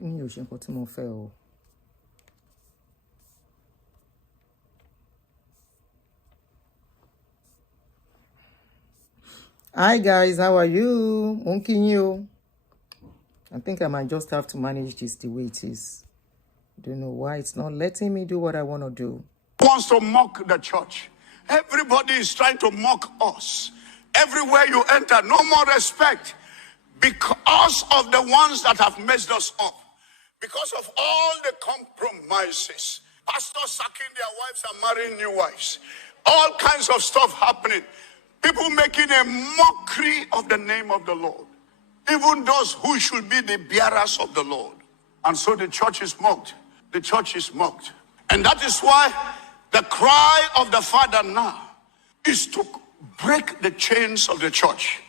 Mi ò ṣe nǹkan tí mo fẹ́ o. Hi guys, how are you? Monkey you. I think I might just have to manage this the way it is. Don't know why it's not letting me do what I want to do. Wants to mock the church. Everybody is trying to mock us. Everywhere you enter, no more respect because of the ones that have messed us up. Because of all the compromises. Pastors sacking their wives and marrying new wives. All kinds of stuff happening. People making a mockery of the name of the Lord. Even those who should be the bearers of the Lord. And so the church is mocked. The church is mocked. And that is why the cry of the Father now is to break the chains of the church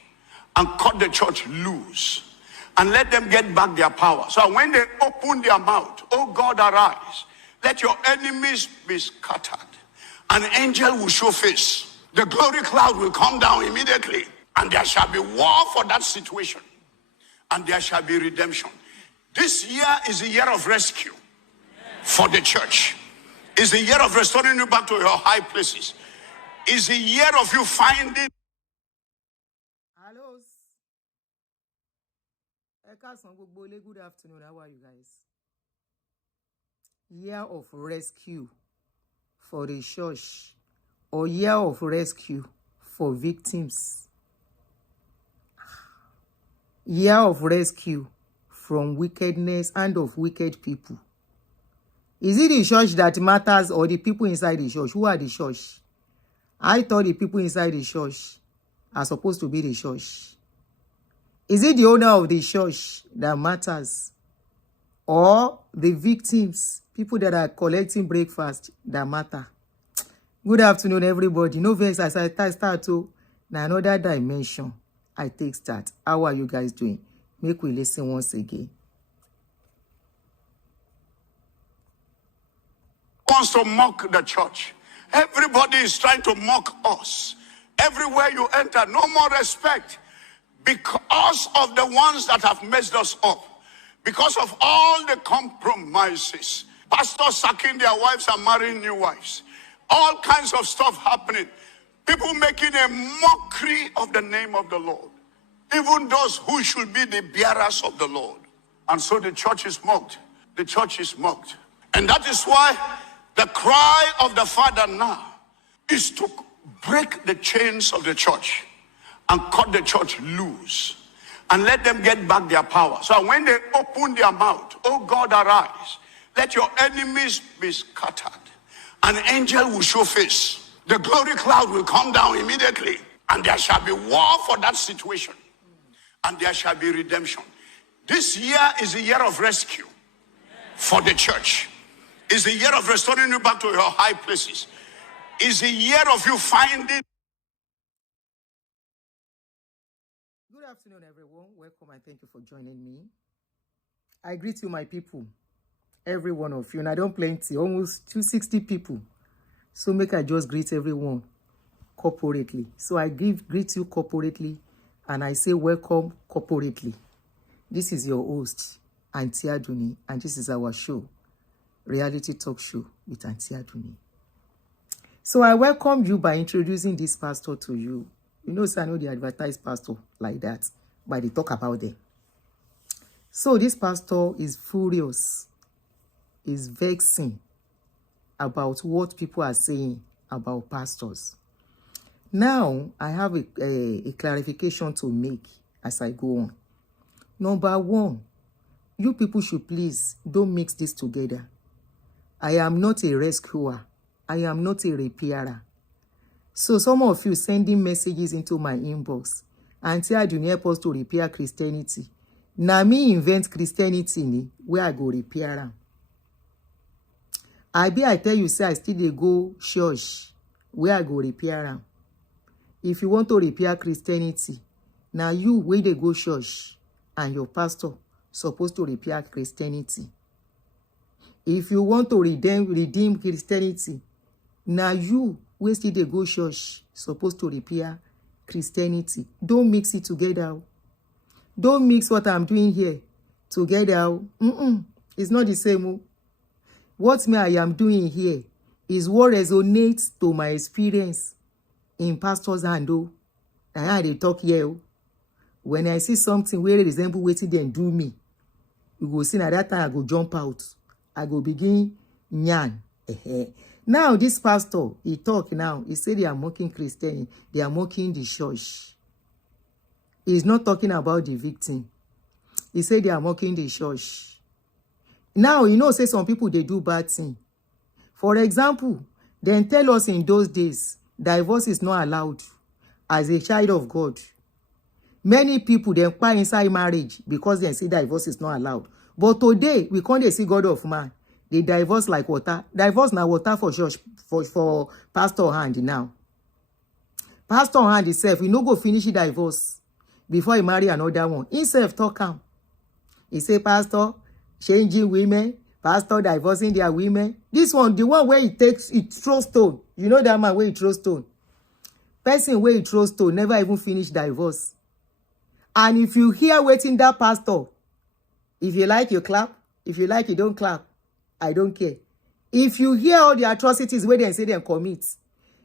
and cut the church loose and let them get back their power. So when they open their mouth, oh God, arise. Let your enemies be scattered. An angel will show face. The glory cloud will come down immediately. And there shall be war for that situation. And there shall be redemption. This year is a year of rescue for the church. It's a year of restoring you back to your high places. It's a year of you finding. Hello. Good afternoon. How are you guys? Year of rescue for the church, or year of rescue for victims. Year of rescue from wickedness and of wicked people. Is it the church that matters or the people inside the church? Who are the church? I thought the people inside the church are supposed to be the church. Is it the owner of the church that matters? Or the victims, people that are collecting breakfast that matter? Good afternoon, everybody. No vex as I start to another dimension. I take start. How are you guys doing? Make we listen once again. Wants to mock the church. Everybody is trying to mock us. Everywhere you enter, no more respect because of the ones that have messed us up. Because of all the compromises. Pastors sacking their wives and marrying new wives. All kinds of stuff happening. People making a mockery of the name of the Lord. Even those who should be the bearers of the Lord. And so the church is mocked. The church is mocked. And that is why the cry of the Father now is to break the chains of the church and cut the church loose and let them get back their power. So when they open their mouth, oh God, arise. Let your enemies be scattered. An angel will show face. The glory cloud will come down immediately. And there shall be war for that situation. And there shall be redemption. This year is a year of rescue for the church. It's a year of restoring you back to your high places. It's a year of you finding. Good afternoon, everyone. Welcome and thank you for joining me. I greet you, my people. Every one of you. And I don't plenty, almost 260 people. So make I just greet everyone corporately. So I greet you corporately and I say welcome corporately. This is your host, Aunty Aduni, and this is our show, Reality Talk Show with Aunty Aduni. So I welcome you by introducing this pastor to you. You know, so I know they advertise pastor like that, but they talk about them. So this pastor is furious, is vexing about what people are saying about pastors. Now, I have a clarification to make as I go on. Number one, you people should please don't mix this together. I am not a rescuer. I am not a repairer. So some of you sending messages into my inbox. Aunty Aduni help us to repair Christianity. Now me invent Christianity ni where I go repair am. I tell you say I still dey go church where I go repair am. If you want to repair Christianity, now you where they go church and your pastor supposed to repair Christianity. If you want to redeem Christianity, now you where still they go church supposed to repair Christianity. Don't mix it together. Don't mix what I'm doing here. together. It's not the same. What me I am doing here is what resonates to my experience in pastor's hand. And they talk here. When I see something where it resemble waiting then do me, you go see at that time I go jump out. I go begin nyan. Now this pastor, he talk now. He say they are mocking Christian. They are mocking the church. He's not talking about the victim. He said they are mocking the church. Now, say some people, they do bad thing. For example, then tell us in those days, divorce is not allowed as a child of God. Many people, they inquire inside marriage because they say divorce is not allowed. But today, we can't see God of man. They divorce like water. Divorce now water for church, for pastor hand now. Pastor hand himself, he no go finish the divorce before he marry another one. Himself talk him. He say, pastor, changing women, pastor divorcing their women. This one, the one where he throws stone. You know that man where he throws stone. Person where he throws stone never even finish divorce. And if you hear waiting that pastor, if you like, you clap. If you like, you don't clap. I don't care. If you hear all the atrocities where they say they commit,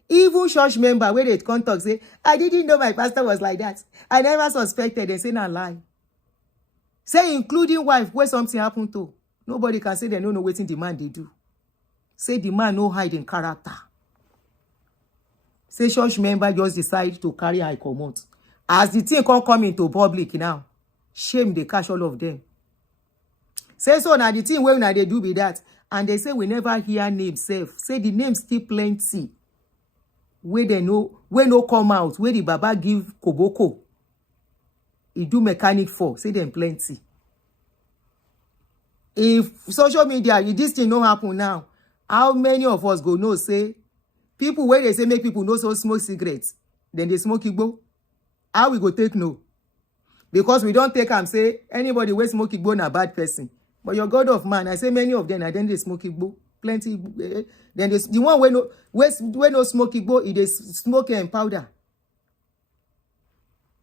even church member where they come talk say, I didn't know my pastor was like that. I never suspected. They say not lie. Say including wife where something happened to. Nobody can say they don't know what the man they do. Say the man no hide in character. Say church member just decide to carry high command. As the thing come into public now, shame they catch all of them. Say so now the thing where now they do be that. And they say we never hear name safe. Say the name still plenty. Where they know, where no come out, where the Baba give Koboko. He do mechanic for, say them plenty. If social media, if this thing no happen now, how many of us go know, say, people where they say make people know so smoke cigarettes, then they smoke igbo? How we go take no? Because we don't take and say, anybody where smoke igbo na bad person. But your God of man, I say many of them, and then they smoke igbo. Plenty. Then they, the one where no smoke igbo, they smoke and powder.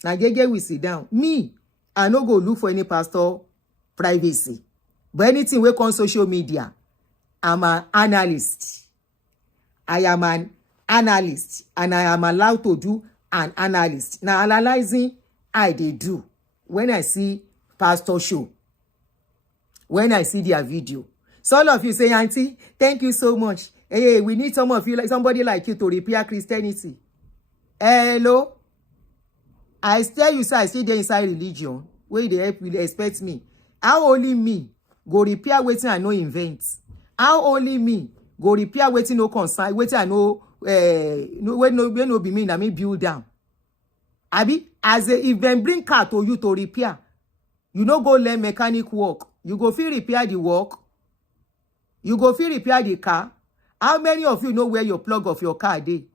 Now get we sit down. Me, I no go look for any pastor privacy. But anything we on social media, I'm an analyst. I am an analyst. And I am allowed to do an analyst. Now analyzing, I they do. When I see pastor show. When I see their video. So all of you say, Aunty, thank you so much. Hey, we need some of you, like somebody like you to repair Christianity. Hello? I tell you, sir, I stay there inside religion. Where they help you expect me. How only me go repair waiting I know invent? How only me go repair waiting no concern, waiting I know when no be me, I mean build down. Abi, as a, if them bring car to you to repair, you no go learn mechanic work. You go feel repair the work. You go feel repair the car. How many of you know where your plug of your car dey?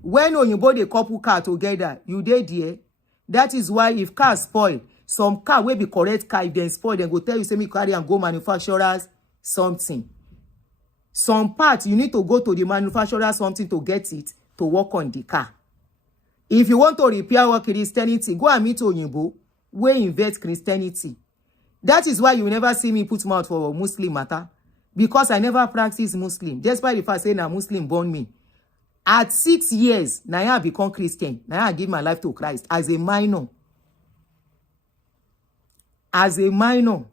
When you both a couple car together, you dey there. That is why if car spoil, some car will be correct car. If they spoil, then go tell you say me carry and go manufacturers something. Some parts you need to go to the manufacturer something to get it to work on the car. If you want to repair what Christianity, go and meet Oyinbo where invest Christianity. That is why you never see me put mouth for Muslim matter. Because I never practice Muslim. Despite the fact saying a Muslim born me. At 6 years, now I become Christian. Now I give my life to Christ as a minor. As a minor.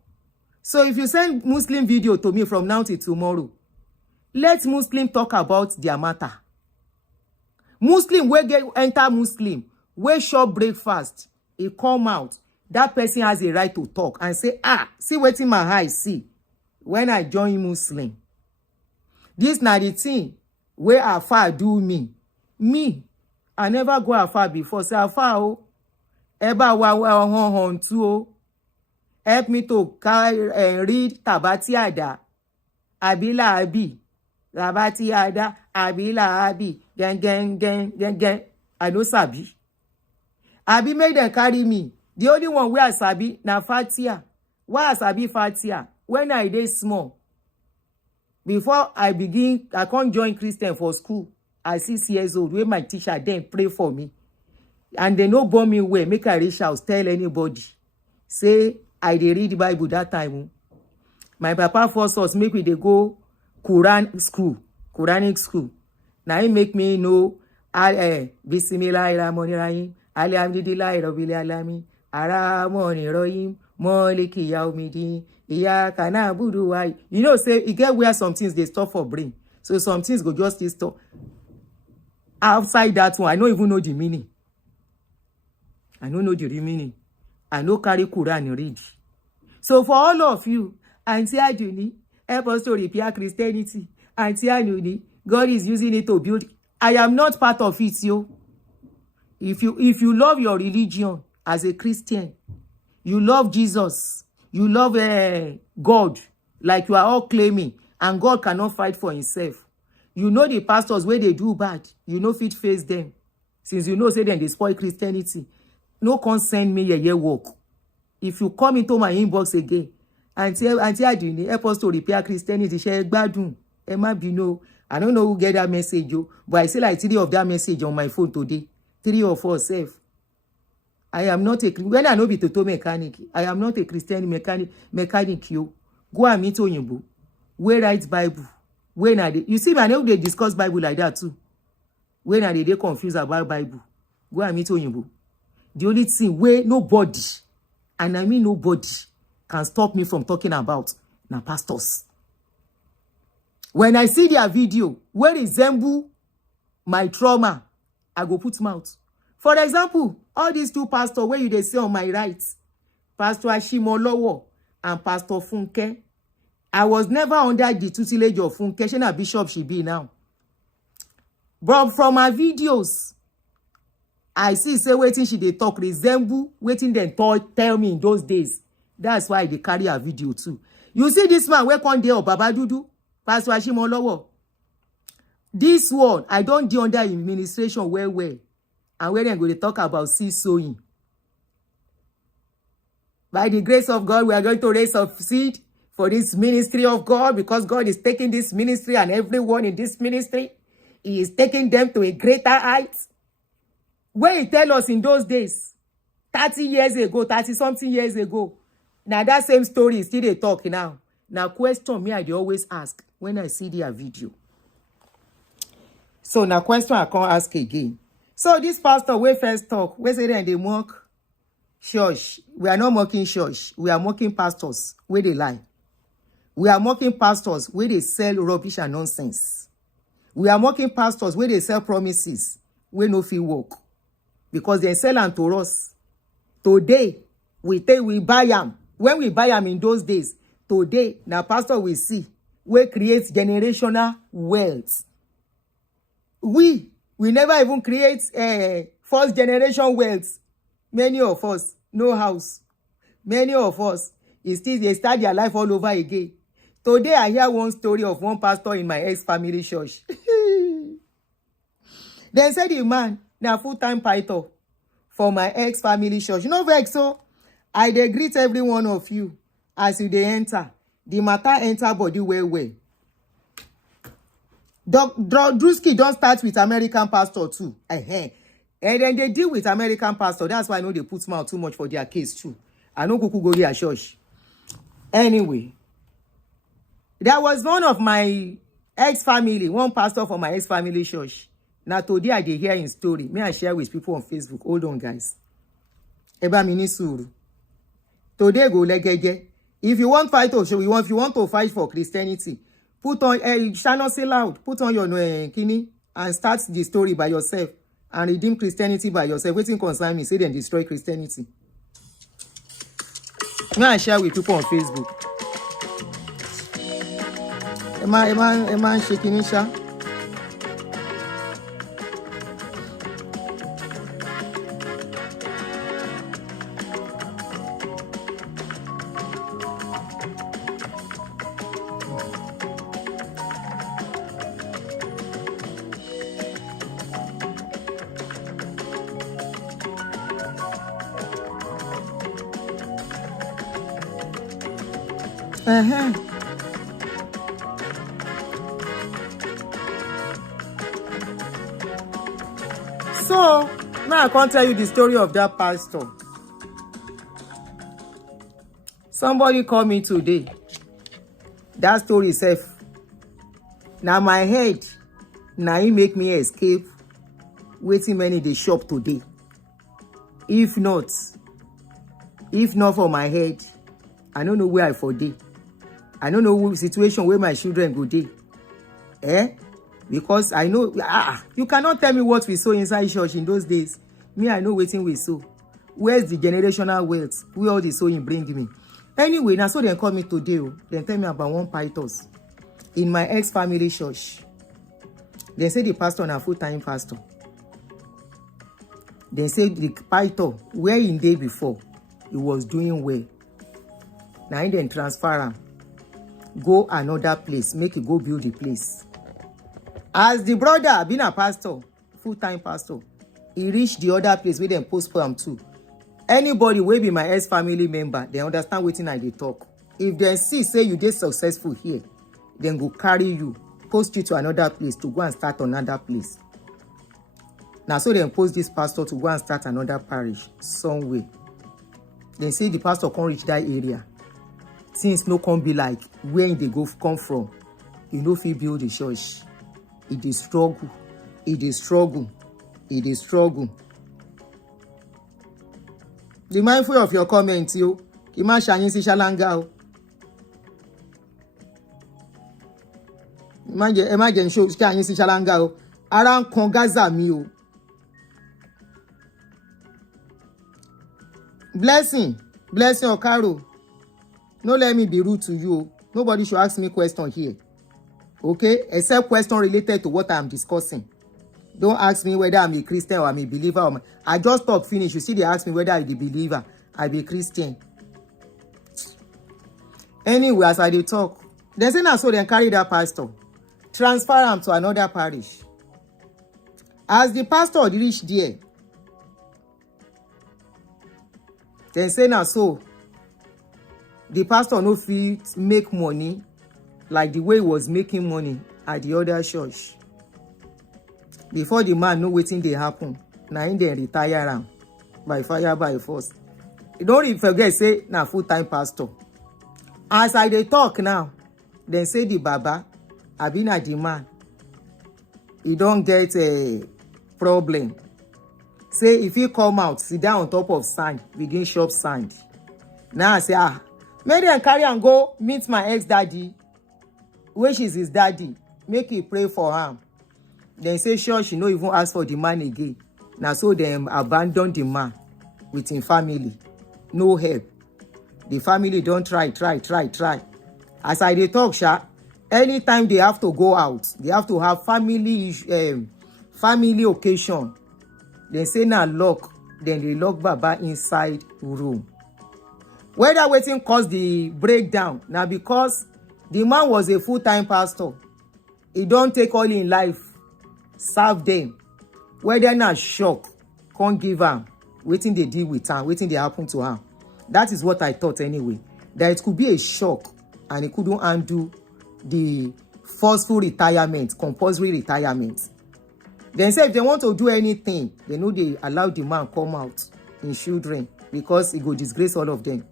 So if you send Muslim video to me from now till tomorrow, let Muslim talk about their matter. Muslim wey get enter Muslim, wey shop breakfast, he come out. That person has a right to talk and say, see wetin my eye see when I join Muslim. This na the thing where Afar do me. Me, I never go Afar before. Say Afar oh, eba wa hon too oh. Help me to read Tabati Ada. Abila Abi. Tabati Ada. Abila Abi. Gen. I know Sabi. Abi made them carry me. The only one where I Sabi na Fatia. Why I Sabi Fatia? When I dey small. Before I can't join Christian for school. At 6 years old, where my teacher then pray for me. And they no born me well. Make I reach out, tell anybody. Say, I dey read Bible that time. My papa force us make we dey go Quranic school. Now he make me know Bismillahirrahmanirrahim, Alhamdulillahi Rabbil Alamin, Arrahmanirrahim, Maliki Yawmiddin, Iyyaka na'budu wa. You know, say e get where some things they stop for brain. So some things go just stop. Outside that one, I don't even know the meaning. I don't know the meaning. I no carry Quran read. So for all of you, Aunty Aduni, help us to repair Christianity. Aunty Aduni, God is using it to build. I am not part of it, yo. If you love your religion as a Christian, you love Jesus, you love God, like you are all claiming, and God cannot fight for himself. You know the pastors where they do bad, you know fit face them. Since you know say them they spoil Christianity, no concern me your work. If you come into my inbox again, Aunty Aduni, help us to repair Christianity. Share gbadun. Emma Bino. I don't know who get that message, yo, but I see like 3 of that message on my phone today. 3 or 4 self. I am not a when I know be toto mechanic. I am not a Christian mechanic, yo. Go and meet Oyinbo. Where write Bible? When are they? You see, I know they discuss Bible like that too. When are they confused about Bible? Go and meet Oyinbo. The only thing where nobody, and I mean nobody, can stop me from talking about na pastors. When I see their video where resemble my trauma, I go put mouth. For example, all these 2 pastors where you they see on my right, Pastor Ashimolowo and Pastor Funke, I was never under the tutelage of Funke. She na bishop she be now. But from my videos, I see say waiting she they talk resemble waiting them tell me in those days. That's why they carry a video too. You see this man where one day of Baba Dudu, Pastor Ashimolowo. This one, I don't do under administration well. And when I'm going to talk about seed sowing. By the grace of God, we are going to raise up seed for this ministry of God, because God is taking this ministry and everyone in this ministry, he is taking them to a greater height. Where he tell us in those days, 30 years ago, 30-something years ago, now that same story is still they talk now. Now question me, I dey always ask when I see their video. So now question I can't ask again. So this pastor we first talk, we say then they mock church. We are not mocking church. We are mocking pastors where they lie. We are mocking pastors where they sell rubbish and nonsense. We are mocking pastors where they sell promises where no fee work. Because they sell them to us. Today, we buy them. When we buy them in those days, today, now pastor we see, we create generational wealth. We never even create first generation wealth. Many of us, no house. Many of us, they start their life all over again. Today, I hear one story of one pastor in my ex-family church. Then said the man, now full-time pastor for my ex-family church. You know, vex, so I dey greet every one of you as you dey enter. The matter enter body well. Drusky don't start with American pastor too. And then they deal with American pastor. That's why I know they put mouth too much for their case too. I know Kuku go here church. Anyway, there was one of my ex-family, one pastor from my ex-family church. Now today I dey hear his story. May I share with people on Facebook. Hold on, guys. Eba mini suru. Today go legeje. If you want fight or show, if you want to fight for Christianity, put on channel say loud. Put on your kini and start the story by yourself and redeem Christianity by yourself. Waiting concern me, say then destroy Christianity. May I share with people on Facebook. Emma shaking isha. So now I can't tell you the story of that pastor. Somebody called me today. That story self. Now my head, now he make me escape. Waiting many dey shop today. If not for my head, I don't know where I for dey. I don't know what situation where my children go dey. Because I know you cannot tell me what we saw inside church in those days. Me, I know wetin we saw. Where's the generational wealth? Where all the sowing bring me? Anyway, now so they call me today. They tell me about one pythos in my ex-family church. They say the pastor na full-time pastor. They say the python where in day before he was doing well. Now he then transfer him, go another place, make it go build the place. As the brother being a pastor, full-time pastor, he reached the other place where they postpone him too. Anybody will be my ex-family member, they understand wetin I dey talk. If they see say you dey successful here, then go carry you, post you to another place to go and start another place. Now so they post this pastor to go and start another parish somewhere. They say the pastor can't reach that area. Things no can be like where they go come from. You know if you build the church. It is struggle. It is struggle. It is struggle. Be mindful of your comments, yo. Ima shayin si shalanga o. Imagine show shayin si shalanga o. Ara nkan Gaza mi o. Blessing Okaro. No let me be rude to you. Nobody should ask me question here. Okay? Except question related to what I'm discussing. Don't ask me whether I'm a Christian or I'm a believer. I just talk finish. You see, they ask me whether I'm a believer. I be Christian. Anyway, as I dey talk, they say now so they carry that pastor, transfer him to another parish. As the pastor reach there, they say now so the pastor no fit make money like the way he was making money at the other church. Before the man know wetin dey happen, na him dey retire am by fire by force. You don't forget say na full-time pastor. As I dey talk now, dem say the baba abi na the man, he don get a problem. Say if he come out, sit down on top of sand, begin chop sand. Now I say make dem carry am go meet my ex-daddy, which is his daddy. Make he pray for am. Dem say sure she no even ask for the man again. Now so dem abandon the man with him family. No help. The family don't try. As I dey talk, anytime they have to go out, they have to have family occasion. They say na lock, then they lock Baba inside room. Whether wetin cause the breakdown, now because the man was a full-time pastor. He don't take all in life, serve them. Whether na shock, can't give am wetin they deal with am, wetin they happen to am. That is what I thought anyway. That it could be a shock and it couldn't undo the forceful retirement, compulsory retirement. Then say if they want to do anything, they know they allow the man come out in children because it go disgrace all of them.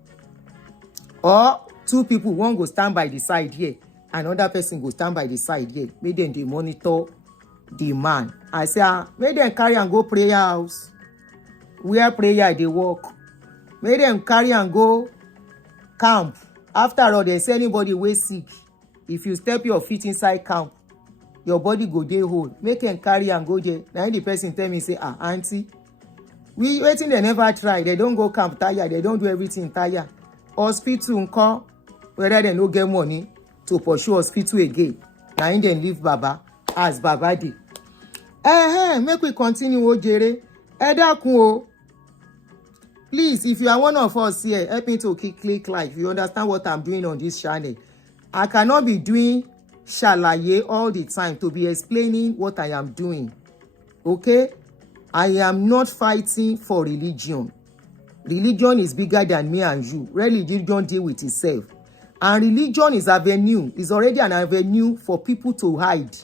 Or two people, one go stand by the side here, another person go stand by the side here. Make them they monitor the man. I say, make them carry and go prayer house. Where prayer they work. Make them carry and go camp. After all, they say anybody wey sick, if you step your feet inside camp, your body go dey whole. Make them carry and go there. Now the person tell me say, auntie, we waiting they never try. They don't go camp tire. They don't do everything tire. Hospital nko, whether they no get money to pursue hospital again. Now in them leave Baba as Baba did. Make we continue ojere. Edakun o. Please, if you are one of us here, help me to click like. If you understand what I'm doing on this channel. I cannot be doing shalaye all the time to be explaining what I am doing. Okay? I am not fighting for religion. Religion is bigger than me and you. Religion don't deal with itself. And religion is already an avenue for people to hide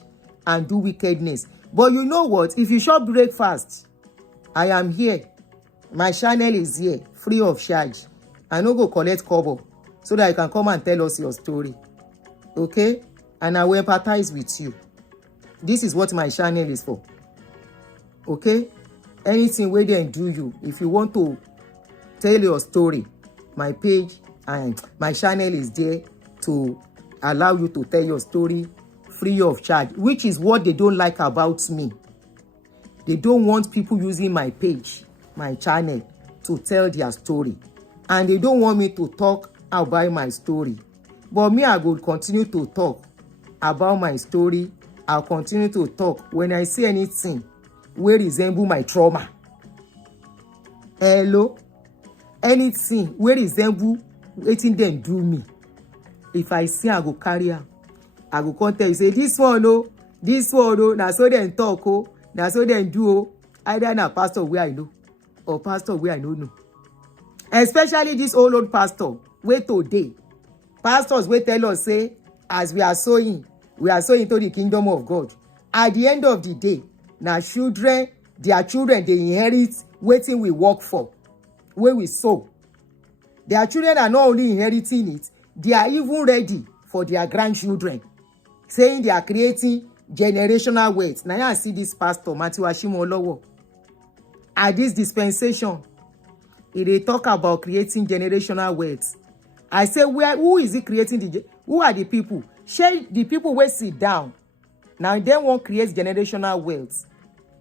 and do wickedness. But you know what? If you shop breakfast, I am here. My channel is here, free of charge. I no go collect kobo. so that you can come and tell us your story. Okay? And I will empathize with you. This is what my channel is for. Okay? Anything where they do you, if you want to tell your story, my page and my channel is there to allow you to tell your story free of charge, which is what they don't like about me. They don't want people using my page, my channel, to tell their story. And they don't want me to talk about my story. But me, I will continue to talk about my story. I'll continue to talk when I see anything where resemble my trauma. Hello? Anything where resemble wetin dem do me. If I see, I go carry am. I go come tell you, say, this one, oh, na so dem talk, oh, na so dem do, oh. Either na pastor where I know, or pastor where I don't know. Especially this old pastor, wey today. Pastors wey tell us, say, as we are sowing into the kingdom of God. At the end of the day, na children, their children, they inherit wetin we work for, where we sow. Their children are not only inheriting it, they are even ready for their grandchildren, saying they are creating generational wealth. Now I see this pastor, Matthew Ashimolowo. At this dispensation, they talk about creating generational wealth. I say, who is he creating? Who are the people? Share the people who sit down. Now they won't create generational wealth.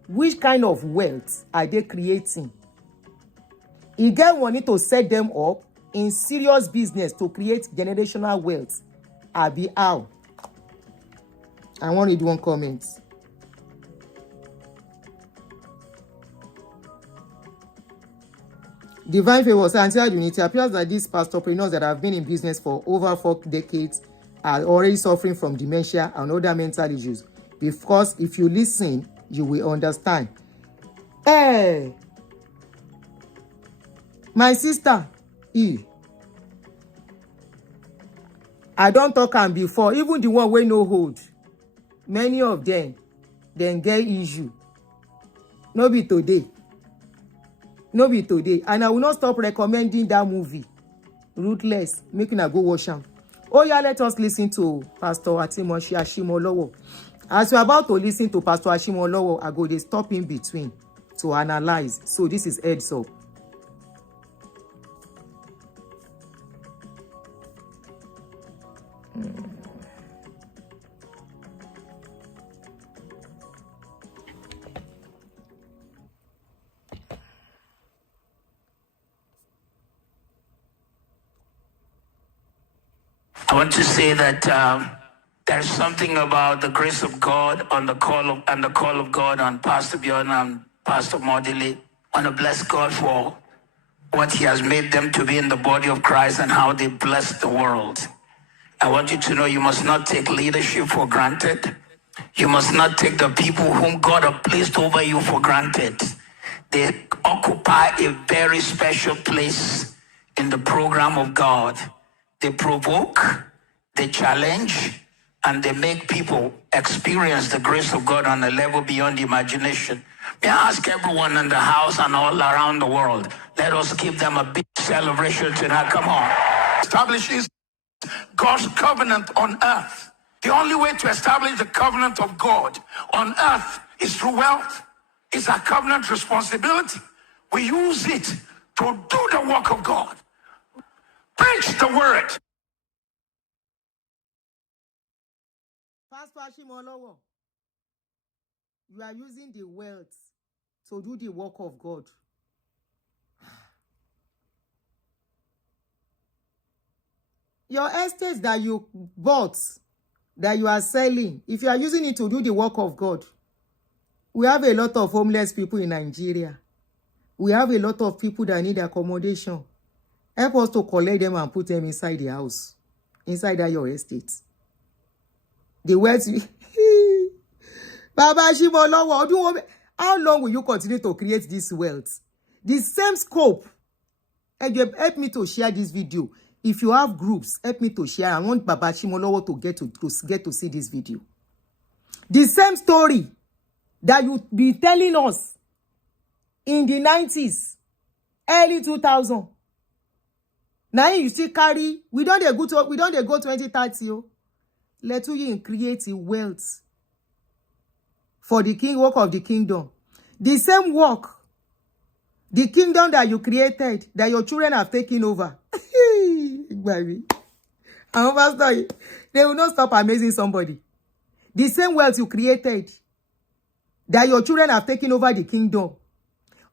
Which kind of wealth are they creating? You get money to set them up in serious business to create generational wealth. Abi how? I want to do one comment. Divine favor says, Aunty Aduni, it appears that these pastorpreneurs that have been in business for over 4 decades are already suffering from dementia and other mental issues. Because if you listen, you will understand. Hey, my sister, I don't talk am before. Even the one wey no hold, many of them get issue. No be today. No be today. And I will not stop recommending that movie, Ruthless. Make una go watch am. Oh yeah, let us listen to Pastor Ashimolowo. As we're about to listen to Pastor Ashimolowo, I go dey stop in between to analyze. So this is heads up. I want to say that there's something about the grace of God on the call of God on Pastor Bjorn and Pastor Modile. I want to bless God for what He has made them to be in the body of Christ and how they bless the world. I want you to know you must not take leadership for granted. You must not take the people whom God has placed over you for granted. They occupy a very special place in the program of God. They provoke, they challenge, and they make people experience the grace of God on a level beyond imagination. May I ask everyone in the house and all around the world, let us give them a big celebration tonight. Come on. Establishes God's covenant on earth. The only way to establish the covenant of God on earth is through wealth. It's a covenant responsibility. We use it to do the work of God. Preach the word. Pastor Ashimolowo, you are using the wealth to do the work of God. Your estates that you bought, that you are selling, if you are using it to do the work of God, we have a lot of homeless people in Nigeria. We have a lot of people that need accommodation. Help us to collect them and put them inside the house, inside that your estate. The wealth. Baba Ashimolowo, how long will you continue to create this wealth? The same scope. Help me to share this video. If you have groups, help me to share. I want Baba Ashimolowo to get to see this video. The same story that you be telling us in the 90s, early 2000. Now you still carry, we don't dey go 2030. Let you create wealth for the king work of the kingdom. The same work, the kingdom that you created, that your children have taken over. Baby. And pastor, they will not stop amazing somebody. The same wealth you created, that your children have taken over the kingdom.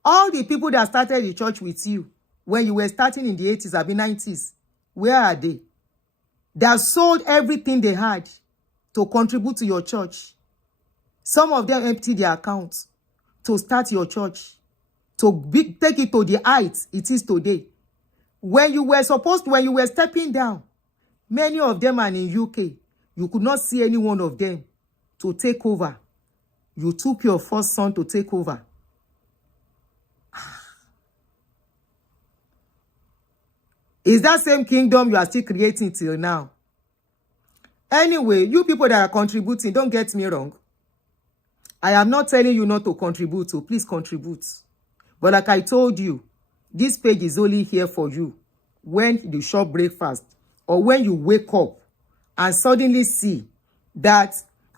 All the people that started the church with you, when you were starting in the 80s or the 90s, where are they? They have sold everything they had to contribute to your church. Some of them emptied their accounts to start your church, take it to the heights it is today. When you were stepping down, many of them are in UK. You could not see any one of them to take over. You took your first son to take over. Is that same kingdom you are still creating till now? Anyway, you people that are contributing, don't get me wrong. I am not telling you not to contribute, so please contribute. But like I told you, this page is only here for you when you shop breakfast or when you wake up and suddenly see that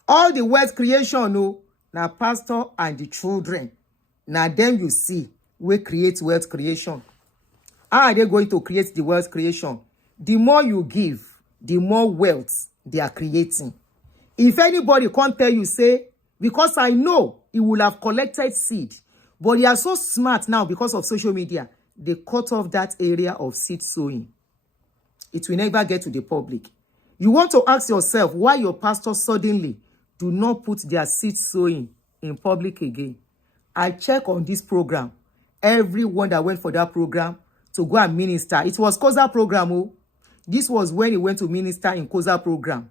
all the wealth creation, now pastor and the children, now them you see, we create wealth creation. How are they going to create the wealth creation? The more you give, the more wealth they are creating. If anybody can't tell you, say, because I know he will have collected seed, but they are so smart now because of social media, they cut off that area of seed sowing. It will never get to the public. You want to ask yourself why your pastor suddenly do not put their seed sowing in public again. I check on this program. Everyone that went for that program to go and minister. It was Koza program. This was when he went to minister in Koza program.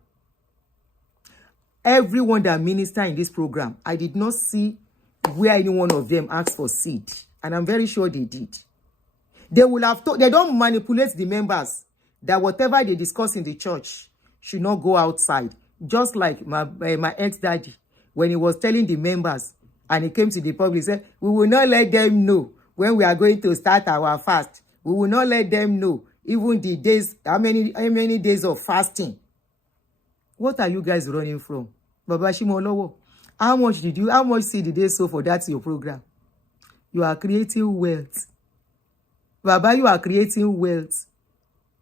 Everyone that ministered in this program, I did not see where any one of them asked for seed. And I'm very sure they did. They will have told, they don't manipulate the members that whatever they discuss in the church should not go outside. Just like my ex-daddy, when he was telling the members and he came to the public, he said, we will not let them know when we are going to start our fast. We will not let them know even the days, how many days of fasting. What are you guys running from? Baba Ashimolowo, how much seed did they sow for that your program? You are creating wealth. Baba, you are creating wealth.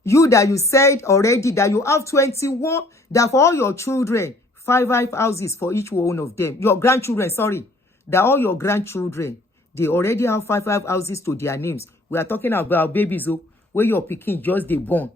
You that you said already that you have 21, that for all your children, five houses for each one of them. Your grandchildren, sorry. That all your grandchildren, they already have five houses to their names. We are talking about babies, where your pikin just they born.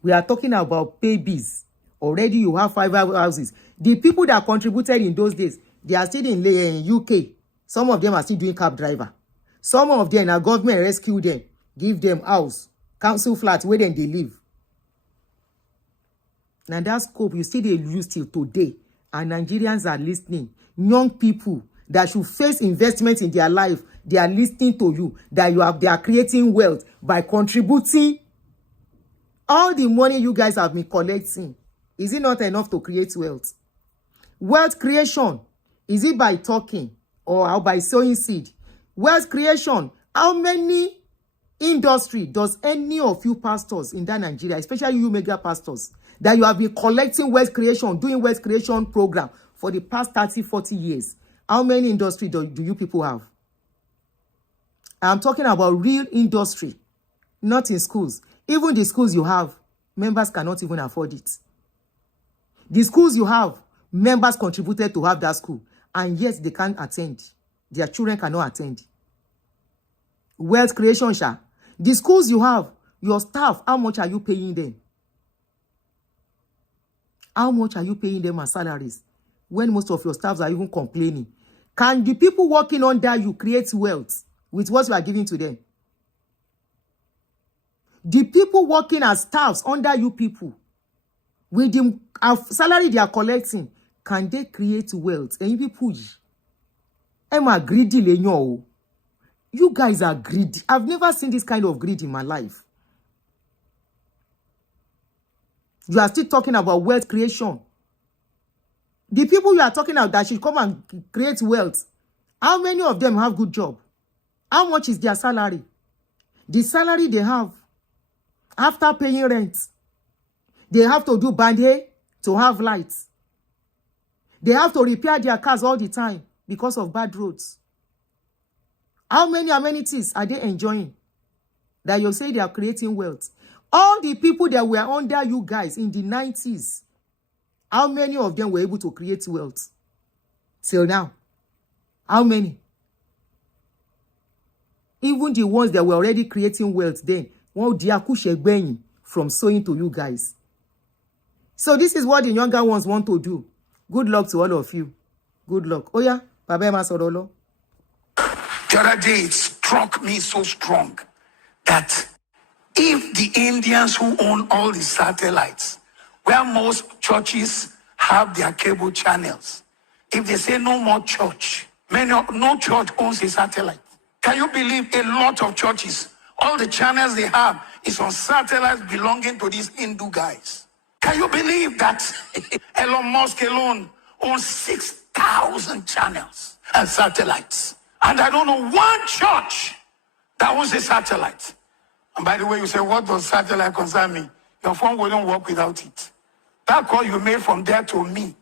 We are talking about babies. Already you have 5 houses. The people that contributed in those days, they are still in UK. Some of them are still doing cab driver. Some of them, our government rescue them, give them house, council flats where then they live. Now that scope, you see they use till today. And Nigerians are listening. Young people that should face investment in their life, they are listening to you. They are creating wealth by contributing. All the money you guys have been collecting, is it not enough to create wealth? Wealth creation, is it by talking or by sowing seed? Wealth creation, how many industry does any of you pastors in that Nigeria, especially you mega pastors, that you have been collecting wealth creation, doing wealth creation program for the past 30, 40 years? How many industry do you people have? I'm talking about real industry, not in schools. Even the schools you have, members cannot even afford it. The schools you have, members contributed to have that school, and yet they can't attend. Their children cannot attend. Wealth creation, sha. The schools you have, your staff, how much are you paying them? How much are you paying them as salaries when most of your staffs are even complaining? Can the people working under you create wealth with what you are giving to them? The people working as staffs under you people, with the salary they are collecting, can they create wealth? And you people, I'm greedy, lenyo. You guys are greedy. I've never seen this kind of greed in my life. You are still talking about wealth creation. The people you are talking about that should come and create wealth, how many of them have good job? How much is their salary? The salary they have after paying rent. They have to do band-aid to have lights. They have to repair their cars all the time because of bad roads. How many amenities are they enjoying that you say they are creating wealth? All the people that were under you guys in the 90s, how many of them were able to create wealth till now? How many? Even the ones that were already creating wealth then, from sowing to you guys. So this is what the younger ones want to do. Good luck to all of you. Good luck. Oh yeah, Baba Masorolo. The other day it struck me so strong that if the Indians who own all the satellites, where most churches have their cable channels, if they say no more church, no church owns a satellite. Can you believe a lot of churches, all the channels they have is on satellites belonging to these Hindu guys? Can you believe that Elon Musk alone owns 6,000 channels and satellites? And I don't know one church that owns a satellite. And by the way, you say, what does satellite concern me? Your phone wouldn't work without it. That call you made from there to me,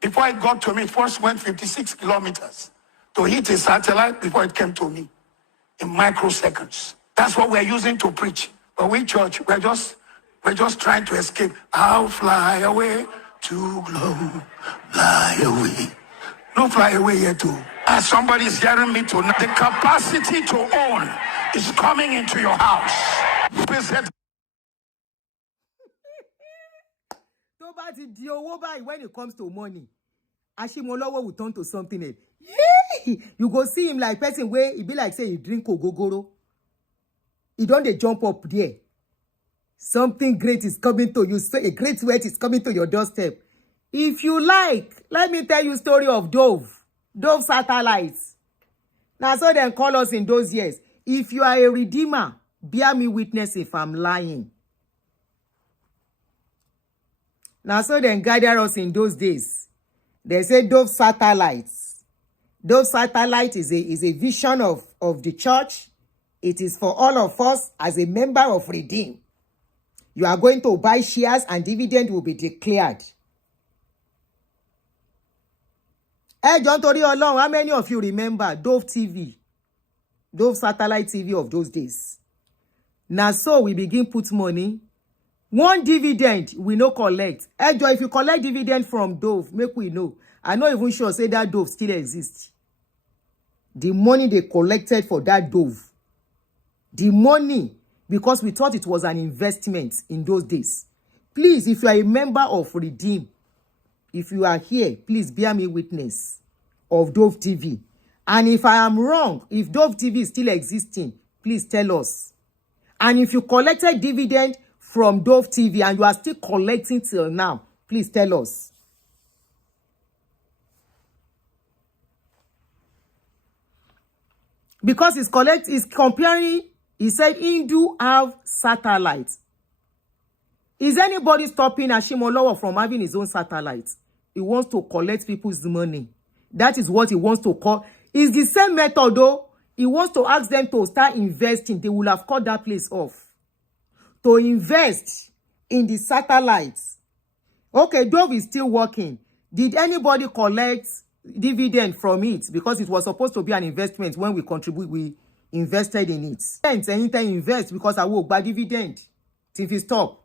before it got to me, it first went 56 kilometers to hit a satellite before it came to me in microseconds. That's what we're using to preach. But we church, we're just trying to escape. I'll fly away to glow, fly away. No fly away yet too. As somebody's hearing me tonight, the capacity to own is coming into your house. When it comes to money, Ashimolowo will turn to something else. You go see him like person where he be like say he drink ogogoro. He don't they jump up there. Something great is coming to you. So a great wealth is coming to your doorstep. If you like, let me tell you a story of Dove satellites. Now, so then call us in those years. If you are a redeemer, bear me witness if I'm lying. Now, so then gather us in those days. They say Dove satellites. Dove satellite is a vision of the church. It is for all of us as a member of Redeem. You are going to buy shares and dividend will be declared. Hey, John Tori Olong, how many of you remember Dove TV? Dove satellite TV of those days. Now, so we begin put money. One dividend we no collect. Hey, Joe, if you collect dividend from Dove, make we know. I'm not even sure say that Dove still exists. The money they collected for that Dove. The money, because we thought it was an investment in those days. Please, if you are a member of Redeem, if you are here, please bear me witness of Dove TV. And if I am wrong, if Dove TV is still existing, please tell us. And if you collected dividend from Dove TV and you are still collecting till now, please tell us. Because it's comparing, he said Hindu have satellites. Is anybody stopping Ashimolowo from having his own satellite? He wants to collect people's money. That is what he wants to call. It's the same method though. He wants to ask them to start investing. They will have cut that place off. To invest in the satellites. Okay, Dove is still working. Did anybody collect dividend from it? Because it was supposed to be an investment. When we invested in it. Anytime invest because I will buy dividend till it stop.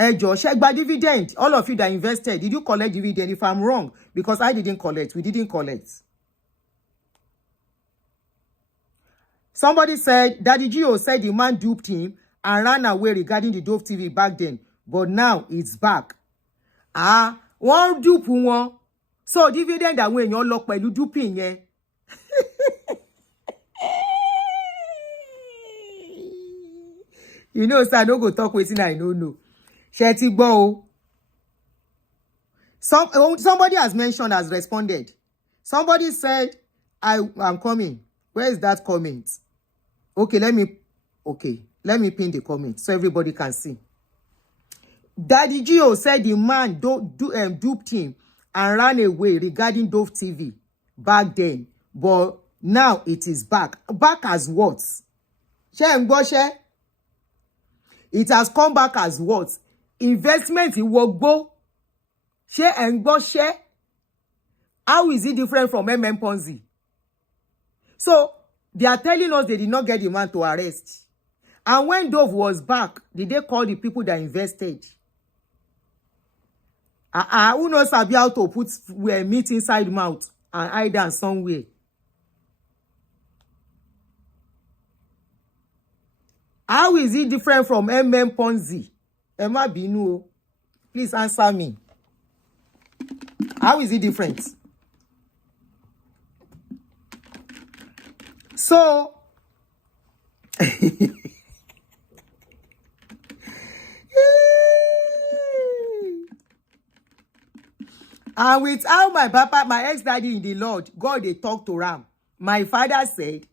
Hey, Josh, check by dividend. All of you that invested, did you collect dividend? If I'm wrong, because I didn't collect. We didn't collect. Somebody said, Daddy Gio said the man duped him and ran away regarding the Dove TV back then. But now it's back. One dupe one. So dividend that when you're locked by you duping, yeah. You know, sir, don't go talk with I don't know. Shetty Bo. Somebody has mentioned, has responded. Somebody said, I'm coming. Where is that comment? Okay, let me pin the comment so everybody can see. Daddy Gio said the man duped him and ran away regarding Dove TV back then. But Now it is back. Back as what? It has come back as what? Investment in Wogbo. How is it different from Ponzi? So they are telling us they did not get the man to arrest. And when Dove was back, did they call the people that invested? Who knows how to put meat inside mouth and hide them somewhere? How is it different from Ponzi? Emma Binu, please answer me. How is it different? So, and with how my papa, my ex-daddy in the Lord, God, they talk to Ram. My father said,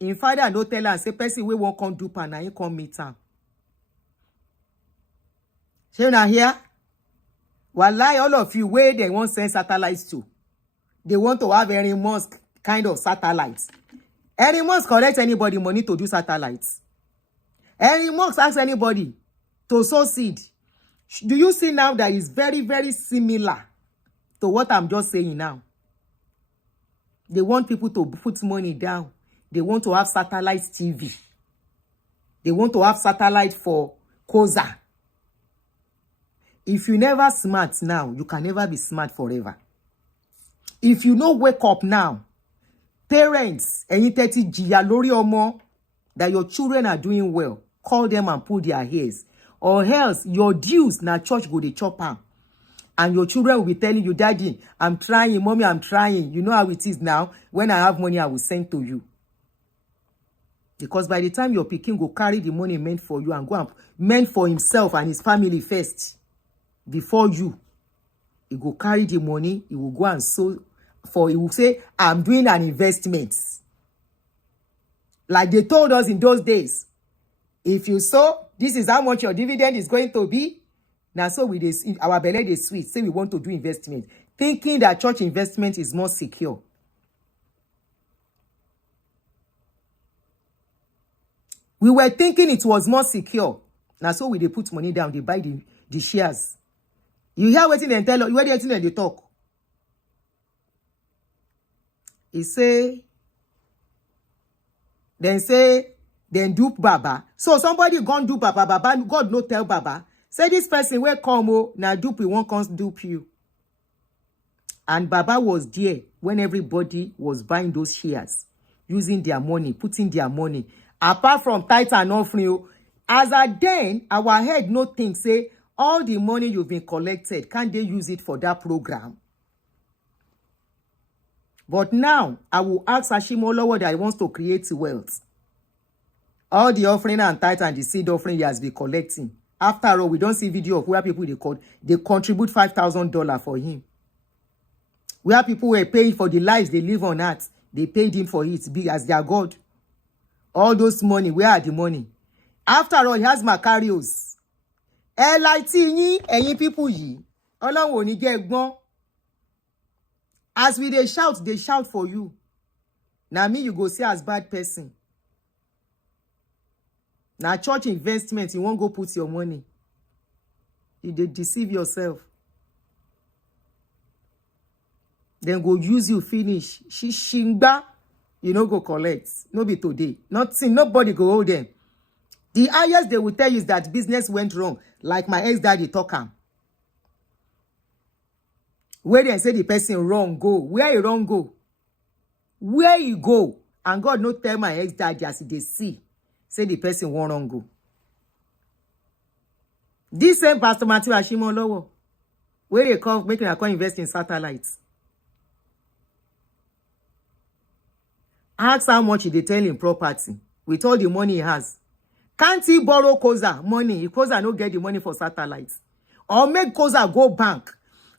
in father no tell am say person we won't come dupe and I come meet am. So now here, wallahi, all of you where they want send satellites to. They want to have Elon Musk kind of satellites. Elon Musk collect anybody money to do satellites. Elon Musk ask anybody to sow seed. Do you see now that is very, very similar to what I'm just saying now? They want people to put money down. They want to have satellite TV. They want to have satellite for Koza. If you never smart now, you can never be smart forever. If you no wake up now, parents, any 30 jiya lori omo, that your children are doing well, call them and pull their hairs. Or else your dues na church go dey chop am. And your children will be telling you, Daddy, I'm trying, Mommy, I'm trying. You know how it is now. When I have money, I will send to you. Because by the time your pikin go carry the money meant for you and go and meant for himself and his family first, before you, he go carry the money, he will go and sow for, he will say, I'm doing an investment. Like they told us in those days, if you sow, this is how much your dividend is going to be. Now, so with this, our belly is sweet, say we want to do investment, thinking that church investment is more secure. We were thinking it was more secure. Now, so we they put money down, they buy the shares. You hear what they tell you, hear what they talk. He say, then dupe Baba. So somebody gone dupe Baba. God no tell Baba. Say this person will come, now dupe, we won't come dupe you. And Baba was there when everybody was buying those shares, using their money, putting their money. Apart from tithe and offering, as at then, our head no think, say, all the money you've been collected, can't they use it for that program? But now, I will ask Ashimolowo that he wants to create wealth. All the offering and tithe and the seed offering he has been collecting. After all, we don't see video of where people they contribute $5,000 for him. Where people were paying for the lives they live on earth, they paid him for it, be as their God. All those money, where are the money? After all, he has Macarios. Ẹ̀yin people yìí, Ọlọ́run ò ní jẹ́ gbọ́n. As we they shout for you. Now me you go see as bad person. Now church investment, you won't go put your money. You dey deceive yourself. Then go use you finish. Shishingba, you know go collect. No be today. Nothing, nobody go hold them. The highest they will tell you is that business went wrong. Like my ex-daddy talk am. Where they say the person wrong go. Where he wrong go? Where he go? And God no tell my ex-daddy as they see. Say the person won't wrong go. This same Pastor Matthew Ashimolowo, where they come making a invest in satellites. Ask how much they tell him property with all the money he has. Can't he borrow Koza money? If Koza no get the money for satellites. Or make Koza go bank.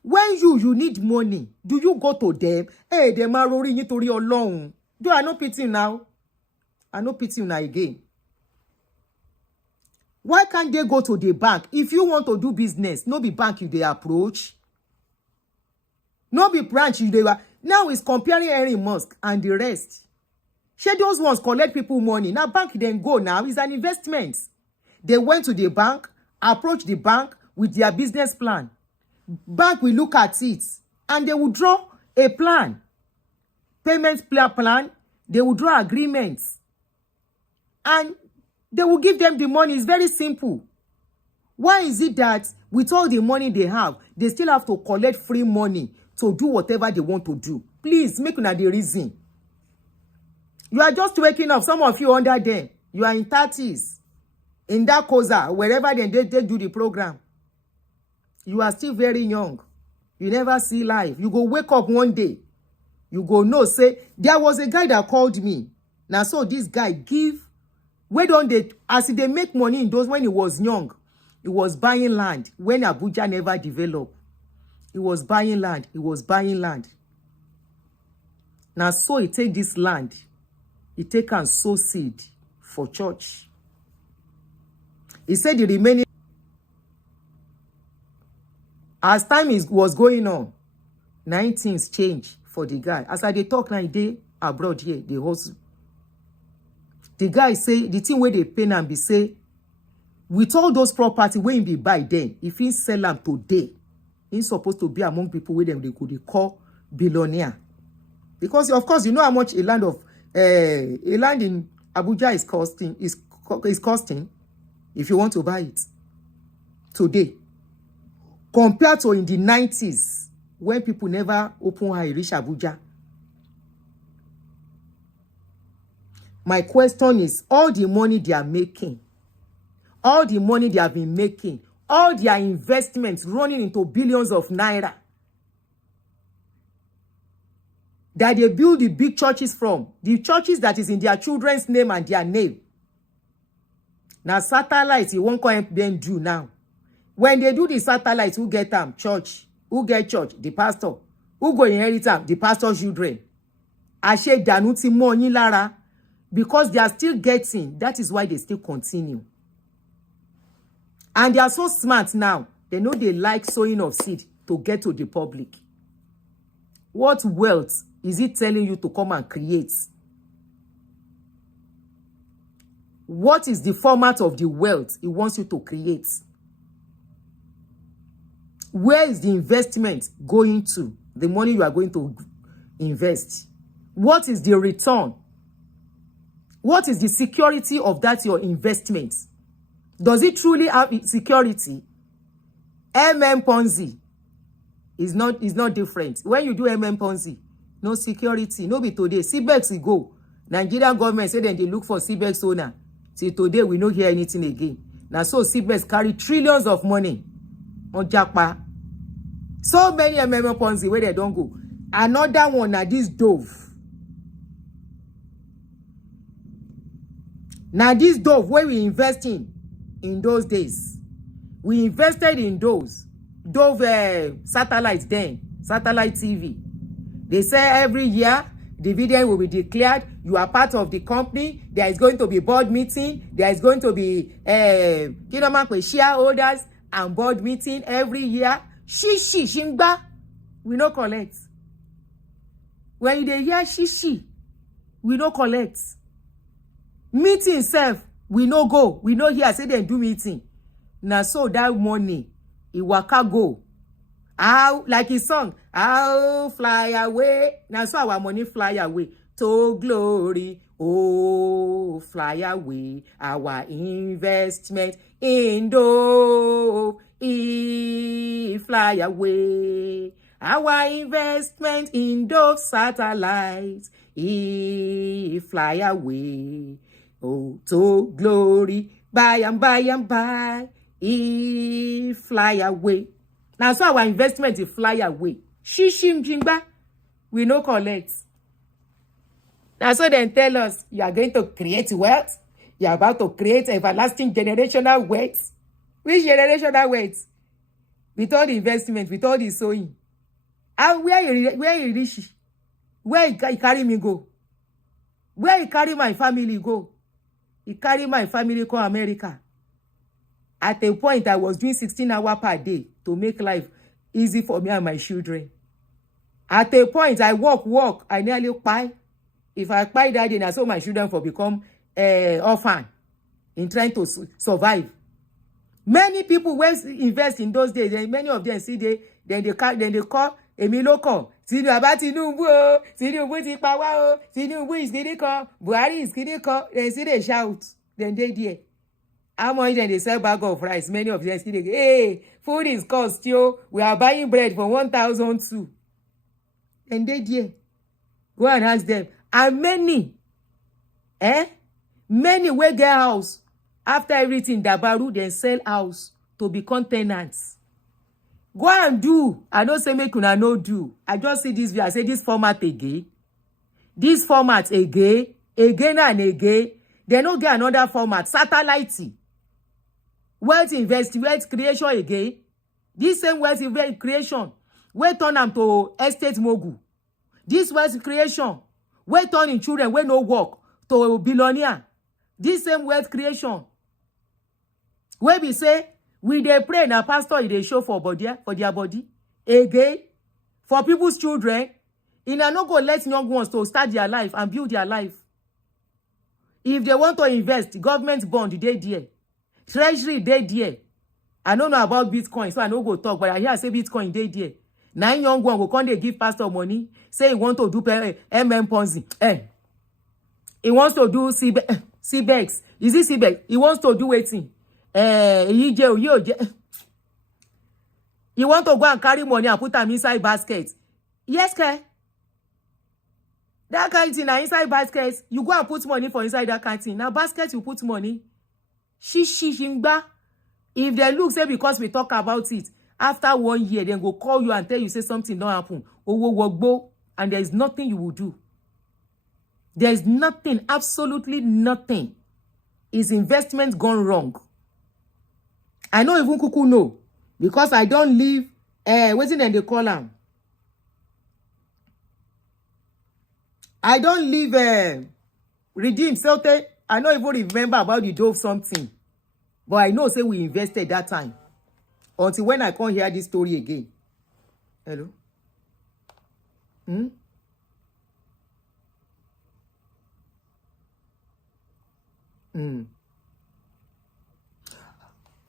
When you need money, do you go to them? Hey, them are roaring you to your loan. Do I no pity now? I no pity now again. Why can't they go to the bank? If you want to do business, no be bank you they approach. No be branch you they were. Now it's comparing Elon Musk and the rest. Share those ones collect people money. Now bank then go now. It's an investment. They went to the bank, approached the bank with their business plan. Bank will look at it and they will draw a plan. Payment plan. They will draw agreements. And they will give them the money. It's very simple. Why is it that with all the money they have, they still have to collect free money to do whatever they want to do? Please, make una the reason. You are just waking up. Some of you under there, you are in 30s. In that COSA, wherever they do the program. You are still very young. You never see life. You go wake up one day. You go know, say, there was a guy that called me. Now, so this guy give, where don't they, as they make money in those when he was young, he was buying land when Abuja never developed. He was buying land. He was buying land. Now, so he take this land. He take and sow seed for church. He said the remaining, as time was going on, 19s change for the guy. As I dey talk now, they abroad here, they hustle. The guy say, the thing where they pay and be say, with all those property where he be buy then, if he sell them today, he's supposed to be among people with them they could call billionaire. Because of course you know how much a land in Abuja is costing if you want to buy it today. Compared to in the 90s when people never open eye reach Abuja. My question is, all the money they are making, all the money they have been making, all their investments running into billions of naira that they build the big churches from, the churches that is in their children's name and their name. Now satellites, you won't call them do now. When they do the satellites, who get them? Church. Who get church? The pastor. Who go inherit them? The pastor's children. Ashe danuti money lara. Because they are still getting, that is why they still continue. And they are so smart now. They know they like sowing of seed to get to the public. What wealth is it telling you to come and create? What is the format of the wealth it wants you to create? Where is the investment going to? The money you are going to invest. What is the return? What is the security of that your investment? Does it truly have security? Ponzi is not different. When you do Ponzi, no security. No be today. CBEX go. Nigerian government say then they look for CBEX owner. Till today we no hear anything again. Now so CBEX carry trillions of money on Japa. So many Ponzi where they don't go. Another one na this Dove. Now this Dove where we invest in those days. We invested in those Dove satellites then, satellite TV. They say every year dividend will be declared. You are part of the company. There is going to be board meeting. There is going to be shareholders and board meeting every year. Shimba, we no collect. When they hear shishi, we no collect. Meeting self, we no go. We no hear say they do meeting. Now so that money, it waka go. How, like his song, I'll fly away. Now so our money fly away to glory. Oh, fly away. Our investment in Dove, fly away. Our investment in Dove satellites, fly away. Oh, to glory, by and by, fly away. Now, so our investment is fly away. Shishim jingba, we no collect. Now, so then tell us, you are going to create wealth. You are about to create everlasting generational wealth. Which generational wealth? With all the investment, with all the sowing. And where you reach? Where he carry me go? Where he carry my family go? He carry my family go America. At a point, I was doing 16 hours per day to make life easy for me and my children. At a point, I walk, I nearly die. If I buy that day, na so my children for become orphan in trying to survive. Many people wey invest in those days, and many of them see they call èmi ló kàn Tinubu o, Tinubu ti pa wá o, Tinubu is kini kan, Buhari is kini kan. They see they shout, then they there. How much then they sell bag of rice? Many of them still dey, hey, food is cost yo. We are buying bread for 1,002. And they there. Go and ask them. And many wey get house after everything dabaru, then sell house to become tenants. Go and do. I don't say make una no do. I just see this video. I say this format again. This format again and again. They no get another format. Satellite. Wealth creation again. This same wealth creation. We turn them to estate mogul. This wealth creation. We turn in children we no work to billionaire. This same wealth creation. Where we say, we dey pray na pastor they show for their body. Again, for people's children, in a no go let young ones to start their life and build their life. If they want to invest, government bond, they there. Treasury, they there. I don't know about Bitcoin, so I no go talk, but I hear say Bitcoin, they there. 9 young one go come they give pastor money, say he want to do Ponzi. He wants to do CBEX. Is it CBEX? He wants to do waiting. He want to go and carry money and put them inside basket. Yes, ke? That kind of thing inside basket. You go and put money for inside that kind of thing. Now basket you put money. Shimba. If they look, say because we talk about it, after 1 year, then go call you and tell you say something don't happen. And there is nothing you will do. There is nothing, absolutely nothing. Is investment gone wrong? I know even Kuku know. Because I don't live, what's in the column? I don't live, redeem, so I don't even remember about the Dove something. But I know, say, we invested that time. Until when I can't hear this story again. Hello?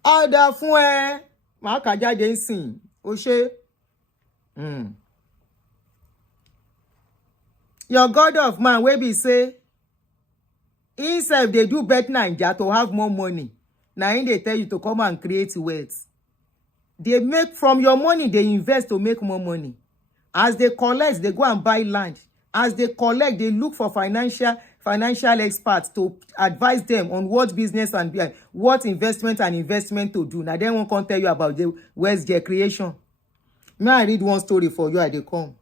Ada fún ẹ máa kà jáde nsìn ó ṣe your God of man wey be say himself dey do bet Naija to have more money. Na him dey tell you to come and create wealth. They make from your money, they invest to make more money. As they collect, they go and buy land. As they collect, they look for financial experts to advise them on what business and what investment to do. Now, they won't come tell you about the wealth their creation. May I read one story for you? I dey come.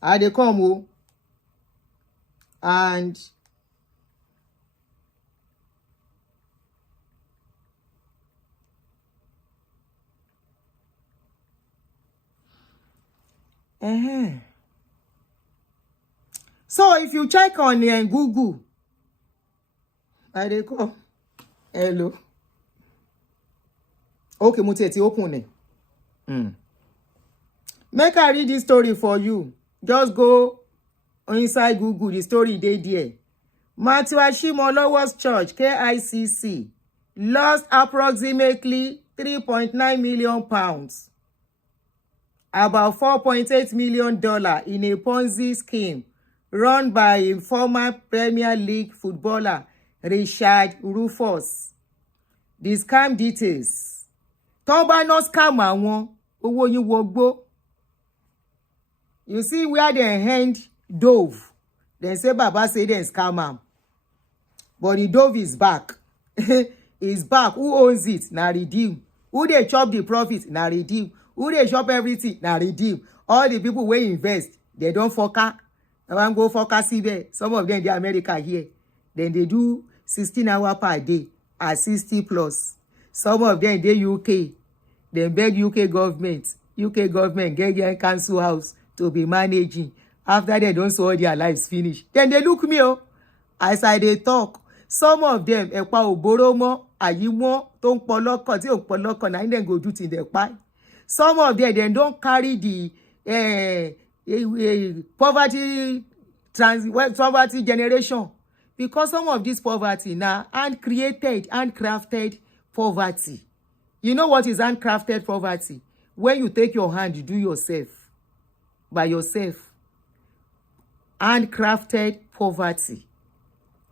I dey come, oh. And so if you check on Google, I dey come. Hello. Okay, Muteti, open it. Make I read this story for you. Just go inside Google, the story dey there. Matthew Ashimolowo's church, KICC, lost approximately £3.9 million, about $4.8 million in a Ponzi scheme run by a former Premier League footballer, Richard Rufus. The scam details. Toba no scam àwọn owó yín wọgbó. You see where they hand Dove. They say Baba say they scam am. But the Dove is back. Is back. Who owns it? Na redeem. Who they chop the profit? Na redeem. Who they chop everything? Na redeem. All the people wey invest, they don't focus. They want go focus here. Some of them, they America here. Then they do 16 hours per day at 60 plus. Some of them, they UK. They beg UK government get council house to be managing. After they don't saw their lives finish. Then they look me, as I they talk. Some of them, ẹ̀pà òbóró àyímọ́ tó ń pọ̀ lọ́kàn tí ò pọ̀ lọ́kàn na dem go do till dem kpai. Some of them, they don't carry the poverty generation, because some of this poverty now handcrafted poverty. You know what is handcrafted poverty? When you take your hand, you do yourself by yourself. Handcrafted poverty.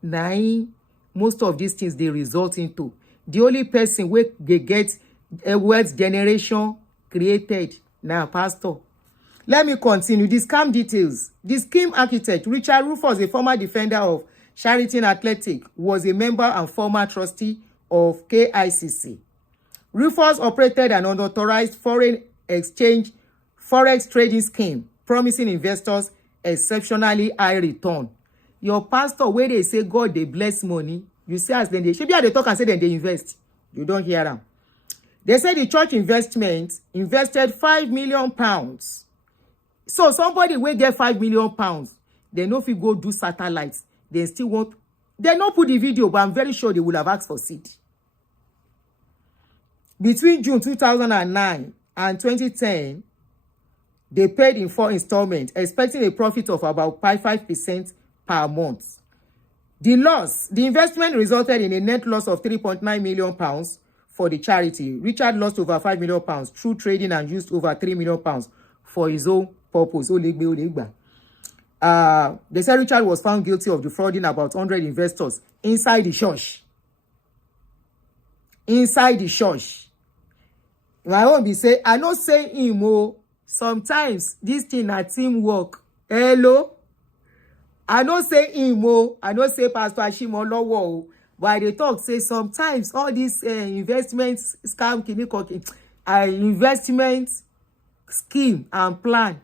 Now, most of these things they result into. The only person where they get a wealth generation created now, pastor. Let me continue. The scam details. The scheme architect, Richard Rufus, a former defender of Charity Athletic, was a member and former trustee of KICC. Rufus operated an unauthorized foreign exchange forex trading scheme, promising investors exceptionally high return. Your pastor, where they say God, they bless money, you see as then they should be at the talk and say then they invest. You don't hear them. They say the church invested 5 million pounds. So somebody will get 5 million pounds. They know if you go do satellites, they still want. They not put the video, but I'm very sure they will have asked for seed. Between June 2009 and 2010, they paid in 4 installments, expecting a profit of about 5% per month. The investment resulted in a net loss of 3.9 million pounds for the charity. Richard lost over 5 million pounds through trading and used over 3 million pounds for his own purpose. They said Richard was found guilty of defrauding about 100 investors inside the church. Inside the church. My own be say, I not say him, sometimes this thing na teamwork. Hello? I don't say him, I don't say Pastor Ashimolowo, but they talk say sometimes all these investments scam, investment scheme and plan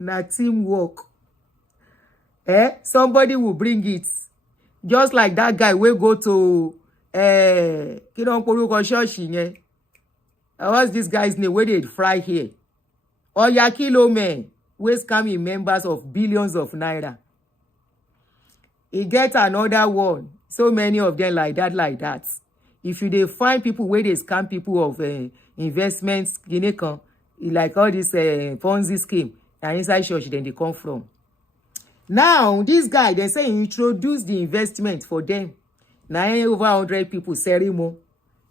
na teamwork. Somebody will bring it, just like that guy will go to what's this guy's name? Where they fry here? Oyakilo men, we scamming members of billions of naira. He get another one. So many of them like that. If you dey find people where they scam people of investments, like all this Ponzi scheme, and inside church, then they come from. Now, this guy, they say he introduce the investment for them. Now, over 100 people, ceremony.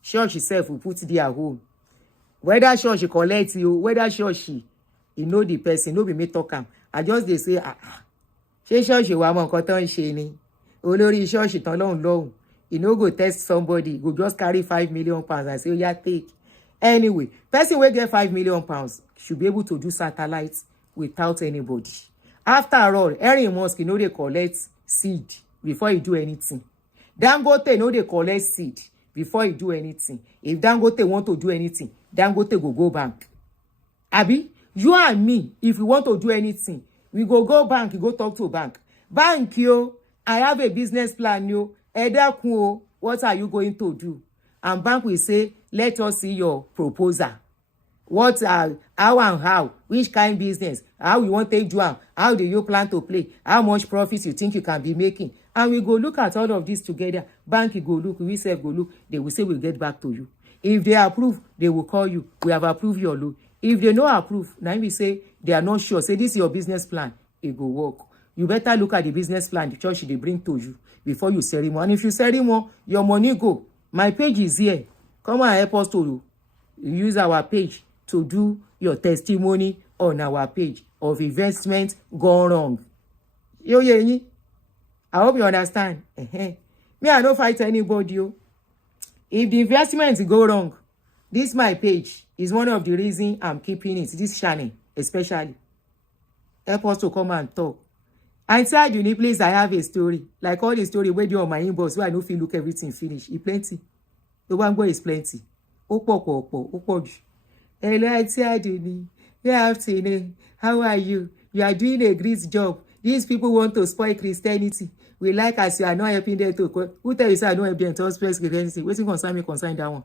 Church itself will put their home. Whether church collect you, whether church you know the person, no be me talk am. I just they say, ṣé ṣọ́ọ̀ṣì wa mọ nǹkan tó ń ṣe ni? Olórí ṣọ́ọ̀ṣì tán lọ́hùn. You no go test somebody, go just carry 5 million pounds and say, oh yeah, take. Anyway, person will get 5 million pounds should be able to do satellites without anybody. After all, Elon Musk, you know, they collect seed before you do anything. Dangote, know they collect seed before you do anything. If Dangote want to do anything, Dangote go bank. Abi, you and me, if we want to do anything, we go bank, you go talk to bank. Bank, yo, I have a business plan, yo. Edakun, what are you going to do? And bank will say, let us see your proposal. What are, how and how? Which kind of business? How you want to do them? How do you plan to play? How much profit you think you can be making? And we go look at all of this together. Bank go look, we say go look. They will say we'll get back to you. If they approve, they will call you. We have approved your loan. If they no approve, now we say they are not sure. Say this is your business plan. It go work. You better look at the business plan the church they bring to you before you sell more. And if you sell more, your money go. My page is here. Come and help us to use our page to do your testimony on our page of investment gone wrong. I hope you understand. Me, I don't fight anybody. If the investments go wrong, this my page is one of the reasons I'm keeping it. This channel, especially. Help us to come and talk. Aunty Aduni, please, I have a story. Like all the story where you on my inbox, where I know feel look everything finish. It's plenty. The one go is plenty. Hello, Aunty Aduni. Good afternoon. How are you? You are doing a great job. These people want to spoil Christianity. We like as you are not helping them to. Who tell you say I don't help them to spoil Christianity? Waiting concern me, concern that one.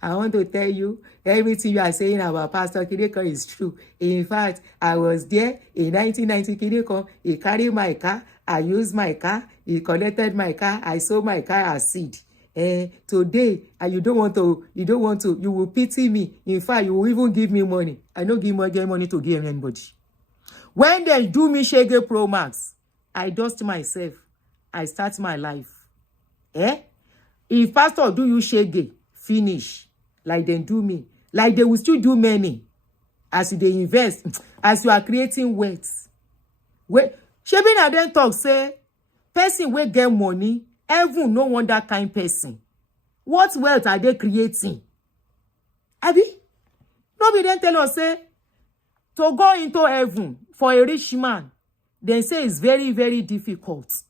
I want to tell you, everything you are saying about Pastor Kideko is true. In fact, I was there in 1990. Kideko, he carried my car, I used my car, he collected my car, I sold my car as seed. Today, you don't want to, you will pity me. In fact, you will even give me money. I don't give money to give anybody. When they do me Shege Pro Max, I dust myself. I start my life. If pastor do you Shege, finish. Like they do me. Like they will still do many. As they invest, as you are creating wealth. Shebi na dem talk say, person wey get money, heaven no want that kind person. What wealth are they creating? Abi? No be dem tell us say, to go into heaven for a rich man, they say it's very, very difficult.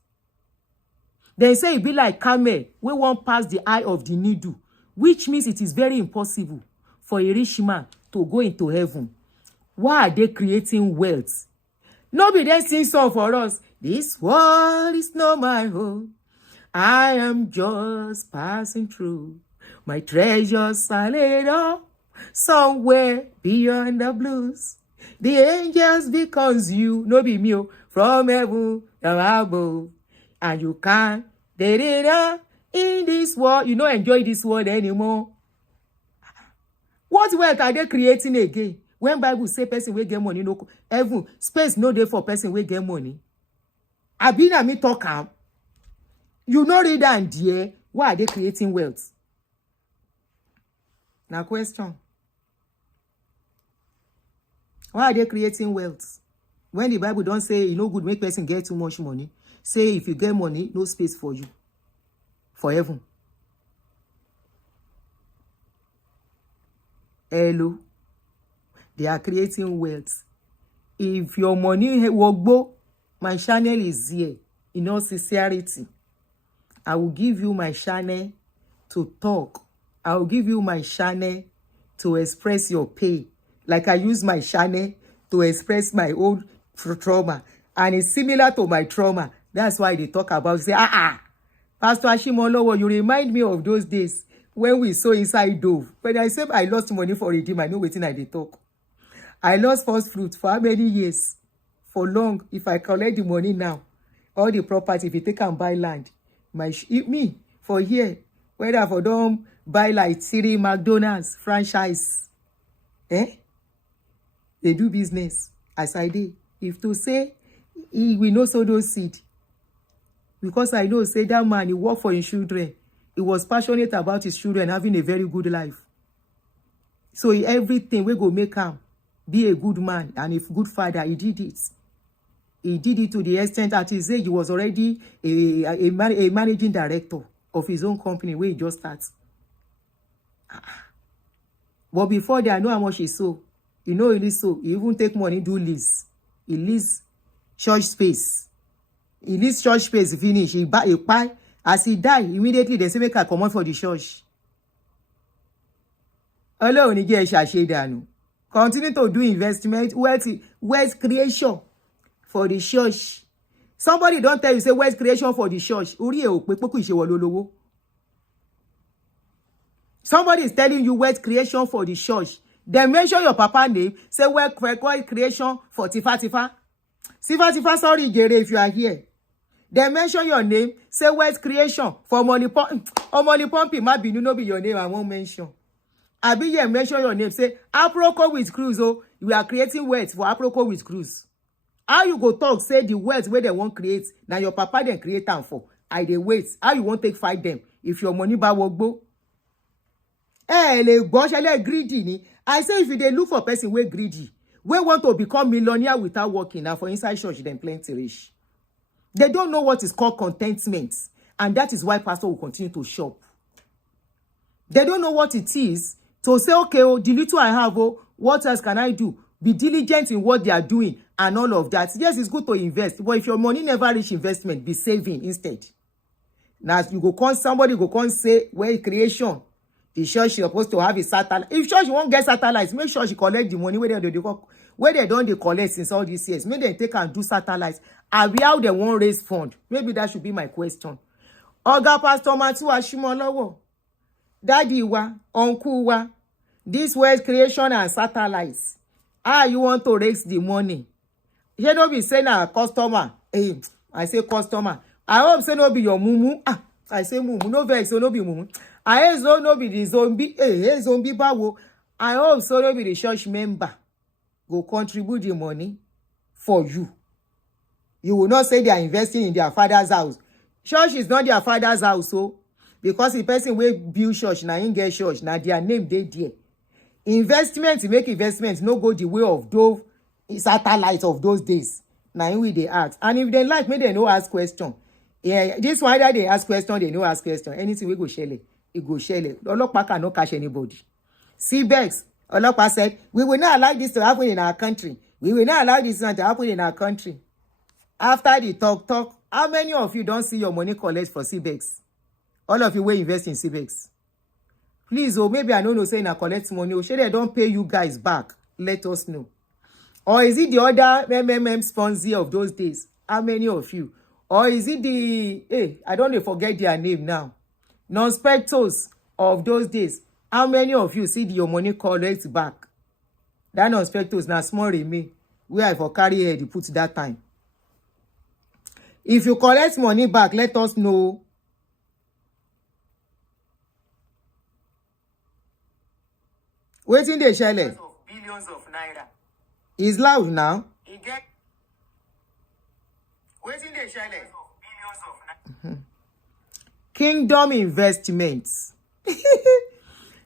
They say it be like camel, we won't pass the eye of the needle, which means it is very impossible for a rich man to go into heaven. Why are they creating wealth? No be dem sing song for us. This world is not my home. I am just passing through. My treasures are laid up somewhere beyond the blues. The angels beckons you, no be me, from heaven above. And you can't in this world. You don't enjoy this world anymore. What wealth are they creating again? When Bible say person will get money, no heaven space no day for person will get money. I been at me talk am. You know read and dear. Why are they creating wealth? Now question. Why are they creating wealth? When the Bible don't say you no good make person get too much money, say if you get money, no space for you. For heaven. Hello. They are creating wealth. If your money will go, my channel is here. In all sincerity, I will give you my channel to talk. I will give you my channel to express your pain. Like I use my channel to express my own trauma. And it's similar to my trauma. That's why they talk about, say, Pastor Ashimolowo, you remind me of those days when we saw inside Dove. When I said I lost money for redeem, I know what I did talk. I lost first fruit for how many years? For long. If I collect the money now, all the property, if you take and buy land, me, for here, whether for don't buy like 3 McDonald's franchise, they do business as I did. If to say, we know so those seed, because I know, say that man, he worked for his children. He was passionate about his children having a very good life. So everything we go make him be a good man and a good father. He did it. He did it to the extent at his age, he was already a managing director of his own company where he just starts. But before that, I know how much he sold. You know he sold. He even take money, do lease. He lease church space. He lease church space, finish. He buy. As he die, immediately they say make I come out for the church. Hello, continue to do investment, wealth creation for the church. Somebody don't tell you, say wealth creation for the church. Somebody is telling you wealth creation for the church. Then mention your papa name, say wealth creation for Tifa. Tifa, sorry, Jere, if you are here. Then mention your name, say wealth creation for money pumping. Maybe you know be your name, I won't mention. I be here, mention your name, say Aproko with cruise. Oh, we are creating wealth for Aproko with cruise. How you go talk, say the wealth where they won't create, now your papa then create them for. I they wait. How you won't take fight them if your money ba wogbo? Greedy ni. I say if they look for person we greedy, we want to become millionaire without working. Now for inside church, then plenty rich. They don't know what is called contentment. And that is why pastor will continue to shop. They don't know what it is to say, okay, the little I have, what else can I do? Be diligent in what they are doing and all of that. Yes, it's good to invest. But if your money never reach investment, be saving instead. Now, you go con somebody go con say, well, creation. The church is supposed to have a satellite. If church won't get satellites, make sure she collect the money where they don't collect since all these years. Maybe they take and do satellites. And we how they won't raise fund. Maybe that should be my question. Oga Pastor Matu Ashimolowo. daddy wa, uncle wa, this wealth creation and satellites. How you want to raise the money? You no be say na customer. Hey, I say customer. I hope say no be your mumu. Ah, I say mumu. No vex, so no be mumu. I hope no be the zombie. Hey, zombie bawo. I hope so no be the church member go contribute the money for you. You will not say they are investing in their father's house. Church is not their father's house, so because the person will build church, na him get church, na their name dey there. Investment, make investment, no go the way of those satellites of those days. Na him we dey ask. And if they like, make they no ask question. Yeah, this one either they ask question, they no ask question. Anything we go shele, it go shele. Olopa cannot catch anybody. CBEX, Olopa said, we will not allow this to happen in our country. We will not allow this to happen in our country. After the talk, how many of you don't see your money collect for CBEX? All of you will invest in CBEX. Please, oh, maybe I don't know saying I collect money. Or should they don't pay you guys back? Let us know. Or is it the other MMM sponsor of those days? How many of you? Or is it the, I don't forget their name now. Non-spectos of those days. How many of you see your money collect back? That non-spectos now small remain. Where I for carry head put that time. If you collect money back, let us know. Waiting the shell. Billions of naira. Is loud now. Waiting the shell. Billions of naira. Kingdom investments.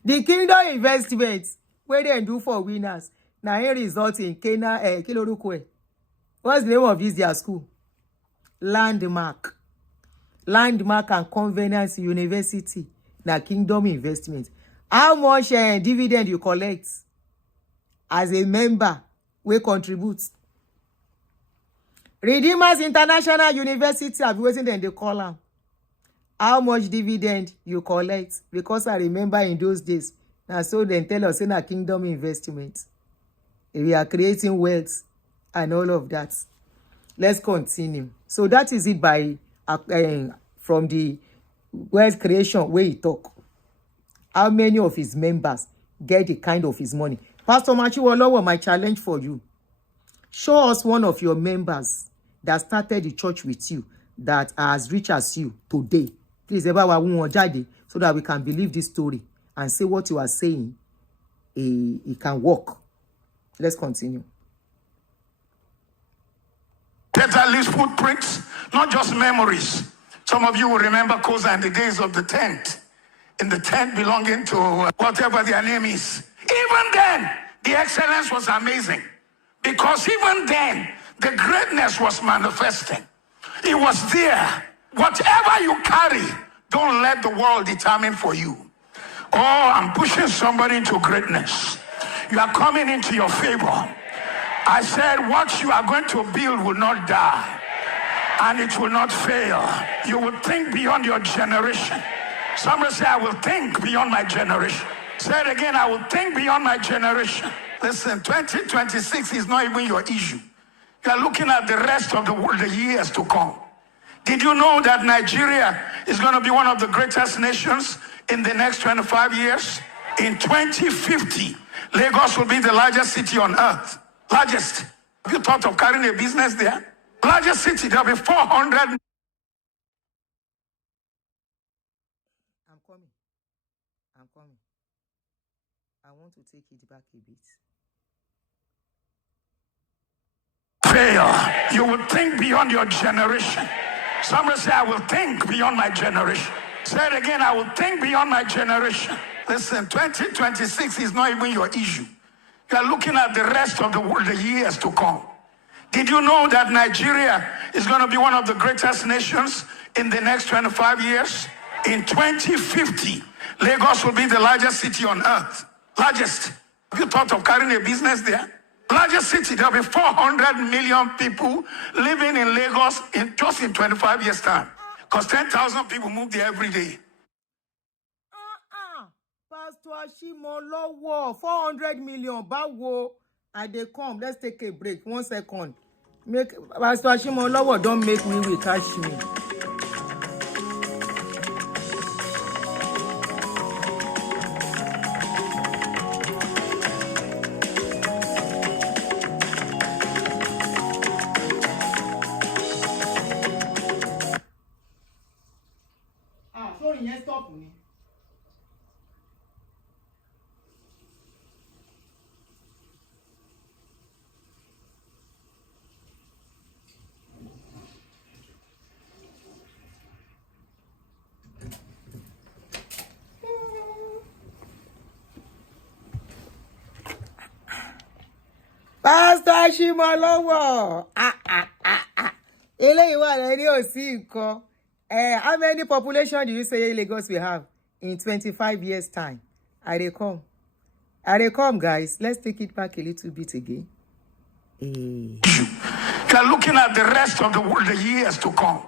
The kingdom investments where they do for winners. Now here result in Kenya. What's the name of this their school? Landmark and Convenience University. Na kingdom investment. How much dividend you collect as a member we contribute? Redeemers International University, I've been waiting then they call them. How much dividend you collect? Because I remember in those days, now so then tell us in a kingdom investment. We are creating wealth and all of that. Let's continue. So that is it by from the wealth creation where he talk. How many of his members get the kind of his money? Pastor Ashimolowo, my challenge for you. Show us one of your members that started the church with you that are as rich as you today. Please, so that we can believe this story and say what you are saying. It can work. Let's continue. Peter leaves footprints, not just memories. Some of you will remember Kosa in the days of the tent. In the tent belonging to whatever their name is. Even then, the excellence was amazing. Because even then, the greatness was manifesting. It was there. Whatever you carry, don't let the world determine for you. Oh, I'm pushing somebody into greatness. You are coming into your favor. I said what you are going to build will not die. And it will not fail. You will think beyond your generation. Somebody say, I will think beyond my generation. Say it again, I will think beyond my generation. Listen, 2026 is not even your issue. You are looking at the rest of the world, the years to come. Did you know that Nigeria is going to be one of the greatest nations in the next 25 years? In 2050, Lagos will be the largest city on earth. Largest. Have you thought of carrying a business there? Largest city, there'll be 400. I'm coming. I want to take it back a bit. Fail. You will think beyond your generation. Somebody say, I will think beyond my generation. Say it again, I will think beyond my generation. Listen, 2026 is not even your issue. You are looking at the rest of the world, the years to come. Did you know that Nigeria is going to be one of the greatest nations in the next 25 years? In 2050, Lagos will be the largest city on earth. Largest. Have you thought of carrying a business there? Largest city, there'll be 400 million people living in Lagos just in 25 years' time. Because 10,000 people move there every day. Pastor Ashimolowo, 400 million. Bawo, and they come. Let's take a break. 1 second. Make Pastor Ashimolowo, don't make me will catch me. Pastor Ashimolowo. Eléyìí wà lẹ́ni ò sí nǹkan. How many population do you say Lagos will have in 25 years' time? I dey come, guys. Let's take it back a little bit again. You are looking at the rest of the world, the years to come.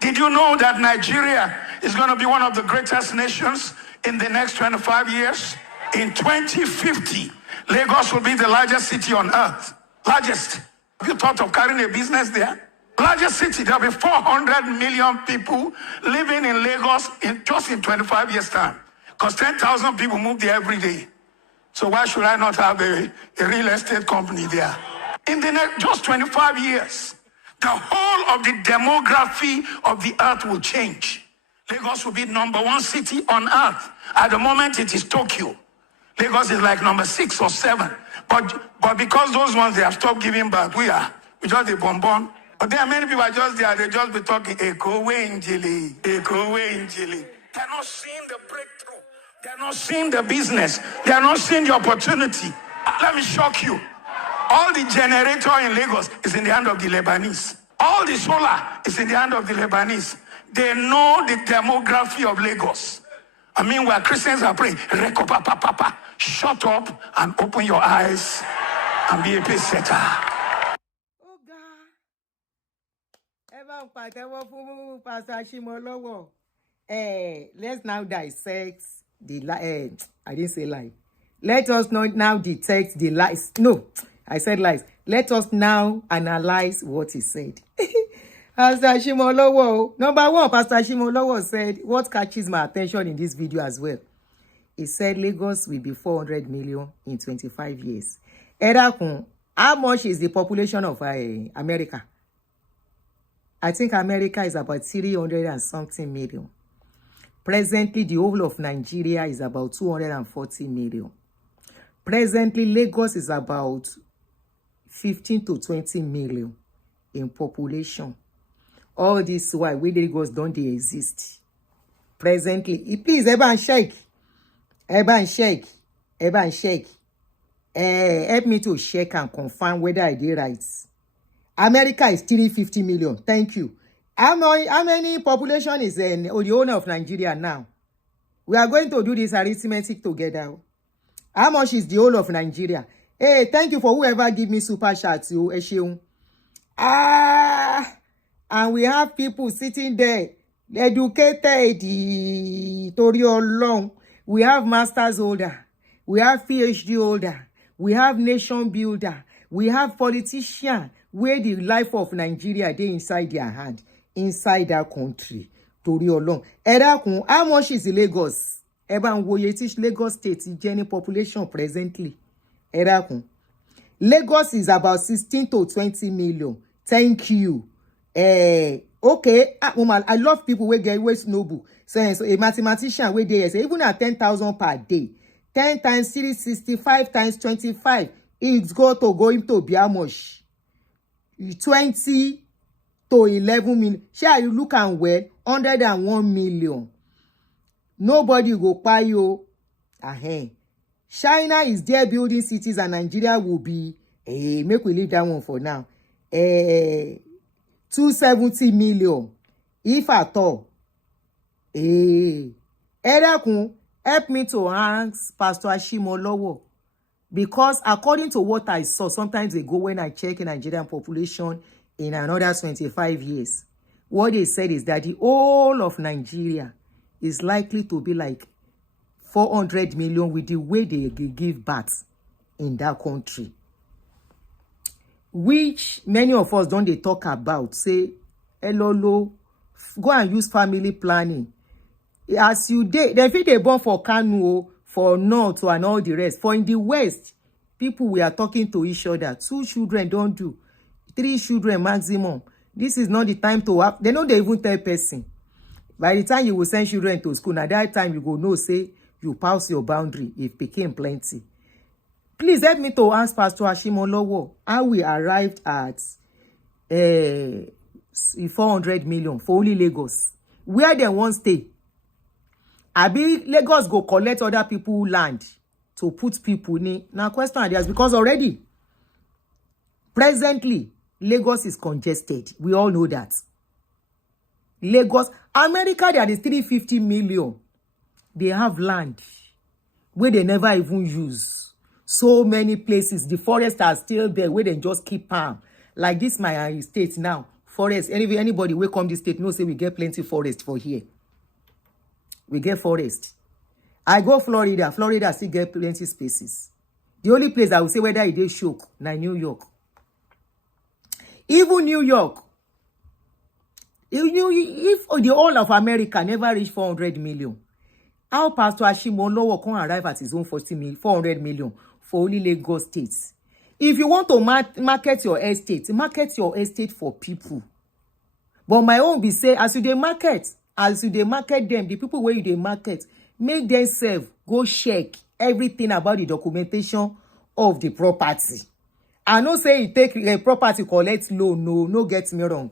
Did you know that Nigeria is going to be one of the greatest nations in the next 25 years? In 2050, Lagos will be the largest city on earth. Largest. Have you thought of carrying a business there? Largest city. There will be 400 million people living in Lagos just in 25 years' time. Because 10,000 people move there every day. So why should I not have a real estate company there? In the next just 25 years, the whole of the demography of the earth will change. Lagos will be #1 city on earth. At the moment, it is Tokyo. Lagos is like #6 or 7. But because those ones, they have stopped giving back, we just a bonbon. But there are many people are just there, they just be talking, Eko Wenjili. They're not seeing the breakthrough. They're not seeing the business. They're not seeing the opportunity. Let me shock you. All the generator in Lagos is in the hand of the Lebanese. All the solar is in the hand of the Lebanese. They know the demography of Lagos. I mean, where Christians are praying, shut up and open your eyes and be a pace setter. Oh God. Pastor Ashimolowo. Let's now dissect the I didn't say lie. Let us now detect the lies. No, I said lies. Let us now analyze what he said. Pastor Ashimolowo. Number one, Pastor Ashimolowo said, what catches my attention in this video as well? He said Lagos will be 400 million in 25 years. Erakun, how much is the population of America? I think America is about 300 and something million. Presently, the whole of Nigeria is about 240 million. Presently, Lagos is about 15 to 20 million in population. All this why we Lagos don't they exist. Presently, please, Eban Sheikh. Help me to check and confirm whether I did right. America is 350 million. Thank you. How many population is the owner of Nigeria now? We are going to do this arithmetic together. How much is the whole of Nigeria? Hey, thank you for whoever give me super chats. And we have people sitting there, educated, Torí Ọlọ́run. We have master's holder. We have PhD holder. We have nation builder. We have politician where the life of Nigeria they inside their hand, inside that country. Torí Ọlọ́run. Erakun, how much is Lagos? Eban woye teach Lagos state general population presently. Erakun. Lagos is about 16 to 20 million. Thank you. Okay. I love people who get way noble. So a mathematician where they say even at 10,000 per day, 10 times 365 times 25, it's going to be how much? 20 to 11 million. Shall you look and well? 101 million. Nobody go buy you. China is there building cities and Nigeria will be, make we leave that one for now. 270 million. If at all. Erakun, help me to ask Pastor Ashimolowo. Because according to what I saw sometimes ago when I check Nigerian population in another 25 years, what they said is that the whole of Nigeria is likely to be like 400 million with the way they give birth in that country. Which many of us don't they talk about. Say, hello, go and use family planning. As you did, they think they born for Kanu, for North and all the rest. For in the West, people we are talking to each other. 2 children don't do. 3 children maximum. This is not the time to have. They know they even tell person. By the time you will send children to school, at that time you go know, say, you pass your boundary if became plenty. Please help me to ask Pastor Ashimolowo how we arrived at 400 million for only Lagos. Where they won't stay. Abi Lagos go collect other people land to put people in. Now question ideas because already Presently, Lagos is congested. We all know that. Lagos, America, there is 350 million. They have land where they never even use. So many places, the forests are still there where they just keep palm. Like this, my state now, forest. Anybody will come this state knows say we get plenty forest for here. We get forest. I go Florida. Florida still get plenty spaces. The only place I would say whether it is shock, na New York. Even New York, if the whole of America never reach 400 million, how Pastor Ashimolowo can arrive at his own 400 million for only Lagos states? If you want to market your estate for people. But my own be say, as you market them, the people where you market, make themselves go check everything about the documentation of the property. I no say you take a property collect loan, no get me wrong.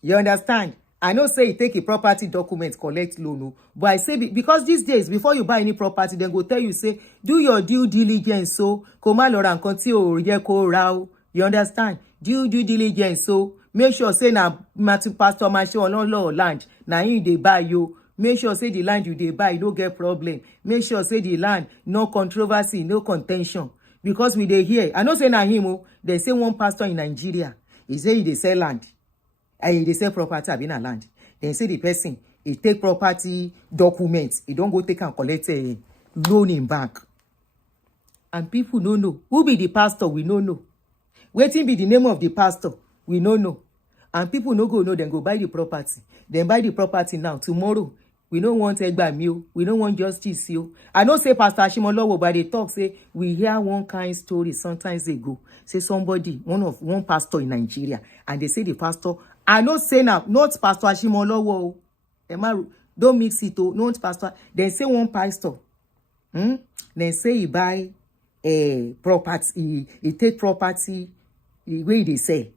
You understand? I know say you take a property document collect loan, no. But I say because these days before you buy any property, then go tell you say do your due diligence. So koma lora nkan tí o yẹ kó rà o. You understand? Due diligence. So make sure say na pastor Masho on land na him dey buy you. Make sure say the land you dey buy no get problem. Make sure say the land no controversy, no contention. Because we dey here, I know say na him. They say one pastor in Nigeria, he say he dey sell land. And they sell property have been a land. Then say the person, he take property documents. He don't go take and collect a loan in bank. And people don't know. Who be the pastor? We don't know. Waiting be the name of the pastor? We don't know. And people no go know, then go buy the property. Then buy the property now. Tomorrow, we don't want Egba Mio. We don't want justice. Yo. I know say Pastor Ashimolowo, but they talk, say, we hear one kind story sometimes ago. Say somebody, one pastor in Nigeria, and they say the pastor, I know say now, not Pastor Ashimolowo. Emma, don't mix it, not pastor. Then say one pastor. Then say he buy a property, he take property, the way they say,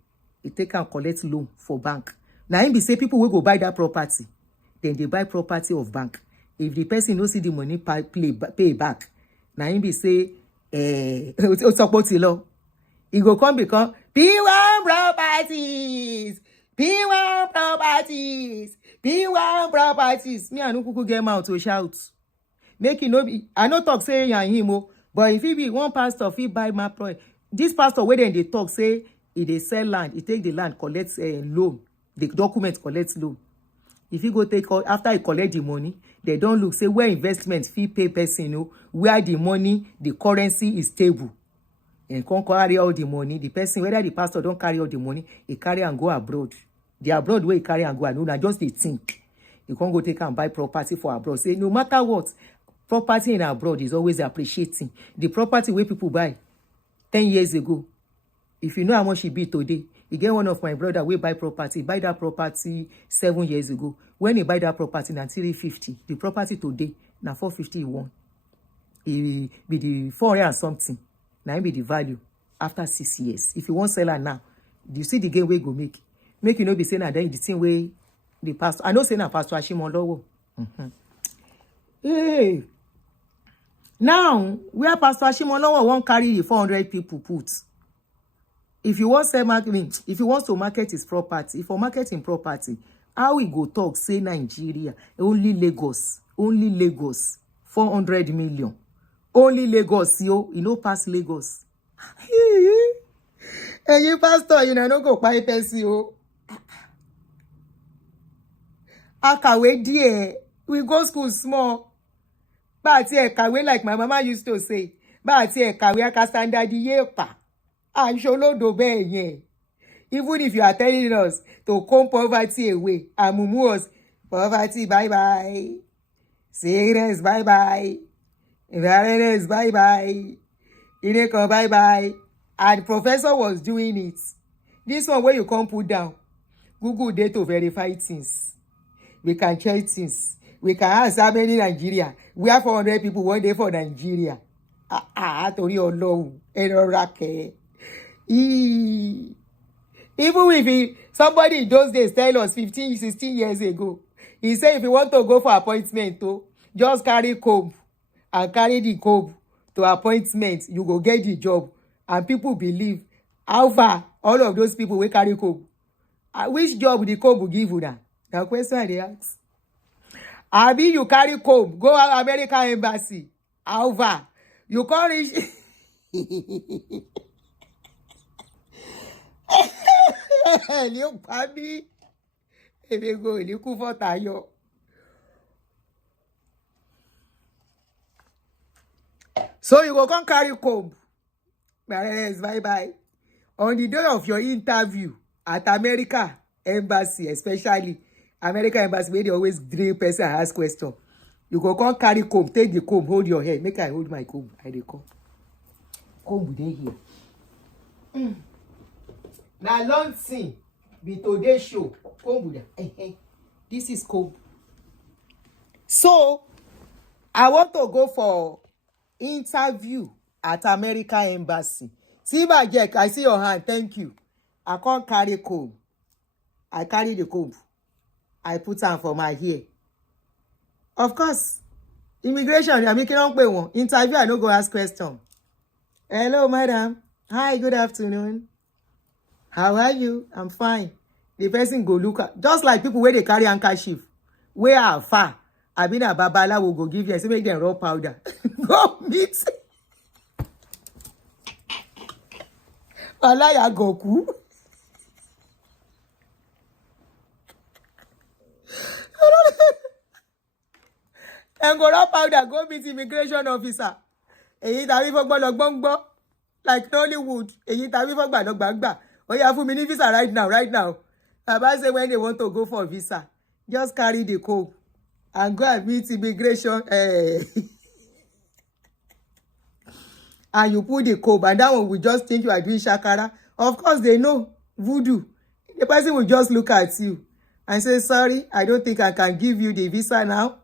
he take and collect loan for bank. Now him be say people will go buy that property. Then they buy property of bank. If the person no see the money pay back, now him be say, he go come become P1 properties. P1 properties. P1 properties. Me, I no kuku get mouth to shout. Make it no be. I no talk say and him, but if he be one pastor, if he buy my project, this pastor where then they talk say he they sell land, he take the land, collects a loan, the document collects loan. If you go take after he collect the money, they don't look say where investment fee pay person, where the money, the currency is stable. And can't carry all the money. The person, whether the pastor don't carry all the money, he carry and go abroad. The abroad where he carry and go, and not just they think. You can't go take and buy property for abroad. Say no matter what, property in abroad is always appreciating. The property where people buy 10 years ago, if you know how much it be today, you get one of my brother we buy that property 7 years ago. When he buy that property na 350, the property today na 451. It be the 400 and something. Now it be the value after 6 years. If you want seller now, do you see the gain we go make? Make you know be saying that then the same way the pastor. I know saying that Pastor Ashimolowo. Hey. Now, where Pastor Ashimolowo won't carry the 400 people put. If you want sell marketing, if he wants to market his property, if for marketing property, how we go talk say Nigeria, only Lagos, 400 million. Only Lagos, yo, you know pass Lagos. And you pastor, you know, no go buy person, yo. Akawe dear, we go school small. But here, kawe like my mama used to say. But here, kawe aka standard yepa. Asholodo be ye. Even if you are telling us to come poverty away, and mumu us, poverty bye bye. Sickness bye bye. Environment bye bye. Ineko bye bye. And the professor was doing it. This one where you come put down. Google data to verify things. We can check things. We can ask how many Nigeria. We have 400 people one day for Nigeria. Tori Olo, Erorake. Even if somebody in those days tell us 15, 16 years ago, he said if you want to go for appointment, just carry comb and carry the comb to appointment, you go get the job. And people believe How far? All of those people will carry comb. Which job the comb will give you now? The question they ask. Abi, you carry comb, go to American embassy. How far? You can't reach. You pabi. If you go, you could for tayo. So you go come carry comb. Bye bye. On the day of your interview at America embassy, especially American embassy, where they always drill person and ask question. You go come carry comb, take the comb, hold your head. Make I hold my comb. I dey come. Comb dey here. Now long thing be today show. Comb dey. This is comb. So I want to go for interview at American embassy. See my Jack, I see your hand. Thank you. I can't carry comb. I carry the comb. I put am for my hair. Of course, immigration, I making on pay one. Interview, I no go ask question. Hello, madam. Hi, good afternoon. How are you? I'm fine. The person go look at, just like people where they carry handkerchief. Where are far? I been a babala will go give you, say make them raw powder. Go mix. Malaya Goku. And go raw powder, go meet immigration officer. Èyí tàbí fọ́gbọ́n lọ gbọ́ngbọ́. Like Nollywood. Èyí tàbí fọ́gbà lọ gbàgbà. Oh yeah, for me visa right now, right now. Baba say when they want to go for visa, just carry the comb and go and meet immigration. And you put the comb, and that one will just think you are doing shakara. Of course, they know voodoo. The person will just look at you and say, sorry, I don't think I can give you the visa now.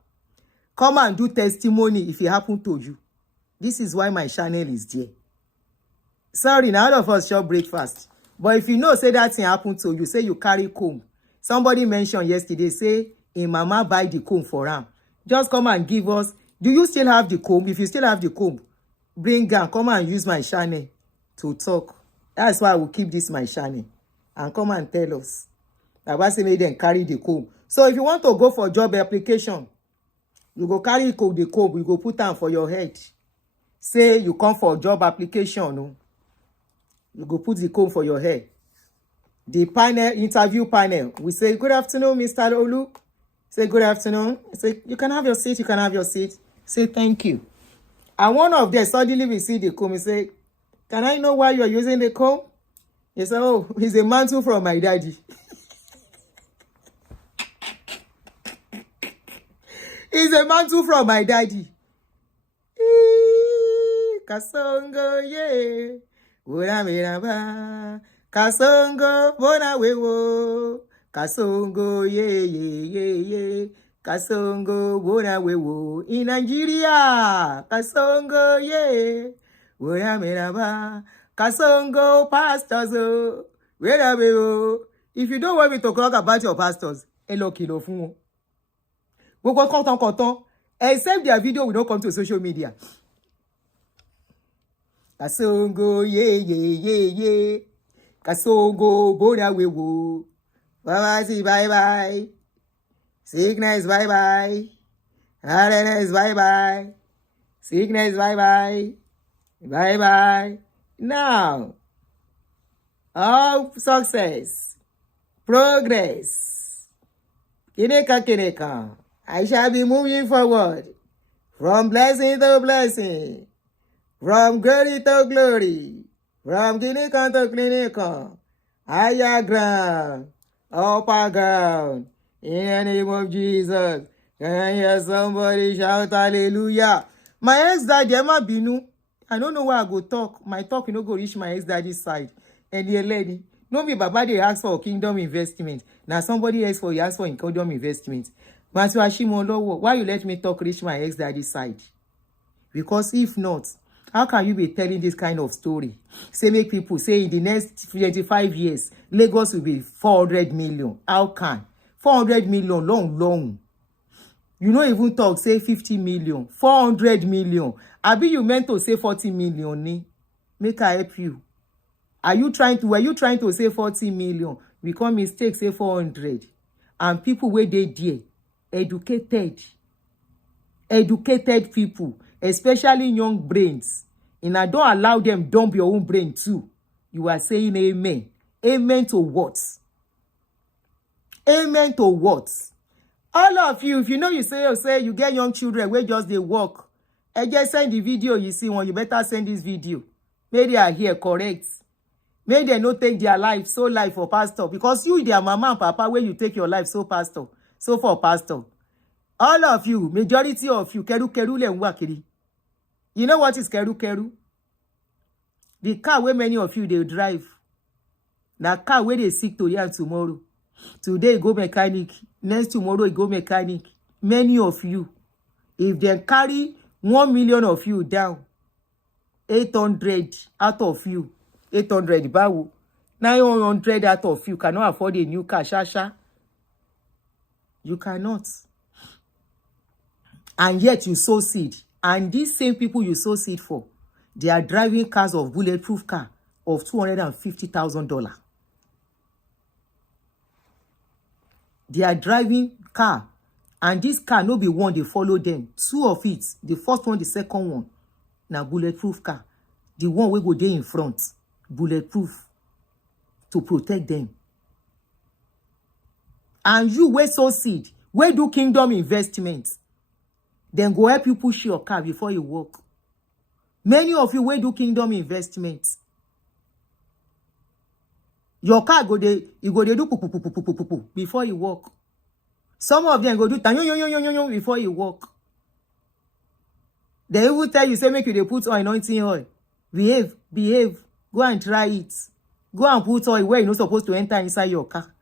Come and do testimony if it happened to you. This is why my channel is there. Sorry, now all of us shall breakfast. But if you know, say that thing happened to you, say you carry comb. Somebody mentioned yesterday, say, in mama buy the comb for him. Just come and give us. Do you still have the comb? If you still have the comb, bring am, come and use my channel to talk. That's why I will keep this my channel. And come and tell us. Baba say make them carry the comb. So if you want to go for job application, you go carry the comb, you go put am for your head. Say you come for job application, no? You go put the comb for your head. The panel, interview panel, we say, good afternoon, Mr. Olu. Say, good afternoon. Say, you can have your seat, you can have your seat. Say, thank you. And one of them suddenly we see the comb. He say, can I know why you are using the comb? He said, oh, it's a mantle from my daddy. It's a mantle from my daddy. Kasongo, yeah. Wona miraba. Kasongo, bona wewo. Kasongo, yeah. Kasongo, bona wewo. In Nigeria. Kasongo, yeah. Wona miraba. Kasongo, pastors. Where wewo. If you don't want me to talk about your pastors, hello kilo fun. We go content. Except their video will not come to social media. Kasongo, yeah. Kasongo, bona wewo. Bye bye. Sickness, bye. Happiness, bye. Sickness, bye. Bye. Now, all success, progress. Kineka. I shall be moving forward from blessing to blessing. From glory to glory, from clinical to clinical, higher ground, upper ground, in the name of Jesus. Can I hear somebody shout hallelujah? My ex-daddy, Emma Binu, I don't know where I go talk. My talk, no go reach my ex-daddy's side. And the lady, no be Baba, they ask for kingdom investment. Now somebody else for you ask for kingdom investment. Master Ashimolowo, why you let me talk reach my ex-daddy's side? Because if not, how can you be telling this kind of story? Say make people say in the next 25 years, Lagos will be 400 million. How can? 400 million, long. You don't even talk, say 50 million, 400 million. Abi you meant to say 40 million, ni? Make I help you. Were you trying to say 40 million? We come mistake, say 400. And people where they there, educated people, especially young brains. And I don't allow them dump your own brain too. You are saying amen. Amen to what? Amen to what? All of you, if you know you say you get young children where just they walk. I just send the video you see one. You better send this video. Maybe they are here correct. Maybe they not take their life so life for pastor. Because you, their mama and papa, where you take your life so pastor. So for pastor. All of you, majority of you, keru le wakiri. You know what is keru? The car where many of you they drive. The car where they seek to hear tomorrow. Today go mechanic. Next tomorrow go mechanic. Many of you. If they carry 1 million of you down, 800 out of you. 800 bawo. 900 out of you cannot afford a new car. Shasha. You cannot. And yet you sow seed. And these same people you sow seed for, they are driving cars of bulletproof car of $250,000. They are driving car. And this car no be one, they follow them. Two of it. The first one, the second one. Now bulletproof car. The one we go there in front. Bulletproof. To protect them. And you where sow seed. Where do kingdom investments. Then go help you push your car before you walk. Many of you where do kingdom investments. Your car go there, you go there do poo before you walk. Some of them go do tan before you walk. They will tell you, say make you they put anointing oil. Behave. Go and try it. Go and put oil where you're not supposed to enter inside your car.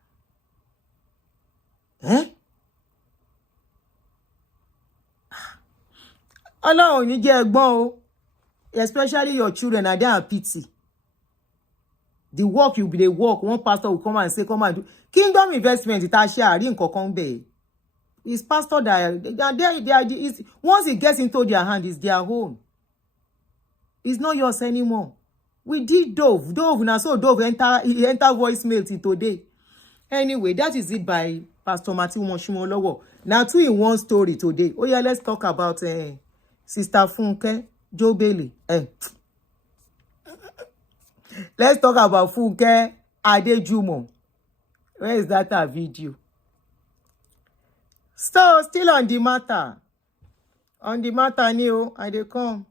Allah only get gbon, especially your children, and they are pity. The work you be the work. One pastor will come and say, come and do. Kingdom investment, it actually in kokombe. It's pastor that once it gets into their hand, it's their own. It's not yours anymore. We did Dove. Now so Dove enter voicemail till today. Anyway, that is it by Pastor Ashimolowo. Now 2-in-1 story today. Oh yeah, let's talk about Sister Funke, Joe Bailey. Let's talk about Funke Adejumo. Where is that video? So, still on the matter. On the matter, Neo, I dey come.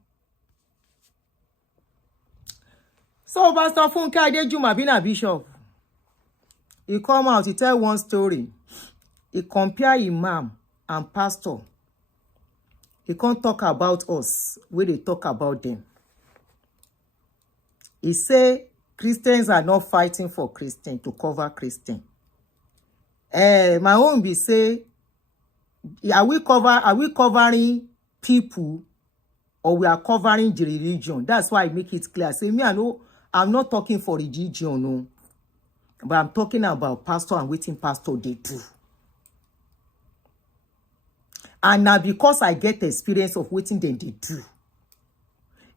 So, Pastor Funke Adejumo been a bishop. He come out, he tell one story. He compare imam and pastor. He can't talk about us when they talk about them. He say Christians are not fighting for Christian to cover Christian. My own be say, are we covering people or we are covering the religion? That's why I make it clear. Say me, I know I'm not talking for religion, no, but I'm talking about pastor and waiting pastor they do. And now because I get the experience of waiting them they do.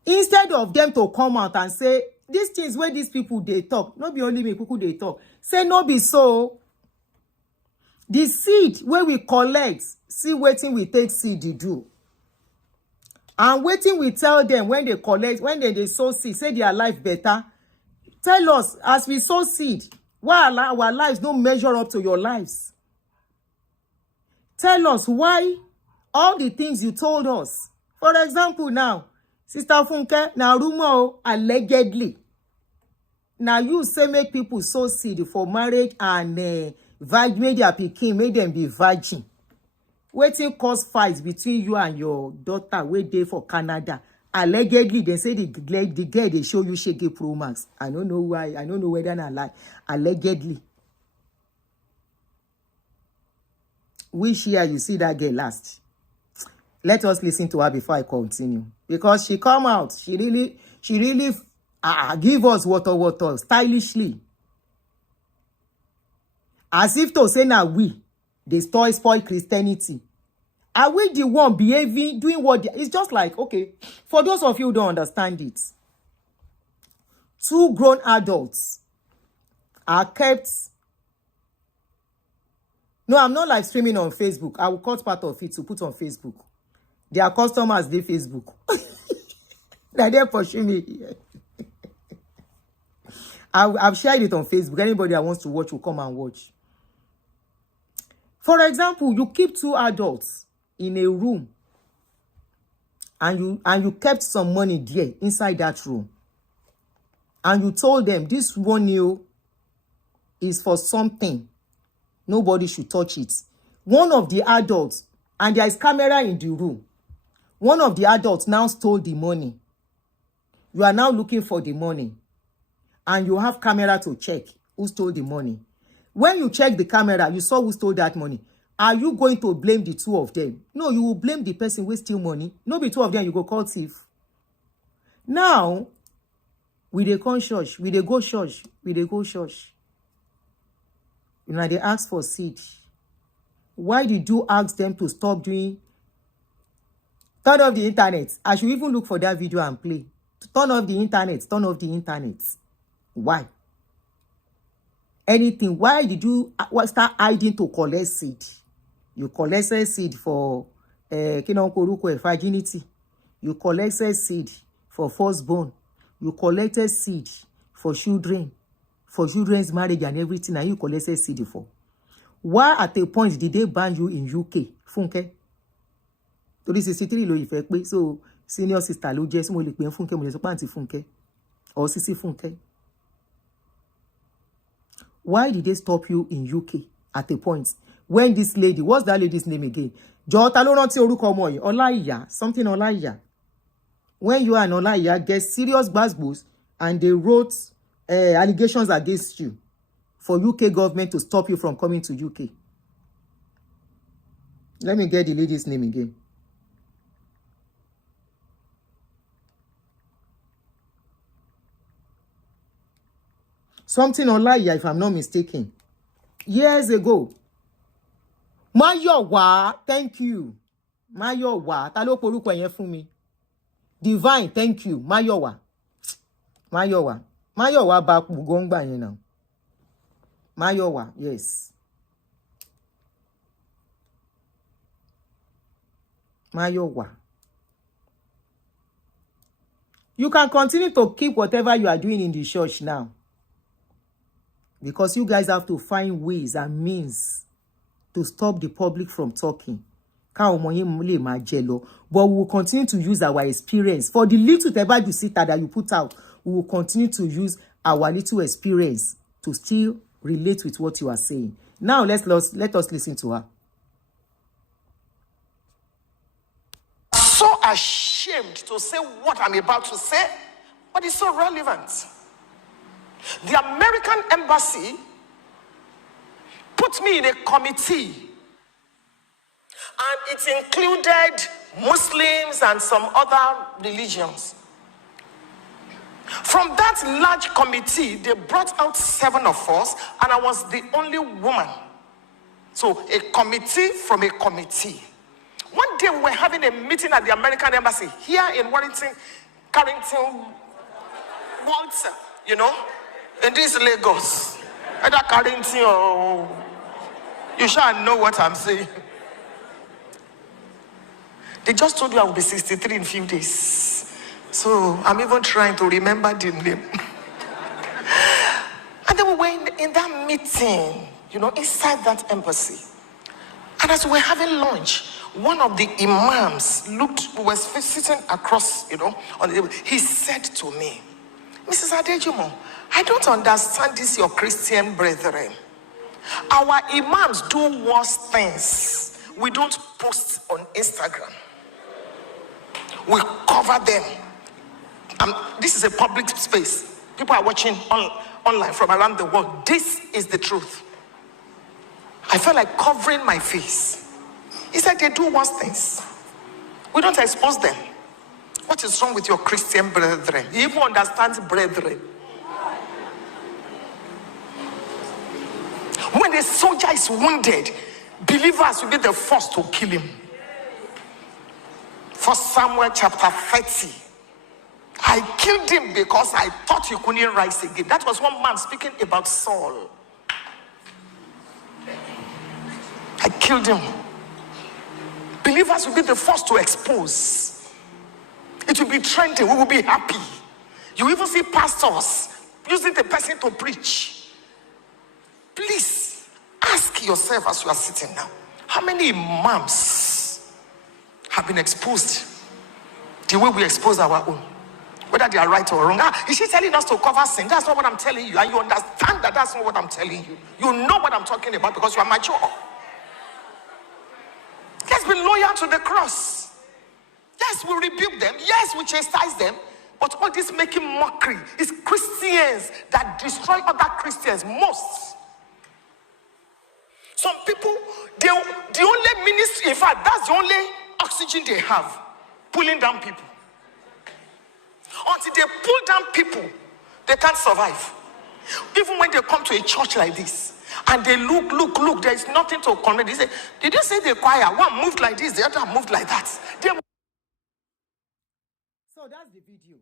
Instead of them to come out and say, these things where these people they talk, not be only me people they talk. Say no be so. The seed where we collect, see waiting we take seed they do. And waiting we tell them when they collect, when they sow seed, say their life better. Tell us, as we sow seed, why our lives don't measure up to your lives. Tell us why all the things you told us. For example now, Sister Funke, now rumor allegedly. Now you say make people sow seed for marriage and make their pikin, make them be virgin. Waiting cause fights between you and your daughter where they for Canada. Allegedly, they say the girl they show you Shege Pro Max. I don't know why. I don't know whether or not allegedly. Which year you see that girl last? Let us listen to her before I continue. Because she come out, she really give us water stylishly. As if to say now we, they spoil Christianity. Are we the one behaving, doing what? It's just like, okay, for those of you who don't understand it. 2 grown adults are kept. No, I'm not live streaming on Facebook. I will cut part of it to put on Facebook. Their customers, they Facebook. They're there pushing me. I've shared it on Facebook. Anybody that wants to watch will come and watch. For example, you keep 2 adults in a room and you kept some money there inside that room. And you told them this money is for something. Nobody should touch it. One of the adults, and there is camera in the room. One of the adults now stole the money. You are now looking for the money. And you have camera to check who stole the money. When you check the camera, you saw who stole that money. Are you going to blame the 2 of them? No, you will blame the person who steal money. No, be 2 of them, you go call thief. Now, we dey come church, we dey go church, we dey go church. You know, they ask for seed. Why did you ask them to stop doing? Turn off the internet. I should even look for that video and play. Turn off the internet. Turn off the internet. Why? Anything. Why did you start hiding to collect seed? You collected seed for virginity. You collected seed for firstborn. You collected seed for children. For children's marriage and everything, and you collected seed for. Why at a point did they ban you in UK? Funke. So this is 63 lo effect. So senior sister lo just mo le pe Funke mo le so Aunty Funke or Sisi Funke. Why did they stop you in UK at a point? When this lady, what's that lady's name again? Jota lo rántí orúkọ ọmọ yìí, Olaiya, something Olaiya. When you and Olaiya get serious gbasgbos and they wrote allegations against you for UK government to stop you from coming to UK. Let me get the lady's name again. Something Olaiya, if I'm not mistaken. Years ago. Mayowa, thank you. Mayowa, ta ló porúkọ yẹn fún mi. Divine, thank you. Mayowa. Mayowa. Mayowa back Bugongba, you know. Mayowa, yes. Mayowa. You can continue to keep whatever you are doing in the church now. Because you guys have to find ways and means to stop the public from talking. But we will continue to use our experience. For the little you see that you put out, we will continue to use our little experience to still relate with what you are saying. Now, let us listen to her. So ashamed to say what I'm about to say, but it's so relevant. The American embassy put me in a committee, and it included Muslims and some other religions. From that large committee, they brought out 7 of us, and I was the only woman. So a committee from a committee. One day we were having a meeting at the American embassy here in Warrington, Carrington, Walter, you know, in this Lagos. Either Carrington or you shall know what I'm saying. They just told you I will be 63 in a few days. So I'm even trying to remember the name. And then we were in that meeting, you know, inside that embassy. And as we were having lunch, one of the imams was sitting across, you know, on the table. He said to me, Mrs. Adejumo, I don't understand this, your Christian brethren. Our imams do worse things. We don't post on Instagram. We cover them. This is a public space. People are watching online from around the world. This is the truth. I felt like covering my face. He said they do worse things. We don't expose them. What is wrong with your Christian brethren? He even understands brethren. When a soldier is wounded, believers will be the first to kill him. 1 Samuel chapter 30. I killed him because I thought he couldn't rise again. That was one man speaking about Saul. I killed him. Believers will be the first to expose. It will be trending. We will be happy. You even see pastors using the person to preach. Please ask yourself as you are sitting now, how many imams have been exposed the way we expose our own? Whether they are right or wrong. Is she telling us to cover sin? That's not what I'm telling you. And you understand that that's not what I'm telling you. You know what I'm talking about because you are mature. Let's be loyal to the cross. Yes, we rebuke them. Yes, we chastise them. But all this making mockery is Christians that destroy other Christians most. Some people, the only ministry, in fact, that's the only oxygen they have, pulling down people. Until they pull down people, they can't survive. Even when they come to a church like this, and they look, there is nothing to comment. They say, did you say the choir? One moved like this, the other moved like that. So that's the video.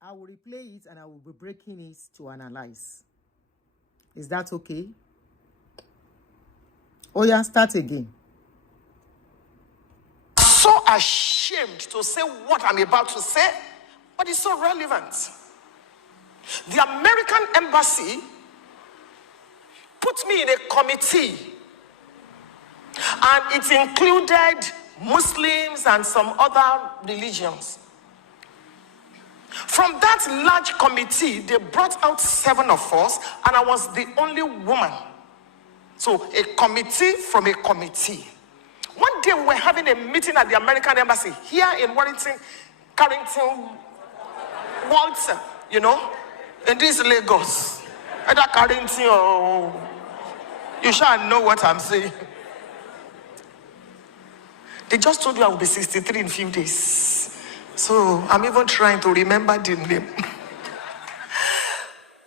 I will replay it and I will be breaking it to analyze. Is that okay? Oh yeah, start again. So ashamed to say what I'm about to say, but it's so relevant. The American embassy put me in a committee, and it included Muslims and some other religions. From that large committee, they brought out 7 of us, and I was the only woman. So a committee from a committee. One day we were having a meeting at the American embassy here in Carrington, Walter, in this Lagos. Either Carrington or you shall know what I'm saying. They just told you I will be 63 in a few days. So I'm even trying to remember the name.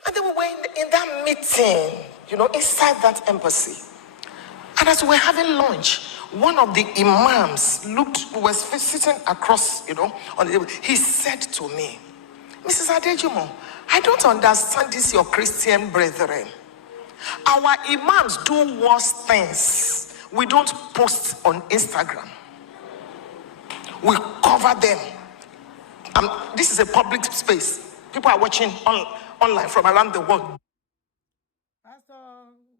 And then we were in that meeting, inside that embassy. And as we were having lunch, one of the imams was sitting across, on the table. He said to me, Mrs. Adejumo, I don't understand this, your Christian brethren. Our imams do worse things. We don't post on Instagram. We cover them. This is a public space. People are watching online from around the world. Pastor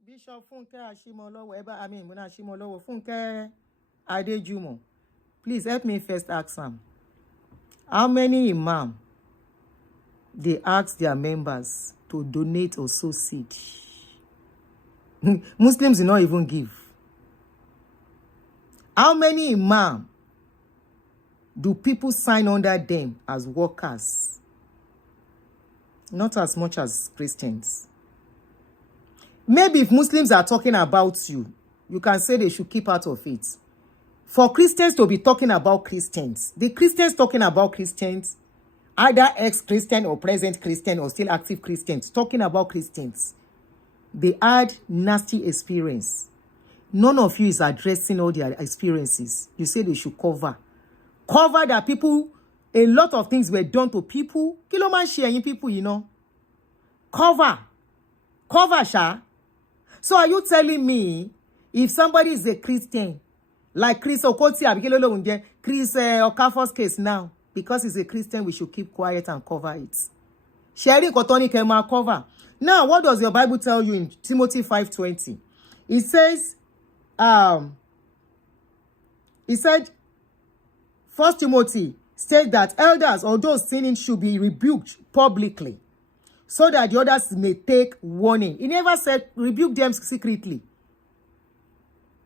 Bishop Funke Ashimolowo, Ashimolowo, Funke Adejumo. Please help me first ask him. How many imams they ask their members to donate or sow seed? Muslims do not even give. How many imams do people sign under them as workers? Not as much as Christians. Maybe if Muslims are talking about you, you can say they should keep out of it. For Christians to be talking about Christians, the Christians talking about Christians, either ex-Christian or present Christian or still active Christians, talking about Christians, they had nasty experience. None of you is addressing all their experiences. You say they should cover that people, a lot of things were done to people. Kilo man sharing people, Cover, sha. So are you telling me if somebody is a Christian, like Chris Okoti, Chris Okafor's case now, because he's a Christian, we should keep quiet and cover it? Sharing Kotoni Kema cover. Now, what does your Bible tell you in Timothy 5:20? It says, it said, 1 Timothy states that elders or those sinning should be rebuked publicly so that the others may take warning. He never said rebuke them secretly.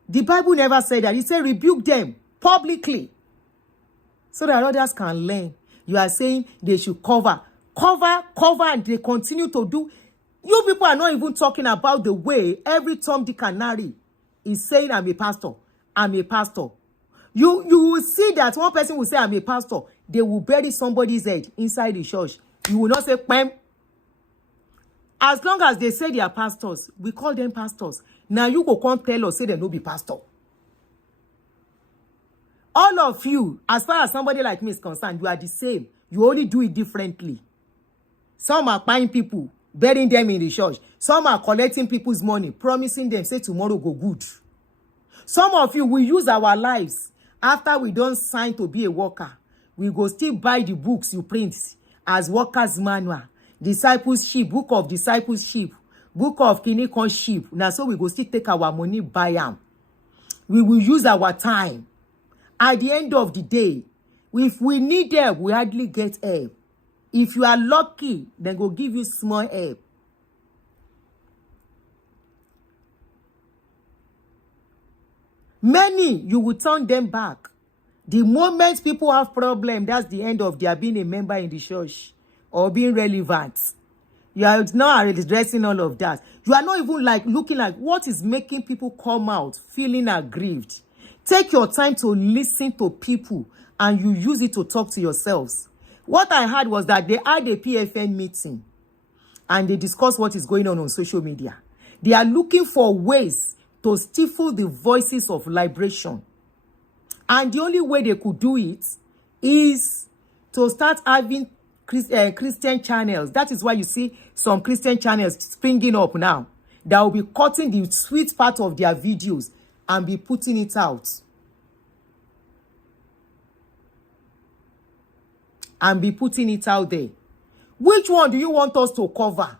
The Bible never said that. He said rebuke them publicly so that others can learn. You are saying they should cover, and they continue to do. You people are not even talking about the way every Tom, Dick, and Harry is saying, I'm a pastor. You will see that one person will say, I'm a pastor. They will bury somebody's head inside the church. You will not say, Pam. As long as they say they are pastors, we call them pastors. Now you go come tell us, say they no be pastor. All of you, as far as somebody like me is concerned, you are the same. You only do it differently. Some are buying people, burying them in the church. Some are collecting people's money, promising them, say tomorrow go good. Some of you, we use our lives after we don't sign to be a worker. We go still buy the books you print as workers manual, discipleship, book of discipleship, book of clinicalship. Now so we go still take our money, buy them. We will use our time. At the end of the day, if we need help, we hardly get help. If you are lucky, then go give you small help. Many, you will turn them back. The moment people have problem, that's the end of their being a member in the church or being relevant. You are not addressing all of that. You are not even like looking like what is making people come out feeling aggrieved. Take your time to listen to people and you use it to talk to yourselves. What I heard was that they had a PFN meeting and they discussed what is going on social media. They are looking for ways to stifle the voices of liberation. And the only way they could do it is to start having Christian channels. That is why you see some Christian channels springing up now. That will be cutting the sweet part of their videos and be putting it out. And be putting it out there. Which one do you want us to cover?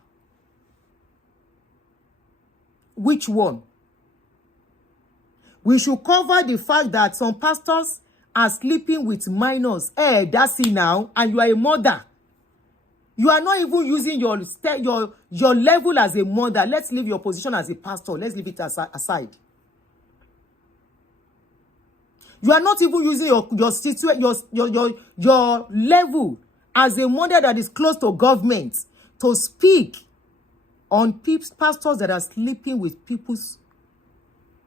Which one? We should cover the fact that some pastors are sleeping with minors. That's it now. And you are a mother. You are not even using your level as a mother. Let's leave your position as a pastor. Let's leave it aside. You are not even using your level as a mother that is close to government to speak on pastors that are sleeping with people's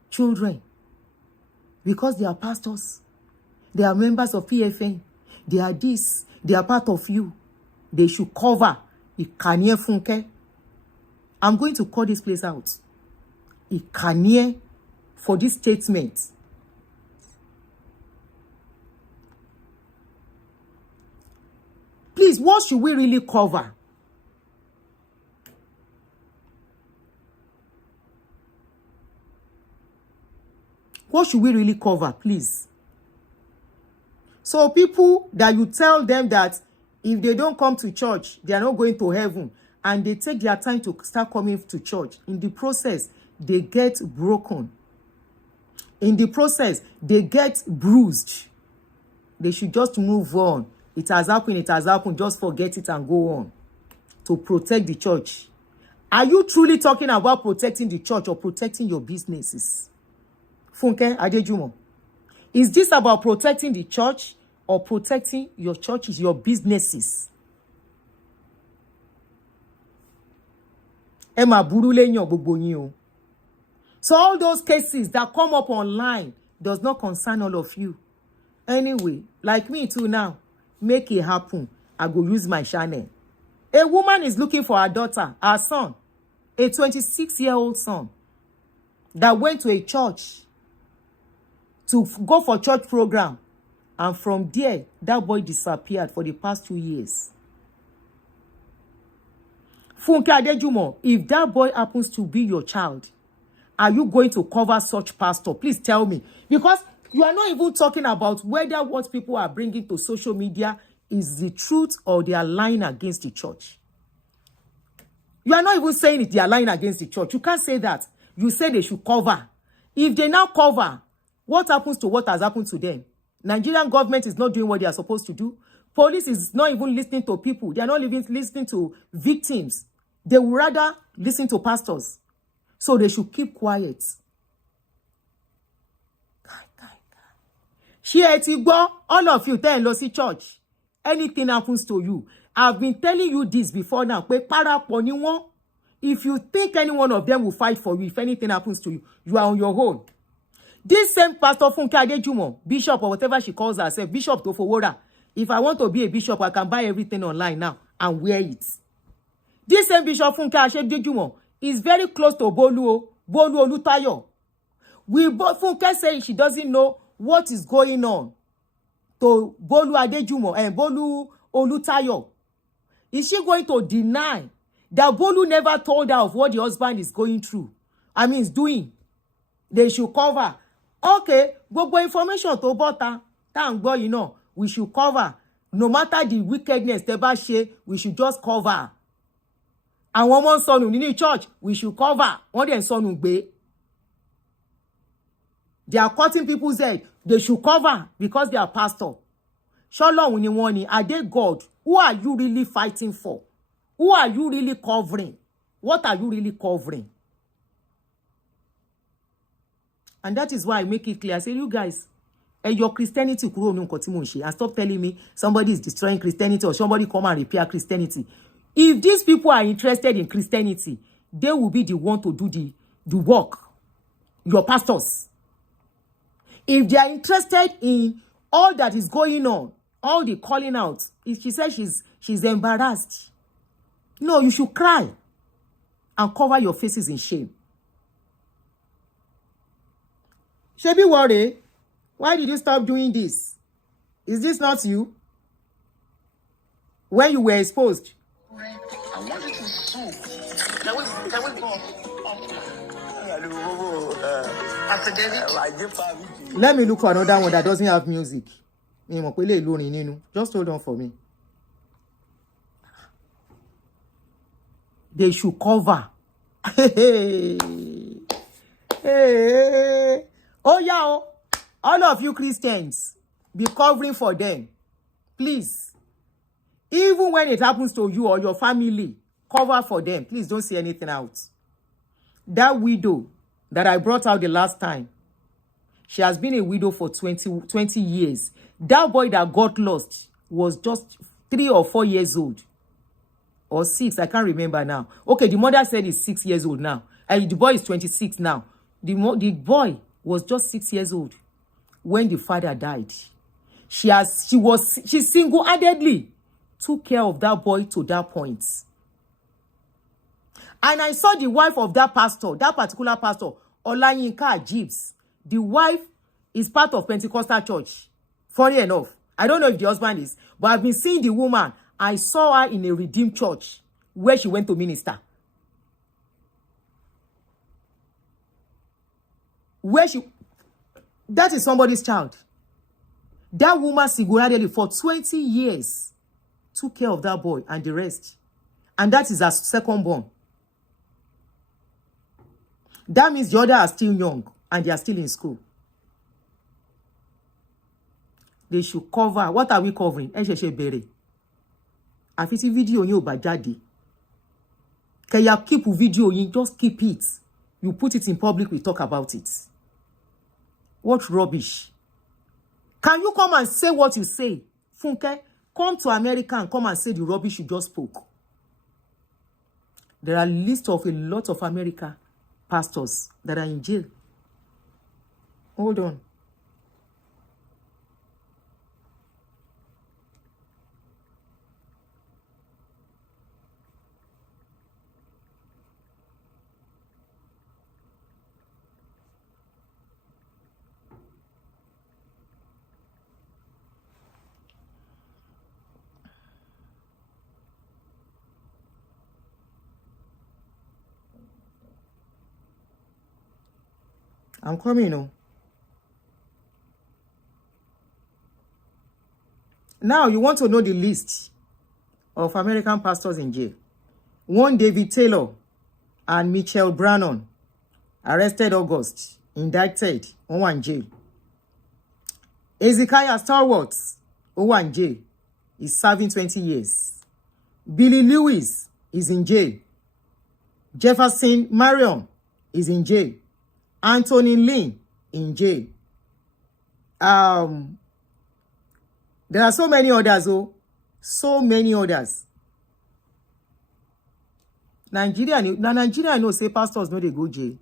children. Because they are pastors. They are members of PFN. They are this. They are part of you. They should cover Ikanye Funke. I'm going to call this place out. Ikanye for this statement. Please, what should we really cover? What should we really cover, please? So people that you tell them that if they don't come to church, they are not going to heaven, and they take their time to start coming to church. In the process, they get broken. In the process, they get bruised. They should just move on. It has happened, just forget it and go on. To protect the church. Are you truly talking about protecting the church or protecting your businesses? Funke, Adejumo. Is this about protecting the church or protecting your churches, your businesses? Emma Burulenyo Bubonyo. So all those cases that come up online does not concern all of you. Anyway, like me too now, make it happen. I go use my channel. A woman is looking for her daughter, her son, a 26-year-old son that went to a church to go for church program. And from there, that boy disappeared for the past 2 years. Funke Adejumo, if that boy happens to be your child, are you going to cover such pastor? Please tell me. Because you are not even talking about whether what people are bringing to social media is the truth or they are lying against the church. You are not even saying it, they are lying against the church. You can't say that. You say they should cover. If they now cover, what happens to what has happened to them? Nigerian government is not doing what they are supposed to do. Police is not even listening to people. They are not even listening to victims. They would rather listen to pastors. So they should keep quiet. All of you tell and see church. Anything happens to you. I've been telling you this before now. If you think any one of them will fight for you, if anything happens to you, you are on your own. This same Pastor Funke Adejumo, bishop or whatever she calls herself, Bishop Tofowora. If I want to be a bishop, I can buy everything online now and wear it. This same Bishop Funke Adejumo is very close to Bolu Olutayo. Funke say she doesn't know what is going on to Bolu Adejumo and Bolu Olutayo, is she going to deny that Bolu never told her of what the husband is going through? I mean, is doing. They should cover. Okay, gbogbo information to bota, thank God, you know, we should cover. No matter the wickedness, we should just cover. And one more son in the church, we should cover. One then son be. They are cutting people's head. They should cover because they are pastor. Shalom when you want it. Are they God? Who are you really fighting for? Who are you really covering? What are you really covering? And that is why I make it clear. I say, you guys, your Christianity and stop telling me somebody is destroying Christianity or somebody come and repair Christianity. If these people are interested in Christianity, they will be the one to do the work. Your pastors. If they are interested in all that is going on, all the calling out, if she says she's embarrassed, no, you should cry and cover your faces in shame. Shebi worry, why did you stop doing this? Is this not you? When you were exposed. I want you to sue. Can we go Pastor David? Let me look for another one that doesn't have music. Just hold on for me. They should cover. Hey. Oh, yeah. All of you Christians, be covering for them. Please. Even when it happens to you or your family, cover for them. Please don't say anything out. That widow that I brought out the last time, she has been a widow for 20 years. That boy that got lost was just 3 or 4 years old. Or 6, I can't remember now. Okay, the mother said he's 6 years old now. And the boy is 26 now. The boy was just 6 years old when the father died. She single-handedly took care of that boy to that point. And I saw the wife of that pastor, that particular pastor, Olayinka Ajibs. The wife is part of Pentecostal church. Funny enough. I don't know if the husband is, but I've been seeing the woman. I saw her in a redeemed church where she went to minister. That is somebody's child. That woman single-handedly for 20 years took care of that boy and the rest. And that is her second born. That means the other are still young and they are still in school. They should cover. What are we covering? Afiti video you ba jade. Can you keep video you just keep it. You put it in public, we talk about it. What rubbish. Can you come and say what you say? Funke, come to America and come and say the rubbish you just spoke. There are lists of a lot of America pastors that are in jail. Hold on. I'm coming, oh. Now, you want to know the list of American pastors in jail. 1 David Taylor and Michelle Brannon, arrested August, indicted, one jail. Ezekiah Stallworth, one jail, is serving 20 years. Billy Lewis is in jail. Jefferson Marion is in jail. Anthony Lynn in jail. There are so many others, oh. So many others. Nigeria know say pastors no they go jail.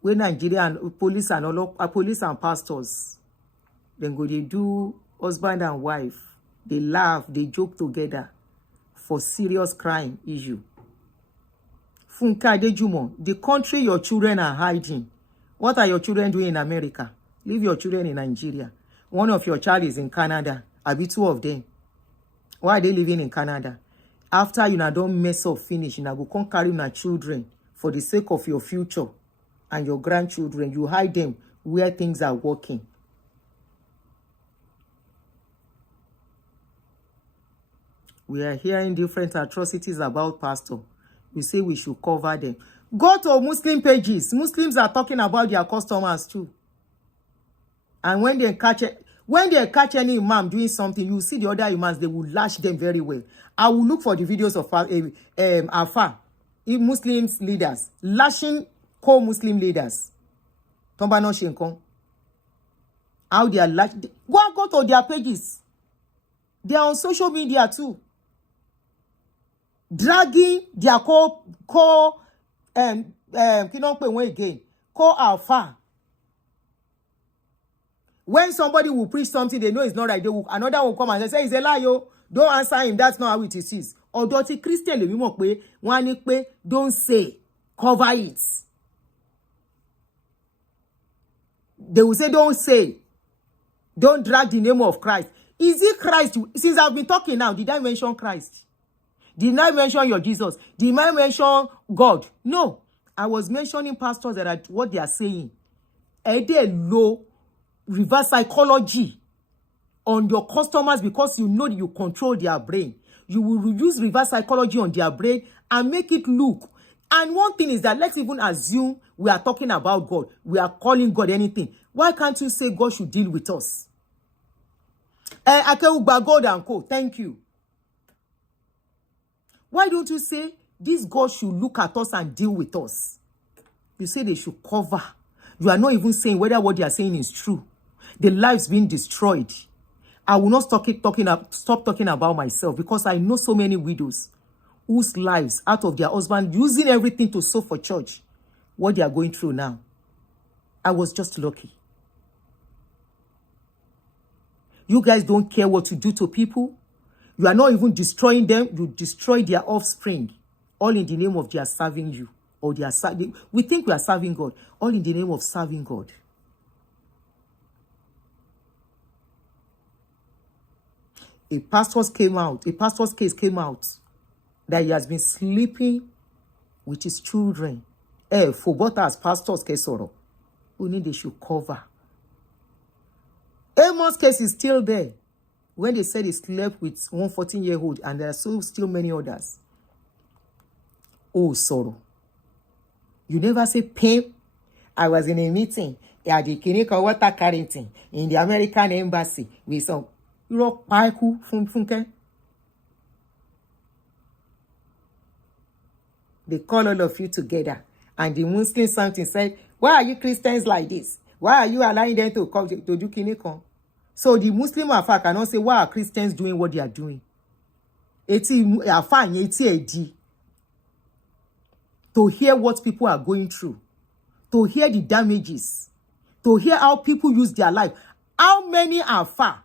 When Nigerian police and pastors, then go they do husband and wife. They laugh, they joke together for serious crime issue. Funke, Adejumo, the country your children are hiding. What are your children doing in America? Leave your children in Nigeria. One of your child is in Canada. I'll be 2 of them. Why are they living in Canada? After you now don't mess up, finish, you now go come carry my children for the sake of your future and your grandchildren. You hide them where things are working. We are hearing different atrocities about pastor. We say we should cover them. Go to Muslim pages. Muslims are talking about their customers too. And when they catch any imam doing something, you see the other imams, they will lash them very well. I will look for the videos of Alpha, Muslim leaders, lashing co-Muslim leaders. Tombano Shenkon. How they are lashing. Go to their pages. They are on social media too. Dragging their co-alpha. When somebody will preach something they know is not right, another will come and say it's a lie, yo. Don't answer him. That's not how it is. Or dirty Christian, don't say, cover it. They will say, don't say. Don't drag the name of Christ. Is it Christ? Since I've been talking now, did I mention Christ? Did I mention your Jesus? Did I mention God? No. I was mentioning pastors that are what they are saying. They low reverse psychology on your customers because you know that you control their brain. You will use reverse psychology on their brain and make it look. And one thing is that let's even assume we are talking about God. We are calling God anything. Why can't you say God should deal with us? God and co. Thank you. Why don't you say this God should look at us and deal with us? You say they should cover. You are not even saying whether what they are saying is true. The lives being destroyed. I will not stop talking about myself because I know so many widows whose lives out of their husband using everything to sow for church. What they are going through now. I was just lucky. You guys don't care what you do to people. You are not even destroying them. You destroy their offspring. All in the name of they are serving you. Or they are we think we are serving God. All in the name of serving God. A pastor's case came out that he has been sleeping with his children. For both as pastors case or only they should cover. Amos' case is still there. When they said he slept with one 14-year-old and there are still many others. Oh, sorrow. You never say pain. I was in a meeting at the Kineka Water Carrington in the American Embassy with some Paiku from Funke. They call all of you together. And the Muslim something said, why are you Christians like this? Why are you allowing them to come to do Kineka? So the Muslim Afa cannot say, why are Christians doing what they are doing? To hear what people are going through. To hear the damages. To hear how people use their life. How many Afa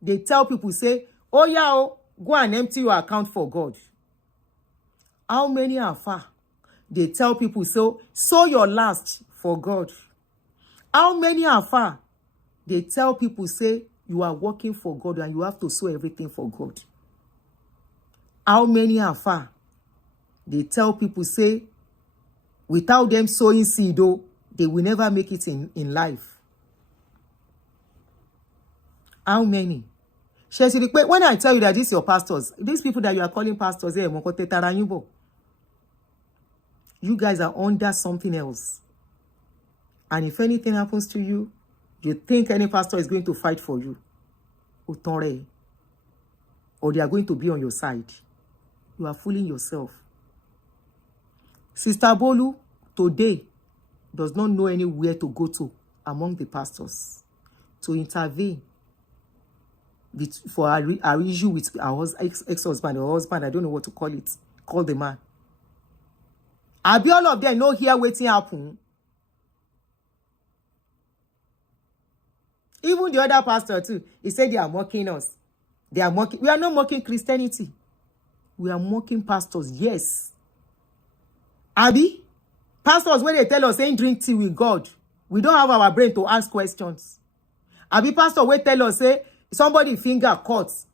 they tell people, say, oh yeah, go and empty your account for God. How many Afa they tell people, so sow your last for God. How many Afa they tell people, say, you are working for God and you have to sow everything for God. How many Afa they tell people, say, without them sowing seed, though, they will never make it in life. How many? When I tell you that these are your pastors, these people that you are calling pastors, you guys are under something else. And if anything happens to you, you think any pastor is going to fight for you. Or they are going to be on your side. You are fooling yourself. Sister Bolu, today, does not know anywhere to go to among the pastors to intervene for our issue with our ex-husband or husband. I don't know what to call it. Call the man. I'll be all of them no here waiting happen. Even the other pastor too, he said they are mocking us. They are mocking. We are not mocking Christianity. We are mocking pastors. Yes. Abi, pastors, when they tell us, saying drink tea with God, we don't have our brain to ask questions. Abi, pastor, when tell us, say somebody finger cuts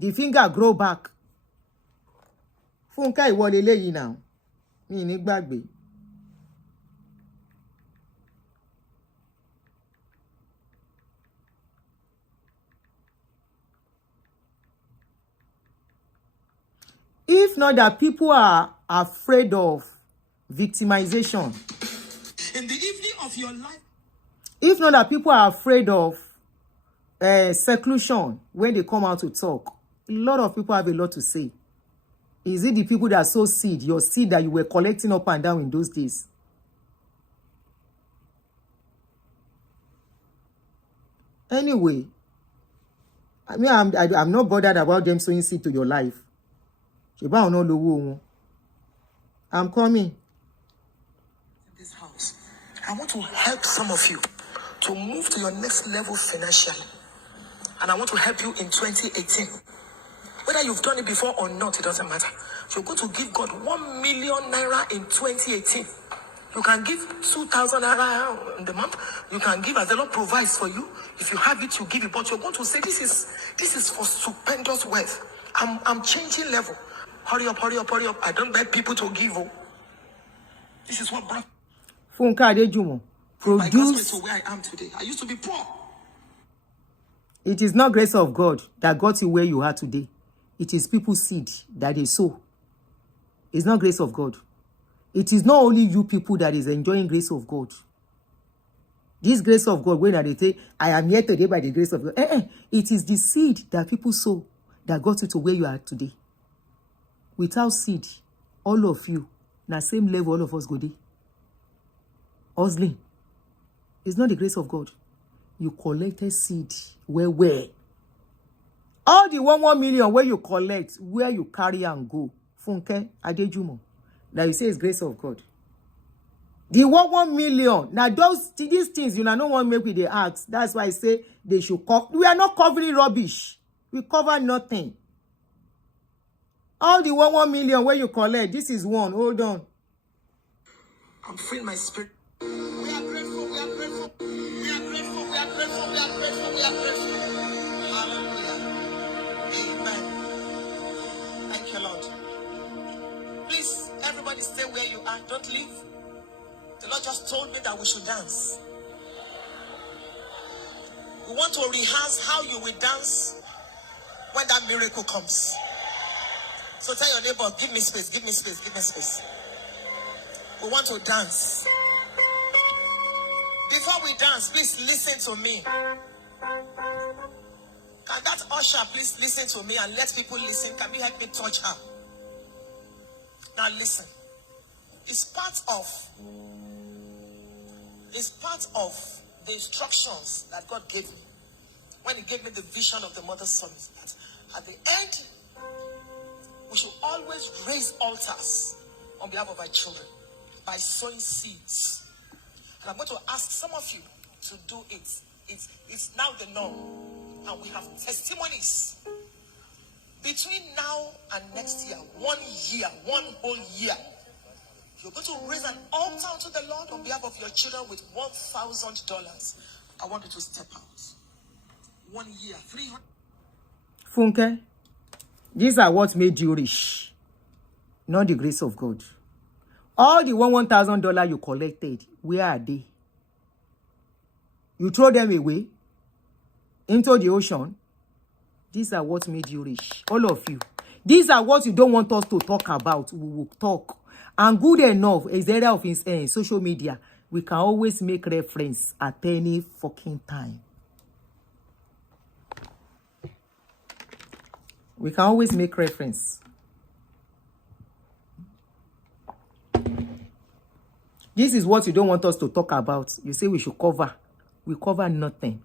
The finger grow back. Funke ìwọ leléyìí now. Mi ní gbàgbé. If not that people are afraid of victimization. In the evening of your life. If not that people are afraid of seclusion when they come out to talk. A lot of people have a lot to say. Is it the people that sow seed, your seed that you were collecting up and down in those days? Anyway, I mean, I'm not bothered about them sowing seed to your life. I'm coming. In this house, I want to help some of you to move to your next level financially. And I want to help you in 2018. Whether you've done it before or not, it doesn't matter. You're going to give God 1 million naira in 2018. You can give 2,000 naira in the month. You can give as the Lord provides for you. If you have it, you give it. But you're going to say, this is for stupendous wealth. I'm changing level. Hurry up, hurry up, hurry up. I don't beg people to give. This is what brought Funke Adejumo my gospel to where I am today. I used to be poor. It is not grace of God that got you where you are today. It is people's seed that they sow. It's not grace of God. It is not only you people that is enjoying grace of God. This grace of God, when they say, I am here today by the grace of God. It is the seed that people sow that got you to where you are today. Without seed, all of you, na same level, all of us go there. Hustling. It's not the grace of God. You collected seed where? All the 1 million where you collect, where you carry and go. Funke Adejumo. Now you say it's grace of God. The 1 million. Now these things, you know, no one make with the acts. That's why I say they should cover. We are not covering rubbish. We cover nothing. All the 1 million where you collect, this is one. Hold on. I'm freeing my spirit. We are grateful, we are grateful. We are grateful, we are grateful, we are grateful, we are grateful. Hallelujah. Amen. Thank you, Lord. Please, everybody stay where you are. Don't leave. The Lord just told me that we should dance. We want to rehearse how you will dance when that miracle comes. So tell your neighbor, give me space, give me space, give me space. We want to dance. Before we dance, please listen to me. Can that usher please listen to me and let people listen? Can you help me touch her? Now listen. It's part of the instructions that God gave me when He gave me the vision of the mother's son. That at the end, we should always raise altars on behalf of our children by sowing seeds. And I'm going to ask some of you to do it. It's now the norm. And we have testimonies. Between now and next year, 1 year, 1 whole year, you're going to raise an altar to the Lord on behalf of your children with $1,000. I want you to step out. 1 year, 300. Funke, these are what made you rich, not the grace of God. All the $1,000 you collected, where are they? You throw them away into the ocean. These are what made you rich, all of you. These are what you don't want us to talk about. We will talk. And good enough, is the area of social media, we can always make reference at any fucking time. We can always make reference. This is what you don't want us to talk about. You say we should cover. We cover nothing.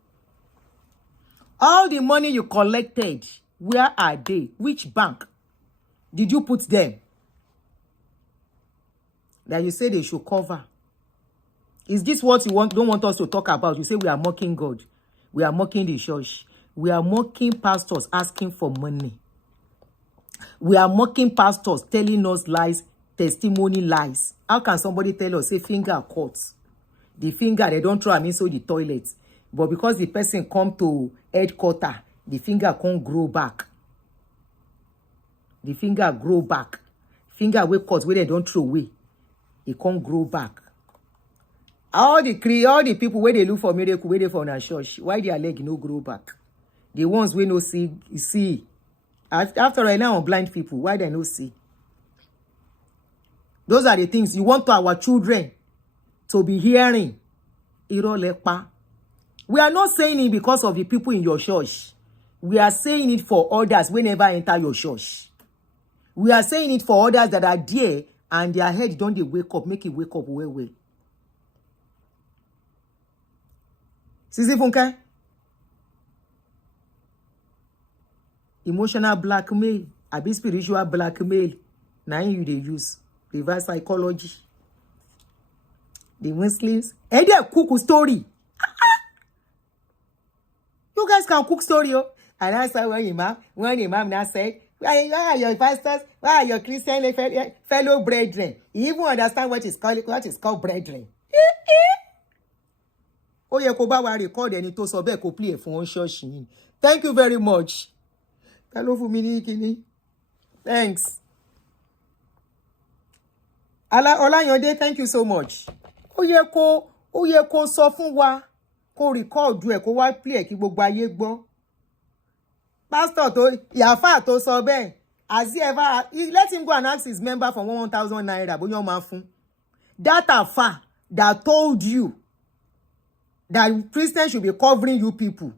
All the money you collected, where are they? Which bank did you put them? That you say they should cover. Is this what you don't want us to talk about? You say we are mocking God. We are mocking the church. We are mocking pastors asking for money. We are mocking pastors telling us lies, testimony lies. How can somebody tell us, say, finger cut? The finger, they don't throw them inside the toilet. But because the person come to headquarters, the finger can't grow back. the finger grow back. Finger wey cut wey dem don throw away, e can't grow back. All the people where they look for miracle, where they for na church, why their leg no grow back? The ones we no see. After all, now on blind people, why they no see? Those are the things you want to our children to be hearing. Irolepa. We are not saying it because of the people in your church. We are saying it for others who never enter your church. We are saying it for others that are there and their head don't they wake up, make it wake up well. Sisi Funke? Emotional blackmail, abi spiritual blackmail. Now you they use reverse psychology. The Muslims, and they cook story. You guys can cook story, oh. And that's why when Imam now said, why are your pastors? Why are your Christian fellow brethren? You even understand what is called brethren. Oh, yeah, ko ba wa record any to so be ko play for one church. Thank you very much. Hello for me, Kini. Thanks. Olayode, thank you so much. Ó yẹ kó sọ fún wa, kó record ẹ kó wá play kí gbogbo ayé gbọ́. Pastor to Yafa to sọ bẹ́ẹ̀, has he ever let him go and ask his member for 1,000 naira bóyá máa fún. That Afa that told you that Christians should be covering you people.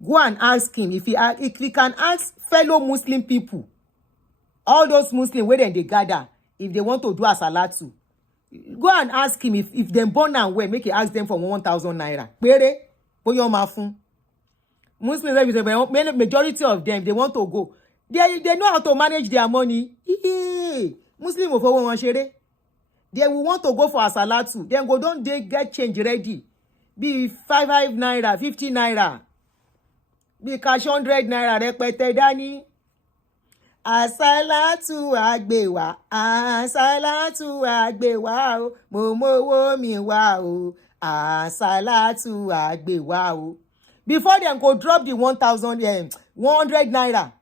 Go and ask him if he can ask fellow Muslim people, all those Muslims where they gather, if they want to do a salatu. Go and ask him if them born and well, make he ask them for 1,000 naira. Pere, boyo mafun. Muslims, majority of them, they want to go. They know how to manage their money. Muslim of one shere. They will want to go for a salatu. Then go don't they get change ready. Be 5 naira, 50 naira. Be cash 100 naira repete dani. Asalatu agbewa, asalatu agbewa o, momowo mi wa o, asalatu agbewa o. Before them go drop the 100 naira,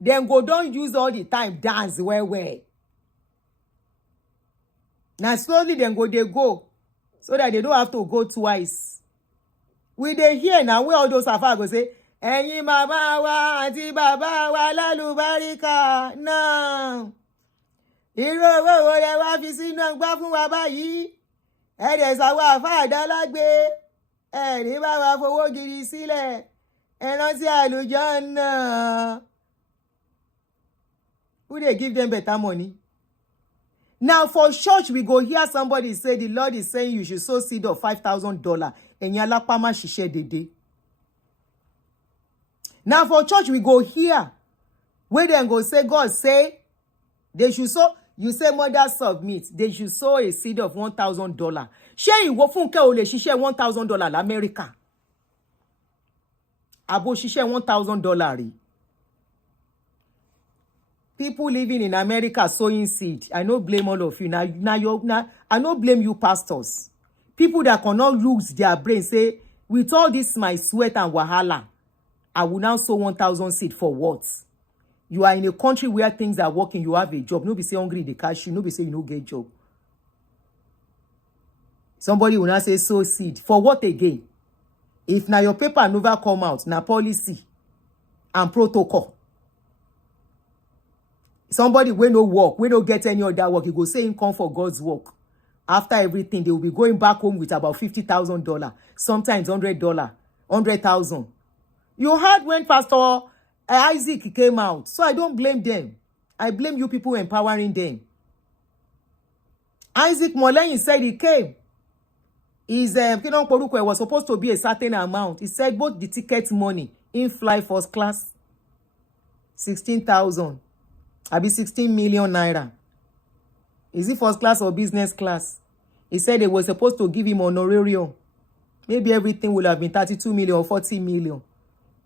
then go don't use all the time dance well. Now slowly then they go, so that they don't have to go twice. We they hear now where all those afar go say, ẹ̀yin màmá wa àti bàbá wa lálùbáríkà náà. Irú owó wo lẹ wá fi sínú ọgbà fún wa báyìí? Ẹ̀dẹ̀ sàwọn àfáàdá lágbé. Ẹ̀rí bá wa fowó gidi sílẹ̀. Ẹ̀rántí àlùjọ náà. Who they give them better money? Now for church, we go hear somebody say the Lord is saying you should sow seed of $5,000. Ẹ̀yin alápá má ṣiṣẹ́ dédé. Now for church, we go here. Where then go say, God say, they should sow, you say mother submit, they should sow a seed of $1,000. Ṣé ìwọ Funke ò lè ṣiṣẹ́ $1,000 l'America? Abo ṣiṣẹ́ $1,000 rí. People living in America sowing seed. I no blame all of you. I no blame you pastors. People that cannot lose their brain say, with all this my sweat and wahala, I will now sow 1,000 seed for what? You are in a country where things are working, you have a job. No be say hungry, they cash you. No be say you no get job. Somebody will now say sow seed. For what again? If now your paper never come out, na policy and protocol. Somebody will no work, will no get any other work. You go say him come for God's work. After everything, they will be going back home with about $50,000. Sometimes $100, 100,000. You heard when Pastor Isaac came out. So I don't blame them. I blame you people empowering them. Isaac Moleyin said he came. His was supposed to be a certain amount. He said both the ticket money in fly first class, 16,000. I be 16 million naira. Is it first class or business class? He said they were supposed to give him honorarium. Maybe everything would have been 32 million or 40 million.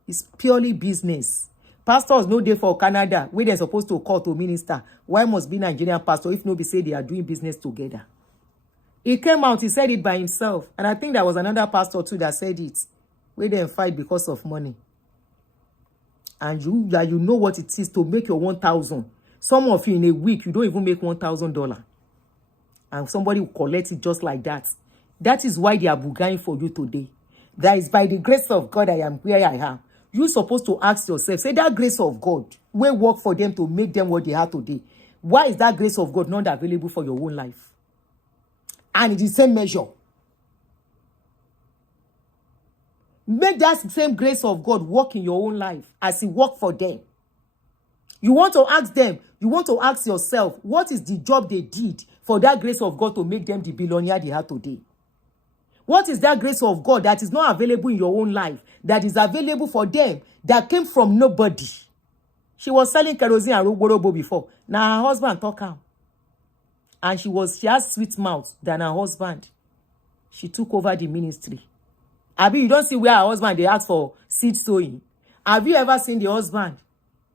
It's purely business. Pastors no day for Canada, where they're supposed to call to minister. Why must be Nigerian pastor if nobody say they are doing business together? He came out, he said it by himself. And I think there was another pastor too that said it. Where they fight because of money. And you know what it is to make your 1,000. Some of you in a week, you don't even make $1,000. And somebody will collect it just like that. That is why they are bugaing for you today. That is by the grace of God I am where I am. You're supposed to ask yourself, say that grace of God will work for them to make them what they are today. Why is that grace of God not available for your own life? And it's the same measure. Make that same grace of God work in your own life as it worked for them. You want to ask them, you want to ask yourself, what is the job they did for that grace of God to make them the billionaire they are today? What is that grace of God that is not available in your own life, that is available for them, that came from nobody? She was selling kerosene and robo before. Now her husband talk her. And she has sweet mouth than her husband. She took over the ministry. Abi, you don't see where her husband, they ask for seed sowing. Have you ever seen the husband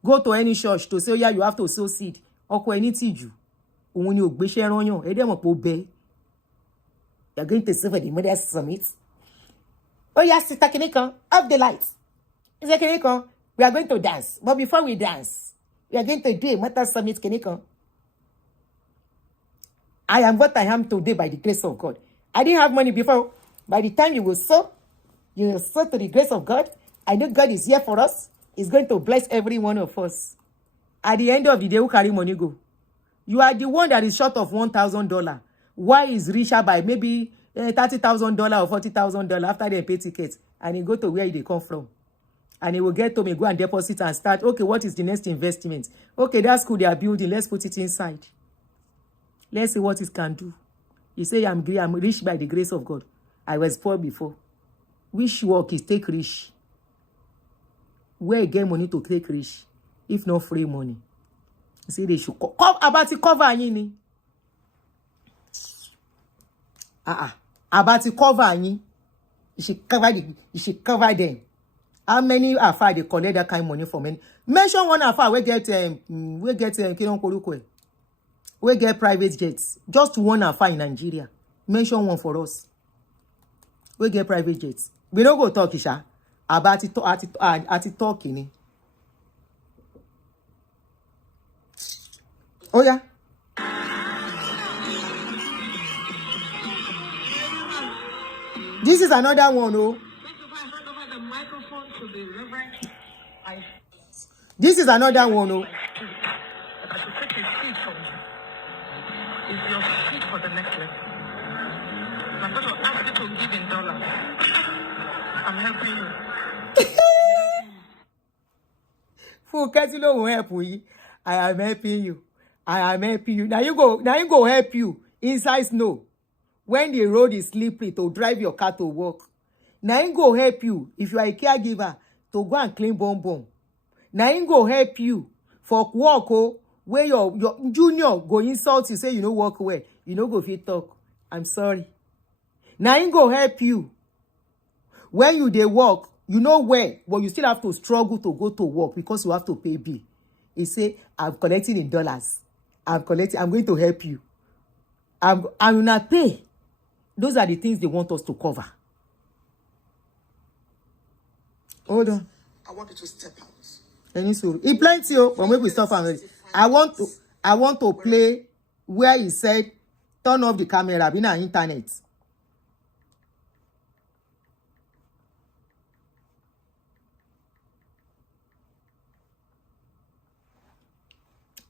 go to any church to say, oh yeah, you have to sow seed? Ọkọ ẹni tìjú. Òun ni ò gbéṣẹ́ rányàn. Ẹ dẹ̀ mọ̀ pé ó bẹ́. You're going to serve at the Mothers Summit. Oh yeah, Sister Kiniko, off the lights. Sister Kiniko, we are going to dance. But before we dance, we are going to do a Mothers Summit, Kiniko. I am what I am today by the grace of God. I didn't have money before. By the time you will sow to the grace of God. I know God is here for us. He's going to bless every one of us. At the end of the day, who carry money go? You are the one that is short of $1,000. Why is richer by maybe $30,000 or $40,000 after they pay tickets and he go to where they come from? And he will get to me, go and deposit and start. Okay, what is the next investment? Okay, that's cool. They are building. Let's put it inside. Let's see what it can do. You say, I'm rich by the grace of God. I was poor before. Which work is take rich? Where you get money to take rich? If not free money. You say they should about to cover any. About to cover any. You should cover them. How many afar they collect that kind of money from? Mention one afar we get we get private jets. Just one afar in Nigeria. Mention one for us. We get private jets. We don't go talk Isha. About it talking. Oh yeah. This is another one, oh. This is another one, oh. Is your seat for the next level. I'm going to ask you to give in dollars. I'm helping you. Funke will help you. I am helping you. I am helping you. Now you go help you. Inside snow. When the road is slippery to drive your car to work. Now you go help you. If you are a caregiver, to go and clean bomb. Now you go help you for work, oh, where your junior go insult you, say you know work well. You know go fit talk. I'm sorry. Now you go help you. When you dey work, you know where, but you still have to struggle to go to work because you have to pay bill. He say, I'm collecting in dollars. I'm going to help you. I'm not pay. Those are the things they want us to cover. Hold on. I want you to step out. He plenty, but maybe we stop and I want to play where he said, turn off the camera, be on internet.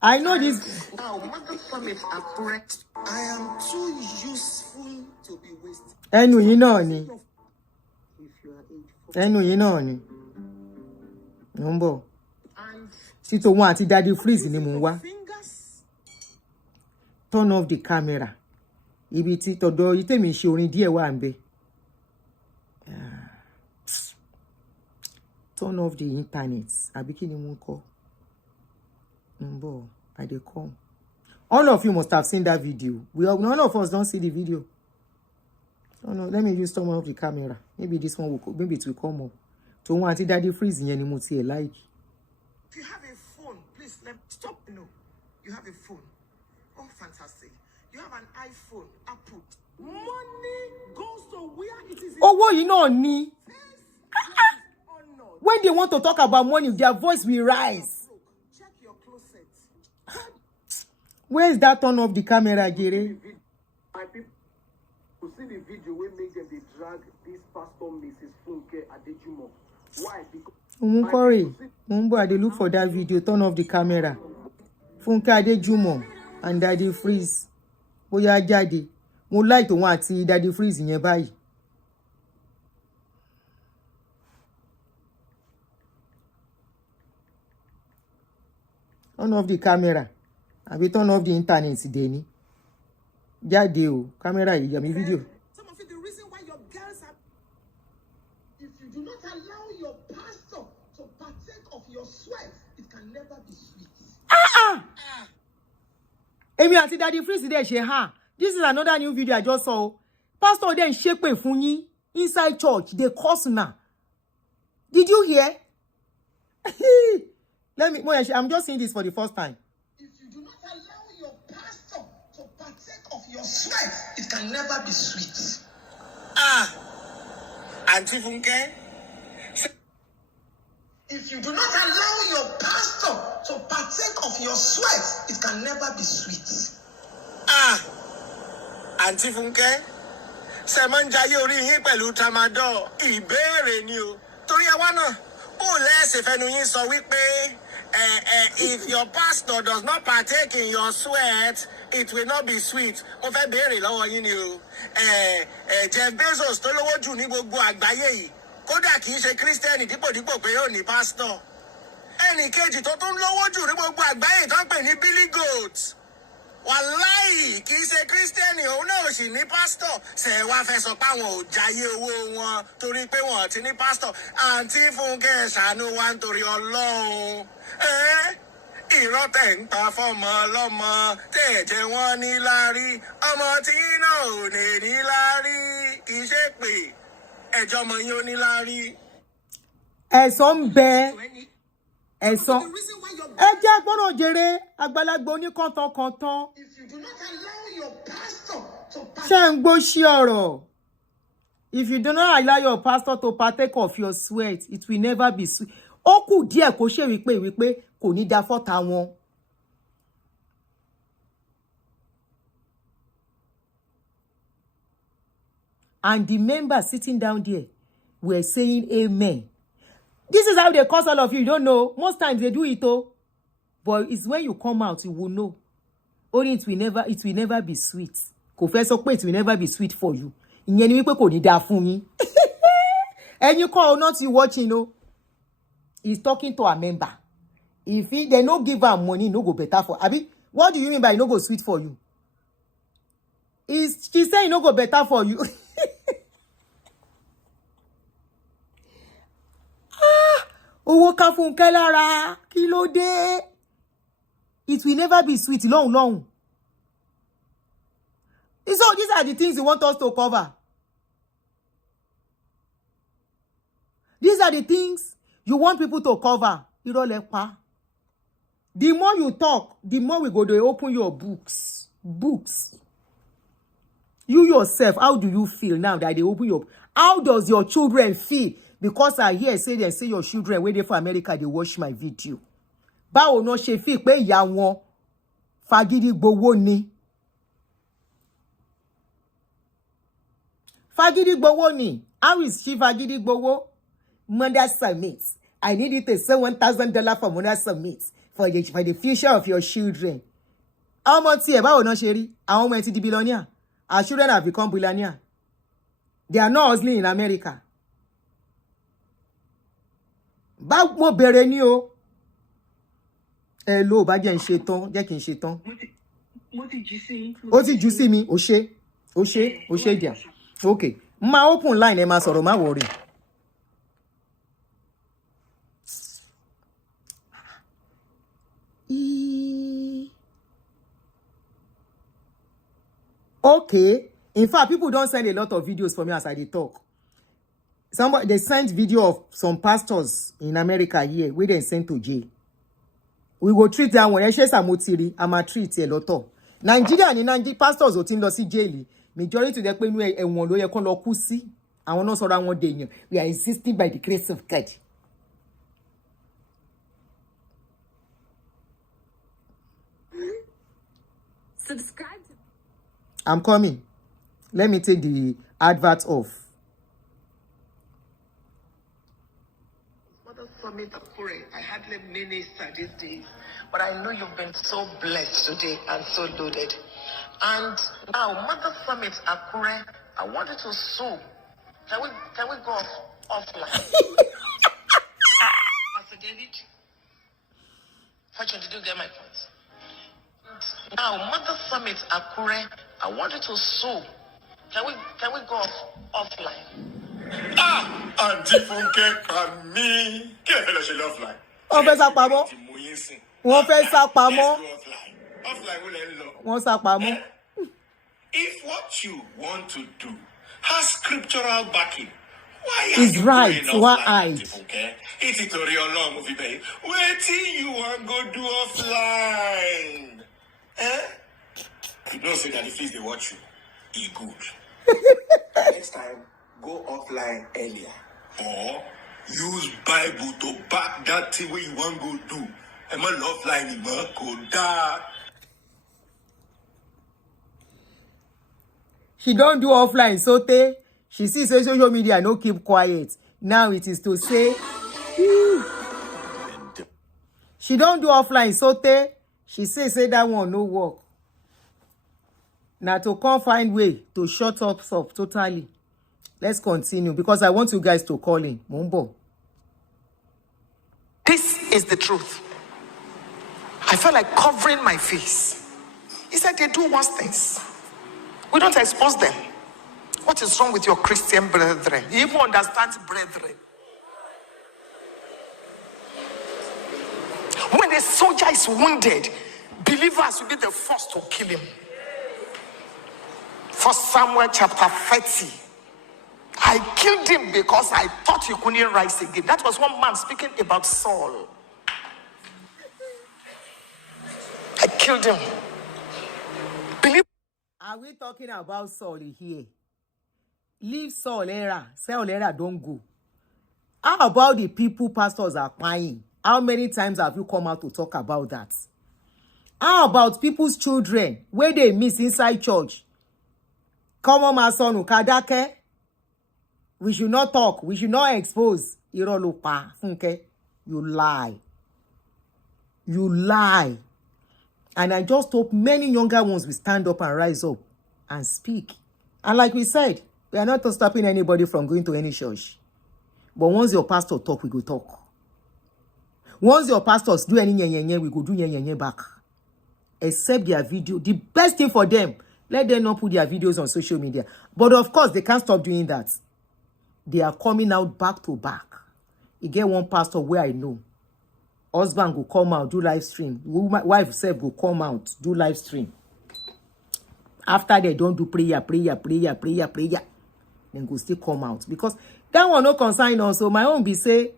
I know this. Now, Mother Summits are correct. I am too useful to be wasted. You know ni. You know ni. Number. See to one anti daddy freeze ni mo wa. Turn off the camera. Ibi tí todo ite mi ṣe orin díẹ̀ wà ńbẹ̀. Turn off the internet. Àbí kí ni mo kọ? Number. I dey come. All of you must have seen that video. None of us don't see the video. Oh no, let me use some of the camera. Maybe this one will, maybe it will come up. To one anti daddy freeze yẹn ni mo ti ẹ like. If you have a phone, please stop. No, you have a phone. Oh, fantastic. You have an iPhone, Apple. Money goes to where it is. Oh, what you know ni? When they want to talk about money, their voice will rise. Check your closet. Where is that turn off the camera, Jere? My people see the video where make them they drag this pastor Mrs. Funke Adejumo. Why? Because they look for that video. Turn off the camera. Funke Adejumo and Daddy Freeze. Boya jáde. Mo like to want àti Daddy Freeze yẹn báyìí. Turn off the camera. Àbí turn off the internet dé ni. Jáde o, camera yìí, yàmí video. Some of you, the reason why your girls are, if you do not allow your pastor to partake of your sweat, it can never be sweet. Èmi àti Daddy Freeze dẹ̀ ṣe ha. This is another new video I just saw. Pastor then ṣépè fún yín inside church. They curse now. Did you hear? I'm just saying this for the first time. If you do not allow your pastor to partake of your sweat, it can never be sweet. Aunty Funke. If you do not allow your pastor to partake of your sweat, it can never be sweet. Aunty Funke. Semanjaye orí yín pẹ̀lú tramadol. Ìbéèrè ni o. Torí àwa náà, ó lẹ́sẹ̀ fẹnu yín sọ wípé if your pastor does not partake in your sweat, it will not be sweet. Mo fẹ́ béèrè lọ́wọ́ yín ni o. Jeff Bezos tó lówó jù ní gbogbo àgbáyé yìí. Kódà kì í ṣe Kírísítẹ́nì dípòdípò pé yóò ní pásítọ̀. Ẹnì kejì tó tún lówó jù ní gbogbo àgbáyé tó ń pè ní Billy Goat. Wàláì kì í ṣe Kírísítẹ́nì òun náà ò sì ní pásítọ̀. Ṣé wá fẹ́ sọ pé àwọn ò jayé owó wọn torí pé wọn ti ní pásítọ̀. Àǹtí Fúnkẹ́ ṣàánú wa nítorí Ọlọ́run. Irọ́ tẹ̀ ń pa fọ́mọ ọlọ́mọ tẹ̀ jẹ́ wọ́n ní láárí. Ọmọ tí náà ò ní láárí kì í ṣe pé ẹjọ́ ọmọ yín ó ní láárí. Ẹ̀san ń bẹ. Ẹ̀san. Ẹ jẹ́ gbọ́dọ̀ jèrè àgbàlagbà oníkọ̀tàn-kọ̀tàn. If you do not allow your pastor to Ṣé ń gbọ́ sí ọ̀rọ̀? If you do not allow your pastor to partake of your sweat, it will never be sweet. Ó kù díẹ̀ kó ṣe wípé kò ní da fọ́ta wọn. And the members sitting down there were saying amen. This is how they curse all of you. You don't know. Most times they do it, but it's when you come out, you will know. Only it will never be sweet. Kò fẹ́ sọ pé it will never be sweet for you. Ìyẹn ni wípé kò ní dáa fún yín. And you call not you watching, He's talking to a member. If they no give her money, no go better for. Abi, what do you mean by no go sweet for you? She's saying no go better for you. Owó kan Funke lára, kí ló dé? It will never be sweet, long. So these are the things you want us to cover. These are the things you want people to cover. Irọ́ lẹ pa. The more you talk, the more we go to open your books. Books. You yourself, how do you feel now that they open your... How does your children feel? Because I hear say your children waiting for America, they watch my video. Báwo no ṣe feel pé ìyá wọn fagídí gbowó ni. Fagídí gbowó ni. How is she fagídí gbowó? Mother submit. I need you to send $1,000 for Mother submit for the future of your children. How much here? Báwo no ṣe rí? Àwọn ọmọ ẹ ti di billionaire. Our children have become billionaire. They are not hustling in America. Bá mo bẹ̀rẹ̀ ni o. Hello, bá jẹ́ n ṣe tán, jẹ́ kí n ṣe tán. Mo ti jù sí. Ó ti jù sí mi, ó ṣe dia. Okay. Ma open line ẹ máa sọ̀rọ̀, má worry. Okay. In fact, people don't send a lot of videos for me as I dey talk. Somebody they sent video of some pastors in America here where they sent to jail. We go treat that one. I'ma treat a lot of Nigeria ni pastors ò tin lọ sí jail. Majority de pé inú ẹ̀wọ̀n ló yẹ kó lọ kú sí. Àwọn náà sọ̀rọ̀ àwọn dèyàn. We are insisting by the grace of God. Subscribe to I'm coming. Let me take the advert off. Mother Summit Akure, I hardly minister these days, but I know you've been so blessed today and so loaded. And now, Mother Summit Akure, I want you to sow. Can we go offline? Pastor David, Fortune, did you get my point? Now, Mother Summit Akure, I want you to sow. Can we go offline? Aunty Funke and me. She love line. Wọ́n fẹ́ sá pamọ́. Wọ́n fẹ́ sá pamọ́. Offline will end low. Wọ́n sá pamọ́. If what you want to do has scriptural backing, why It's are you right. going Why offline, hide? Aunty Funke? It's a tutorial movie, babe. Wait till you want go do offline. You don't say that the fees they watch you. He good. Next time, go offline earlier. Or use Bible to back that thing where you want go do. I'm not offline, you go da. She don't do offline sote. She sees social media no keep quiet. Now it is to say she don't do offline sote. She say that one no work. Now to come find way to shut up totally. Let's continue because I want you guys to call in. Mumbo. This is the truth. I felt like covering my face. He said they do worse things. We don't expose them. What is wrong with your Christian brethren? You even understand brethren. When a soldier is wounded, believers will be the first to kill him. For Samuel chapter 30, I killed him because I thought you couldn't rise again. That was one man speaking about Saul. I killed him. Believe. Are we talking about Saul here? Leave Saul era. Saul era don't go. How about the people pastors are crying? How many times have you come out to talk about that? How about people's children where they miss inside church? Come on, my son, Ukadake. We should not talk. We should not expose. Irolupa, Funke, you lie. You lie. And I just hope many younger ones will stand up and rise up and speak. And like we said, we are not stopping anybody from going to any church. But once your pastor talk, we go talk. Once your pastors do any nyenyenye, we go do nyenyenye back. Except their video. The best thing for them, let them not put their videos on social media. But of course, they can't stop doing that. They are coming out back to back. You get one pastor where I know. Husband go come out, do live stream. Wife self go come out, do live stream. After they don't do prayer, then go still come out. Because that one no concern also. My own be say,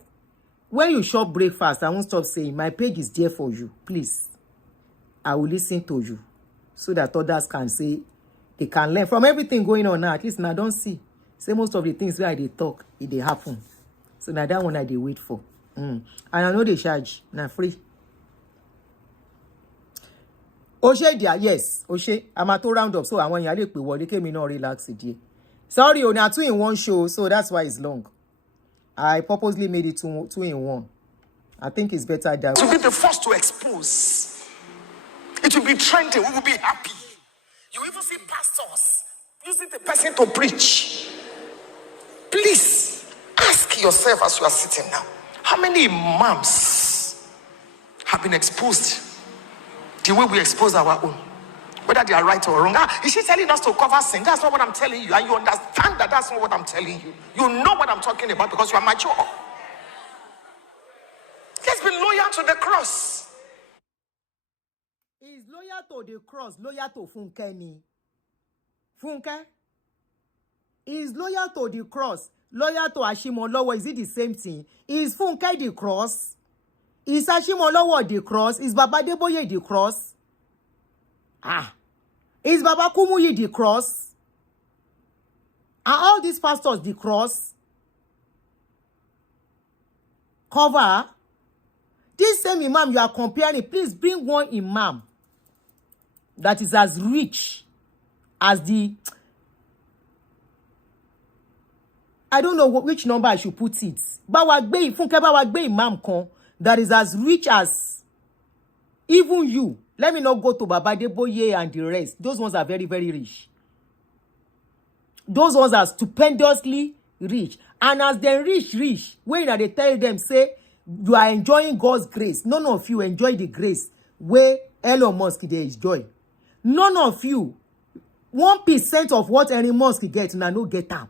when you shop breakfast, I won't stop saying, my page is there for you. Please. I will listen to you. So that others can say, they can learn from everything going on now. At least now don't see. Say most of the things where they talk, it happen. So now that one I they wait for. And I know they charge. Now free. Oshe dia, yes. Oshe, I'm at to round up. So I want you to play. They came in all relax it. Sorry, only 2 in 1 show. So that's why it's long. I purposely made it 2 in 1. I think it's better that. To be the first to expose. It will be trending. We will be happy. You even see pastors using the person to preach. Please ask yourself as you are sitting now. How many imams have been exposed the way we expose our own? Whether they are right or wrong. Is she telling us to cover sin? That's not what I'm telling you. And you understand that that's not what I'm telling you. You know what I'm talking about because you are mature. Let's be loyal to the cross. Is loyal to the cross, loyal to Funke ni. Funke? Is loyal to the cross, loyal to Ashimolowo. Is it the same thing? Is Funke the cross? Is Ashimolowo the cross? Is Baba Deboye the cross? Is Baba Kumuyi the cross? Are all these pastors the cross? Cover. This same imam you are comparing, please bring one imam. that is as rich as the, I don't know which number I should put it. Funke bawa gbe imam kan that is as rich as even you. Let me not go to Baba Deboye and the rest. Those ones are very, very rich. Those ones are stupendously rich. And as they rich, when they tell them, say, you are enjoying God's grace, none of you enjoy the grace where Elon Musk they enjoy. None of you, 1% of what Elon Musk gets, now no get them.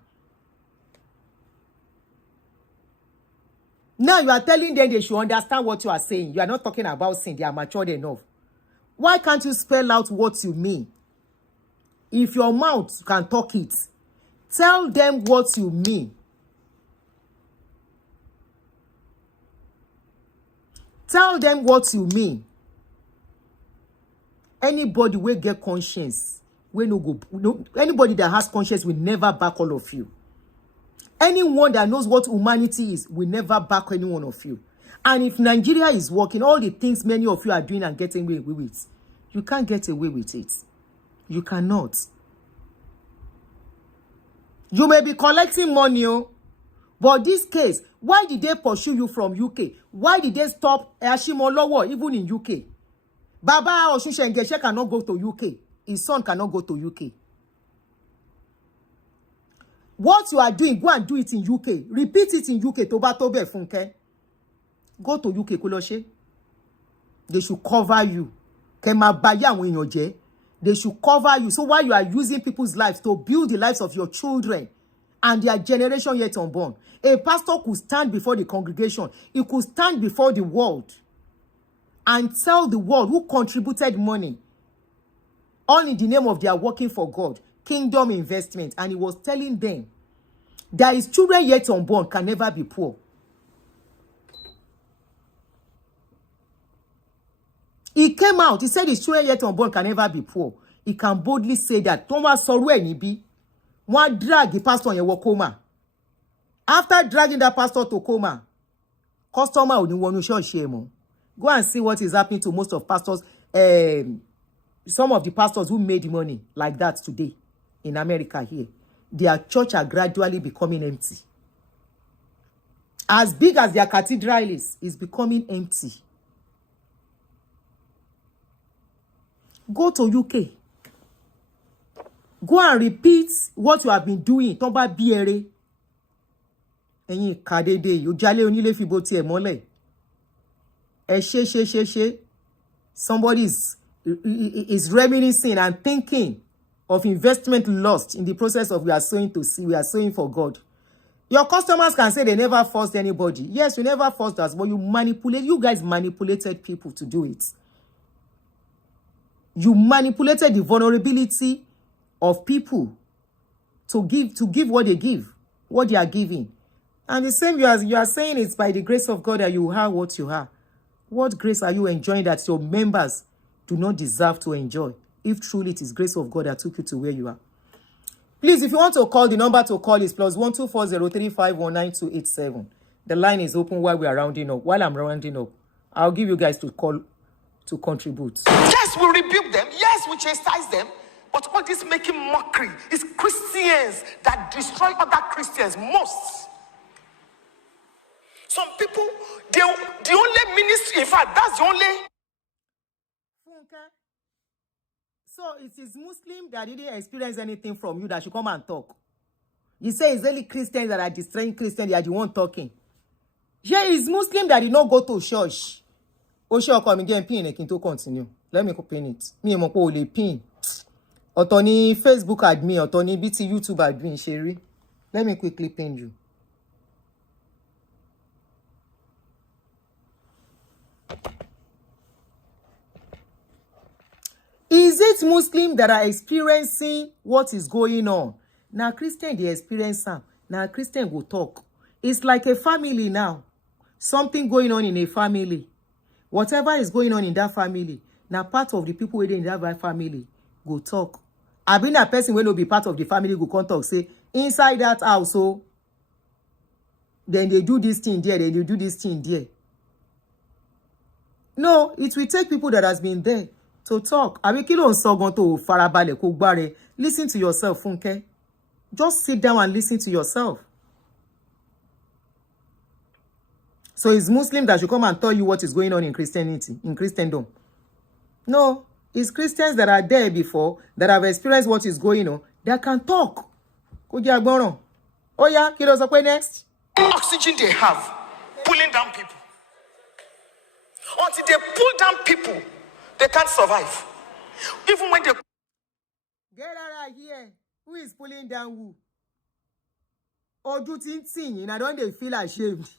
Now you are telling them they should understand what you are saying. You are not talking about sin. They are matured enough. Why can't you spell out what you mean? If your mouth can talk it, tell them what you mean. Tell them what you mean. Anybody will get conscience. Anybody that has conscience will never back all of you. Anyone that knows what humanity is will never back any one of you. And if Nigeria is working, all the things many of you are doing and getting away with, you can't get away with it. You cannot. You may be collecting money, but this case, why did they pursue you from UK? Why did they stop Ashimolowo even in UK? Baba Oshushengeshe cannot go to UK. His son cannot go to UK. What you are doing, go and do it in UK. Repeat it in UK. Toba tobe Funke. Go to UK, Koloshe. They should cover you. They should cover you. So while you are using people's lives to build the lives of your children and their generation yet unborn, a pastor could stand before the congregation. He could stand before the world and tell the world who contributed money all in the name of their working for God, kingdom investment. And he was telling them that his children yet unborn can never be poor. He came out. He said his children yet unborn can never be poor. He can boldly say that. Thomas Sorwe Nibi, one drag the pastor in your coma. After dragging that pastor to coma, customer would want to show shame. Go and see what is happening to most of pastors. Some of the pastors who made money like that today in America here, their church are gradually becoming empty. As big as their cathedral is becoming empty. Go to UK. Go and repeat what you have been doing. Tomba biere. Ẹ̀yin kadede, yo jale onílé fi bo ti ẹ̀ mọ́lẹ̀. She. Somebody is reminiscing and thinking of investment lost in the process of we are sowing for God. Your customers can say they never forced anybody. Yes, we never forced us, but you guys manipulated people to do it. You manipulated the vulnerability of people to give what they give, what they are giving. And the same you are saying it's by the grace of God that you have what you have. What grace are you enjoying that your members do not deserve to enjoy? If truly it is grace of God that took you to where you are. Please, if you want to call, the number to call is +1 24035192887. The line is open while we are rounding up. While I'm rounding up, I'll give you guys to call to contribute. Yes, we rebuke them. Yes, we chastise them. But all this making mockery is Christians that destroy other Christians most. Some people, the only ministry, in fact, that's the only. Funke. So it is Muslim that didn't experience anything from you that should come and talk. You say it's only Christians that are destroying Christians, they are the one talking. Yeah, it's Muslim that did not go to church. Sure, come again, pin it to continue. Let me pin it. Me and my pin. Otoni Facebook admin, Otoni BT YouTube admin, Sherry. Let me quickly pin you. Is it Muslim that are experiencing what is going on? Now Christian, they experience some. Now Christian go talk. It's like a family now. Something going on in a family. Whatever is going on in that family, now part of the people within that family go talk. I been a person will be part of the family go come talk, say, inside that house, so then they do this thing there, then they do this thing there. No, it will take people that has been there to talk. Àbí kí ló ń sọ gan tó farabalẹ̀ kó gbáre. Listen to yourself, Funke. Just sit down and listen to yourself. So it's Muslim that should come and tell you what is going on in Christianity, in Christendom. No, it's Christians that are there before, that have experienced what is going on, that can talk. Kó jẹ́ agbọ́ràn. Oh yeah, kí ló sọ pé next? Oxygen they have, pulling down people. Until they pull down people, they can't survive. Even when they Get out of here. Who is pulling down who? Ojú tí ń tì yín, I don't feel ashamed.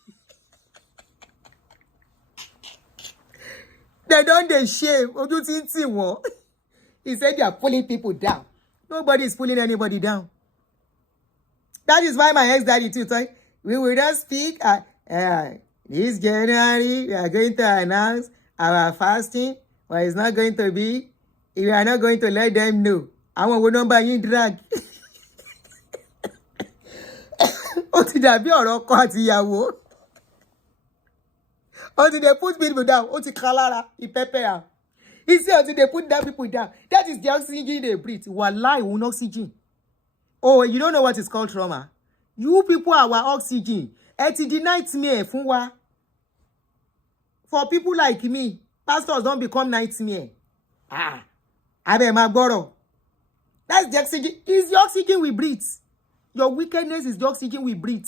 They don't dey shame. Ojú tí ń tì wọ́n. He said they are pulling people down. Nobody is pulling anybody down. That is why my ex-daddy too thought, we will not speak. This January, we are going to announce our fasting, but it's not going to be. We are not going to let them know. Àwọn wo number yín drag. Ó ti dàbí ọ̀rọ̀ ọkọ àti ìyàwó. Until they put people down, ó ti kà lára, he pepper am. He say until they put down people down. That is the oxygen they breathe. Wallahi, un oxygen. Oh, you don't know what is called trauma? You people are our oxygen. Ẹ ti di nightmare fún wa. For people like me, pastors don't become nightmare. Abẹ́ máa gbọ́rọ̀. That's the oxygen. It's the oxygen we breathe. Your wickedness is the oxygen we breathe.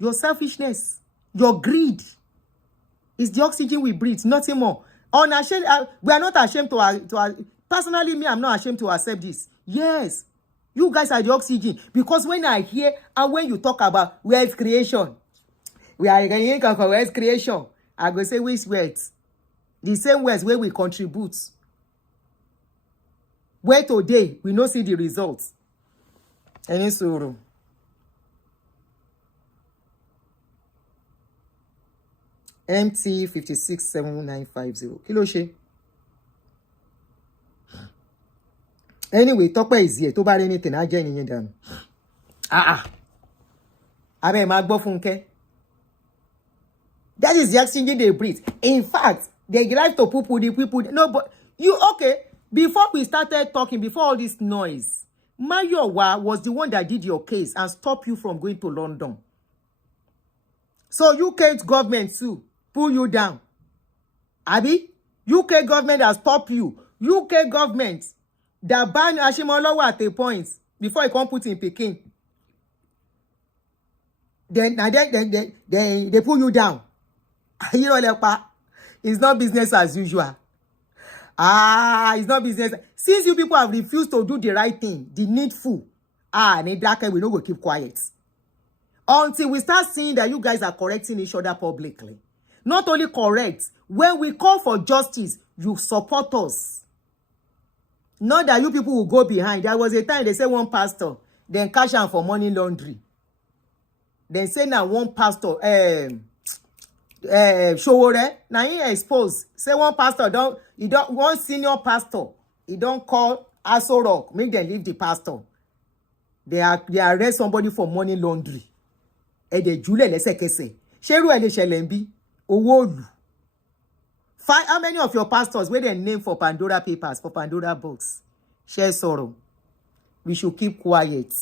Your selfishness, your greed is the oxygen we breathe. Nothing more. Unashamed. We are not ashamed to personally, me, I'm not ashamed to accept this. Yes, you guys are the oxygen. Because when I hear and when you talk about wealth creation, we are going to for wealth creation. I go say which wealth? The same words where we contribute. Where today we no see the results. Any sorrow. MT 567950. Kí ló ṣe? Anyway, Tọ́pẹ́ is here. Tó bá rí anything, á jẹ́ ìyẹn dànù. Abẹ́ máa gbọ́ Funke. That is the oxygen they breathe. In fact, they like to poo the people. No, but you okay? Before we started talking, before all this noise, Mayowa was the one that did your case and stopped you from going to London. So UK government too pull you down. Abi, UK government has stopped you. UK government that banned Ashimolowo at a point before he can't put in Peking. Then they pull you down. You know, it's not business as usual. It's not business. Since you people have refused to do the right thing, the needful, we not go keep quiet. Until we start seeing that you guys are correcting each other publicly. Not only correct, when we call for justice, you support us. Not that you people will go behind. There was a time they say one pastor, then cash out for money laundry. Then say now one pastor, Showore, now he exposed. Say one pastor one senior pastor, he don't call Aso Rock, make them leave the pastor. They arrest somebody for money laundry. Adejumo lẹ́sẹ̀kẹsẹ̀. Ṣerú ẹ lè ṣẹlẹ̀ nbí owó òlù. How many of your pastors were they name for Pandora papers, for Pandora books? Share sorrow. We should keep quiet.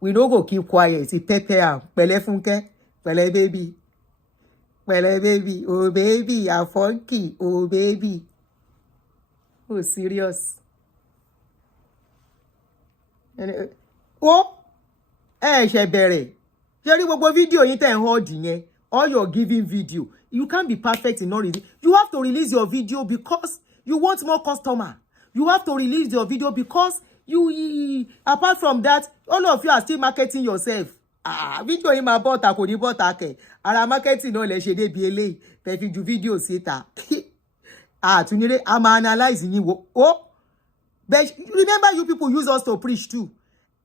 We don't go keep quiet. It pepper. Pẹ̀lẹ́ Funke. Pẹ̀lẹ́ baby. Pẹ̀lẹ́ baby. Oh baby. I'm funky. Oh baby. Oh serious. Oh. Ṣe bẹ̀rẹ̀. Ṣé gbogbo video yín tẹ́ ń hold yẹn, all your giving video, you can't be perfect in all release. You have to release your video because you want more customer. You have to release your video because you apart from that, all of you are still marketing yourself. Video yín máa bọ́ta kò ní bọ́ta kẹ̀. Ara marketing náà lẹ ṣe débi eléyìí. Tẹ́ fi ju video síta. Túnire, a máa analyze yín wo. Oh, but remember you people use us to preach too.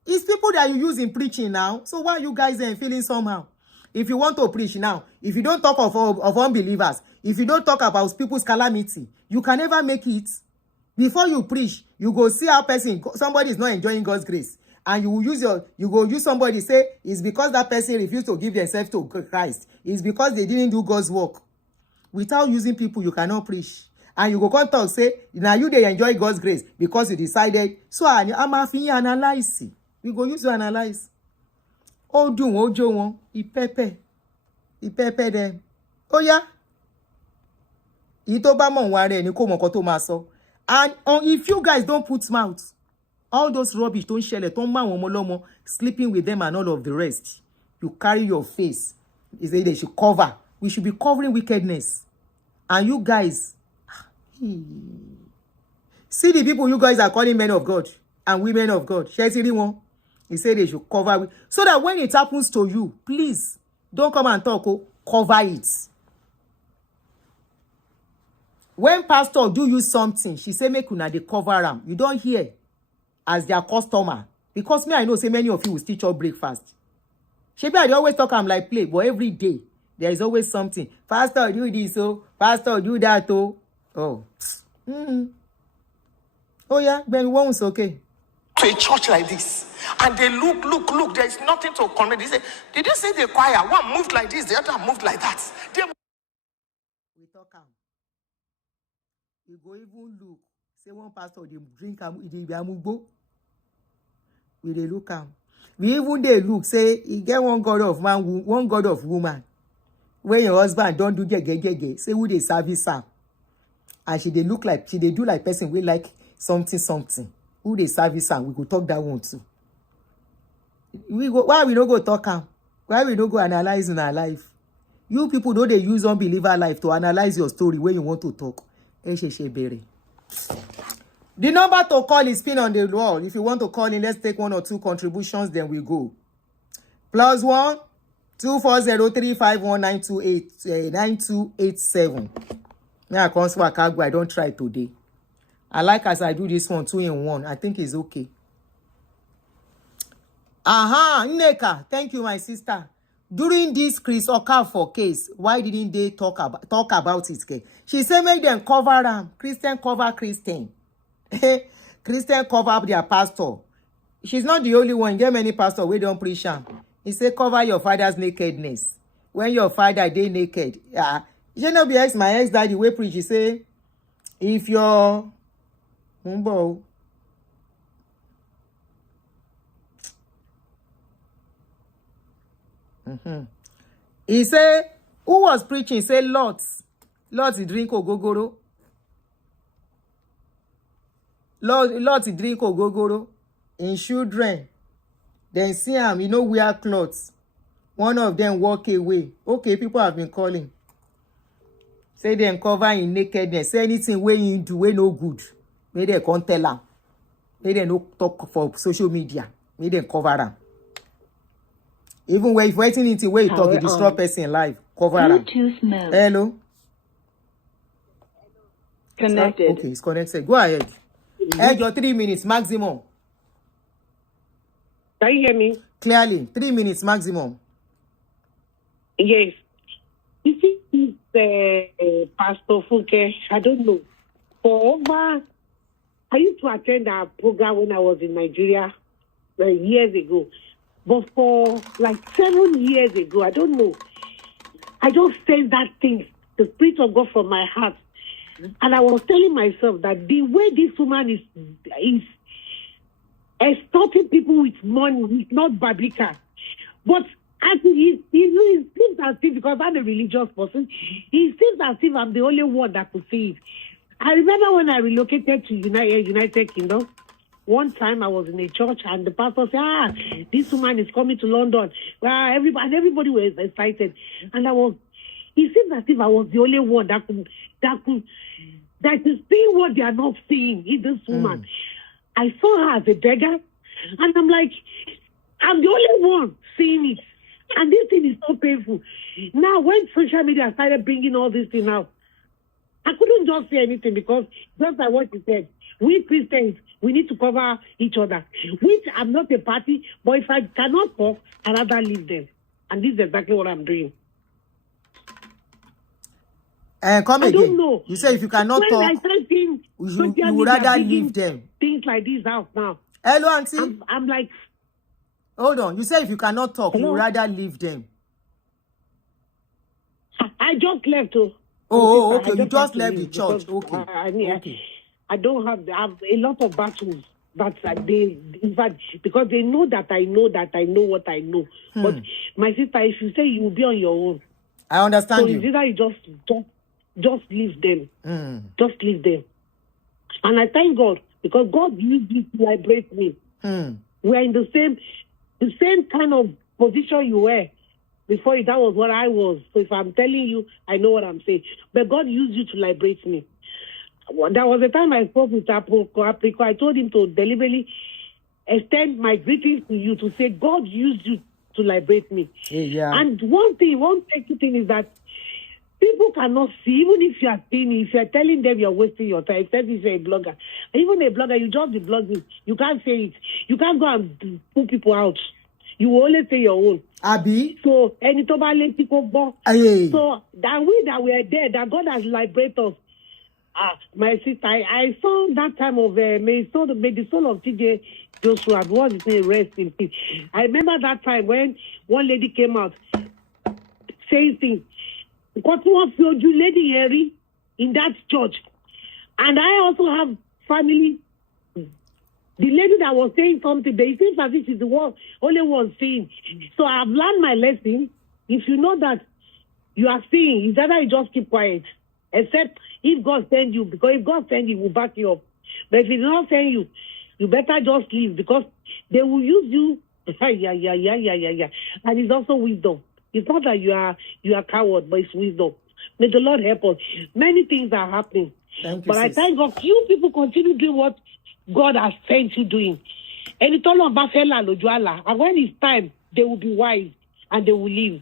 It's people that you use in preaching now. So why are you guys feeling somehow? If you want to preach now, if you don't talk of unbelievers, if you don't talk about people's calamity, you can never make it. Before you preach, you go see how somebody is not enjoying God's grace. And you go use somebody, say, it's because that person refused to give themselves to Christ. It's because they didn't do God's work. Without using people, you cannot preach. And you go come talk say, now you they enjoy God's grace because you decided. So I'm analyze. We go use to analyze. Oh, do ojo one. Ipepe them. Oh yeah. Ito ba mo ware ni ko mo ko to ma so. And if you guys don't put mouth, all those rubbish don't share it, don't man woman sleeping with them and all of the rest. You carry your face. Is that they should cover. We should be covering wickedness. And you guys, see the people you guys are calling men of God and women of God. He said they should cover. So that when it happens to you, please don't come and talk. Cover it. When pastor do you something, she say make una dey cover am. You don't hear as their customer. Because me, I know say many of you will still chop breakfast. Shebi I dey always talk am like play, but every day there is always something. Pastor do this, oh. Pastor do that, oh. Oh. Oh yeah, Ben one's okay. To a church like this, and they look, there is nothing to connect. They say, did they say the choir? One moved like this, the other moved like that. We talk am. We go even look. Say one pastor they drink amugbo. We dey look am. We even dey look. Say he get one god of man, one god of woman. When your husband don't do get. Say who they service am. And she dey look like she dey do like person we like something. Who they service am? We go talk that one too. We go. Why we no go talk am? Why we no go analyze in our life? You people know they use unbeliever life to analyze your story when you want to talk. The number to call is pinned on the wall. If you want to call in, let's take 1 or 2 contributions, then we go. +1 2403519289287. Now I can't swear I don't try today. I like as I do this one 2 in 1. I think it's okay. Nneka, thank you, my sister. During this Chris Okafor case, why didn't they talk about it? She said make them cover them. Christian cover Christian. Christian cover up their pastor. She's not the only one. There many pastors we don't preach am. He said cover your father's nakedness. When your father dey naked. You know be my ex-daddy we preach. He say if your He say, who was preaching? He say, Lots drink ogogoro. Lots drink ogogoro in children. Then see him, wear clothes. One of them walk away. Okay, people have been calling. Say them cover in nakedness. Say anything where you do, way no good. May they come tell them. May they no talk for social media. May they cover them. Even when if waiting into where you talk, you destroy person life. Cover them. Hello. Connected. Okay, it's connected. Go ahead. Add your 3 minutes maximum. Can you hear me? Clearly, 3 minutes maximum. Yes. You see, Pastor Funke, I don't know. I used to attend a program when I was in Nigeria years ago. But for like 7 years ago, I don't know. I just said that thing, the Spirit of God from my heart. And I was telling myself that the way this woman is extorting people with money is not biblical. But actually, he seems as if, because I'm a religious person, he seems as if I'm the only one that could see it. I remember when I relocated to United Kingdom, one time I was in a church and the pastor said, this woman is coming to London. Well, everybody was excited. And it seems as if I was the only one that is seeing what they are not seeing in this woman. I saw her as a beggar. And I'm like, I'm the only one seeing it. And this thing is so painful. Now, when social media started bringing all this thing out, I couldn't just say anything because just like what you said, we Christians, we need to cover each other. Which I'm not a party, but if I cannot talk, I'd rather leave them. And this is exactly what I'm doing. Come I again. don't know. You say if you cannot when talk, I start seeing you would rather leave them. Things like this out now. Hello, Aunty. I'm like, hold on. You say if you cannot talk, you hello? would rather leave them. I just left. Oh, I okay. You just have just to left the leave because church. Okay. Okay. I don't have. I have a lot of battles that they, in fact, because they know that I know what I know. But my sister, if you say you will be on your own, I so understand it's you. either you just leave them, Mm. just leave them. And I thank God because God used it to liberate me. We're in the same kind of position you were before. That was what I was. So if I'm telling you, I know what I'm saying. But God used you to liberate me. There was a time I spoke with Apriko. I told him to deliberately extend my greetings to you to say God used you to liberate me. Yeah. And one tricky thing is that people cannot see, even if you are seeing, if you are telling them you're wasting your time, except if you're a blogger. Even a blogger, you just be blogging. You can't say it. You can't go and pull people out. You will only say your own. Abi. So, any let people go. Aye. So, that we are there, that God has liberated us. My sister, I saw that time of may the soul of TJ Joshua, what is name, rest in peace. I remember that time when one lady came out saying things. Because what you lady Harry in that church. And I also have family. The lady that was saying something, they seems as if she's the only one saying. So I've learned my lesson. If you know that you are seeing, it's either you just keep quiet. Except if God send you, because if God send you, will back you up. But if He does not send you, you better just leave because they will use you. Yeah. And it's also wisdom. It's not that you are coward, but it's wisdom. May the Lord help us. Many things are happening. Thank you, But I sis. thank God, you people continue doing what God has sent you doing. And when it's time, they will be wise and they will leave.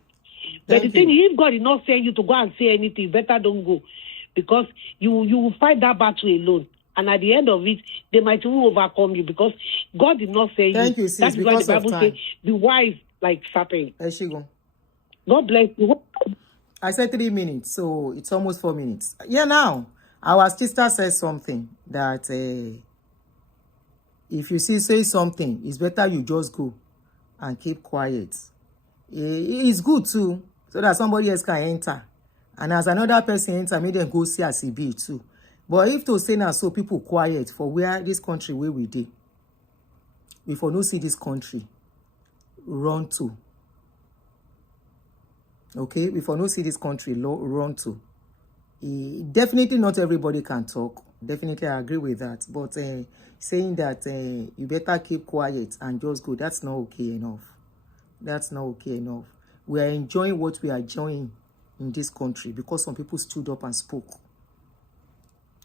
But the thing is, if God did not send you to go and say anything, better don't go. Because you will fight that battle alone. And at the end of it, they might even overcome you because God did not say Thank you, sis. That's why the Bible says, be wise like serpent. God bless you. I said 3 minutes, so it's almost 4 minutes. Yeah, now, our sister says something that if you say something, it's better you just go and keep quiet. It's good too, so that somebody else can enter. And as another person enter, make them go see as e be too. But if to say now, so people quiet for where this country where we dey, we for no see this country run to. Okay, we for no see this country run to. Definitely not everybody can talk. Definitely I agree with that. But saying that you better keep quiet and just go, that's not okay enough. That's not okay enough. We are enjoying what we are enjoying in this country because some people stood up and spoke.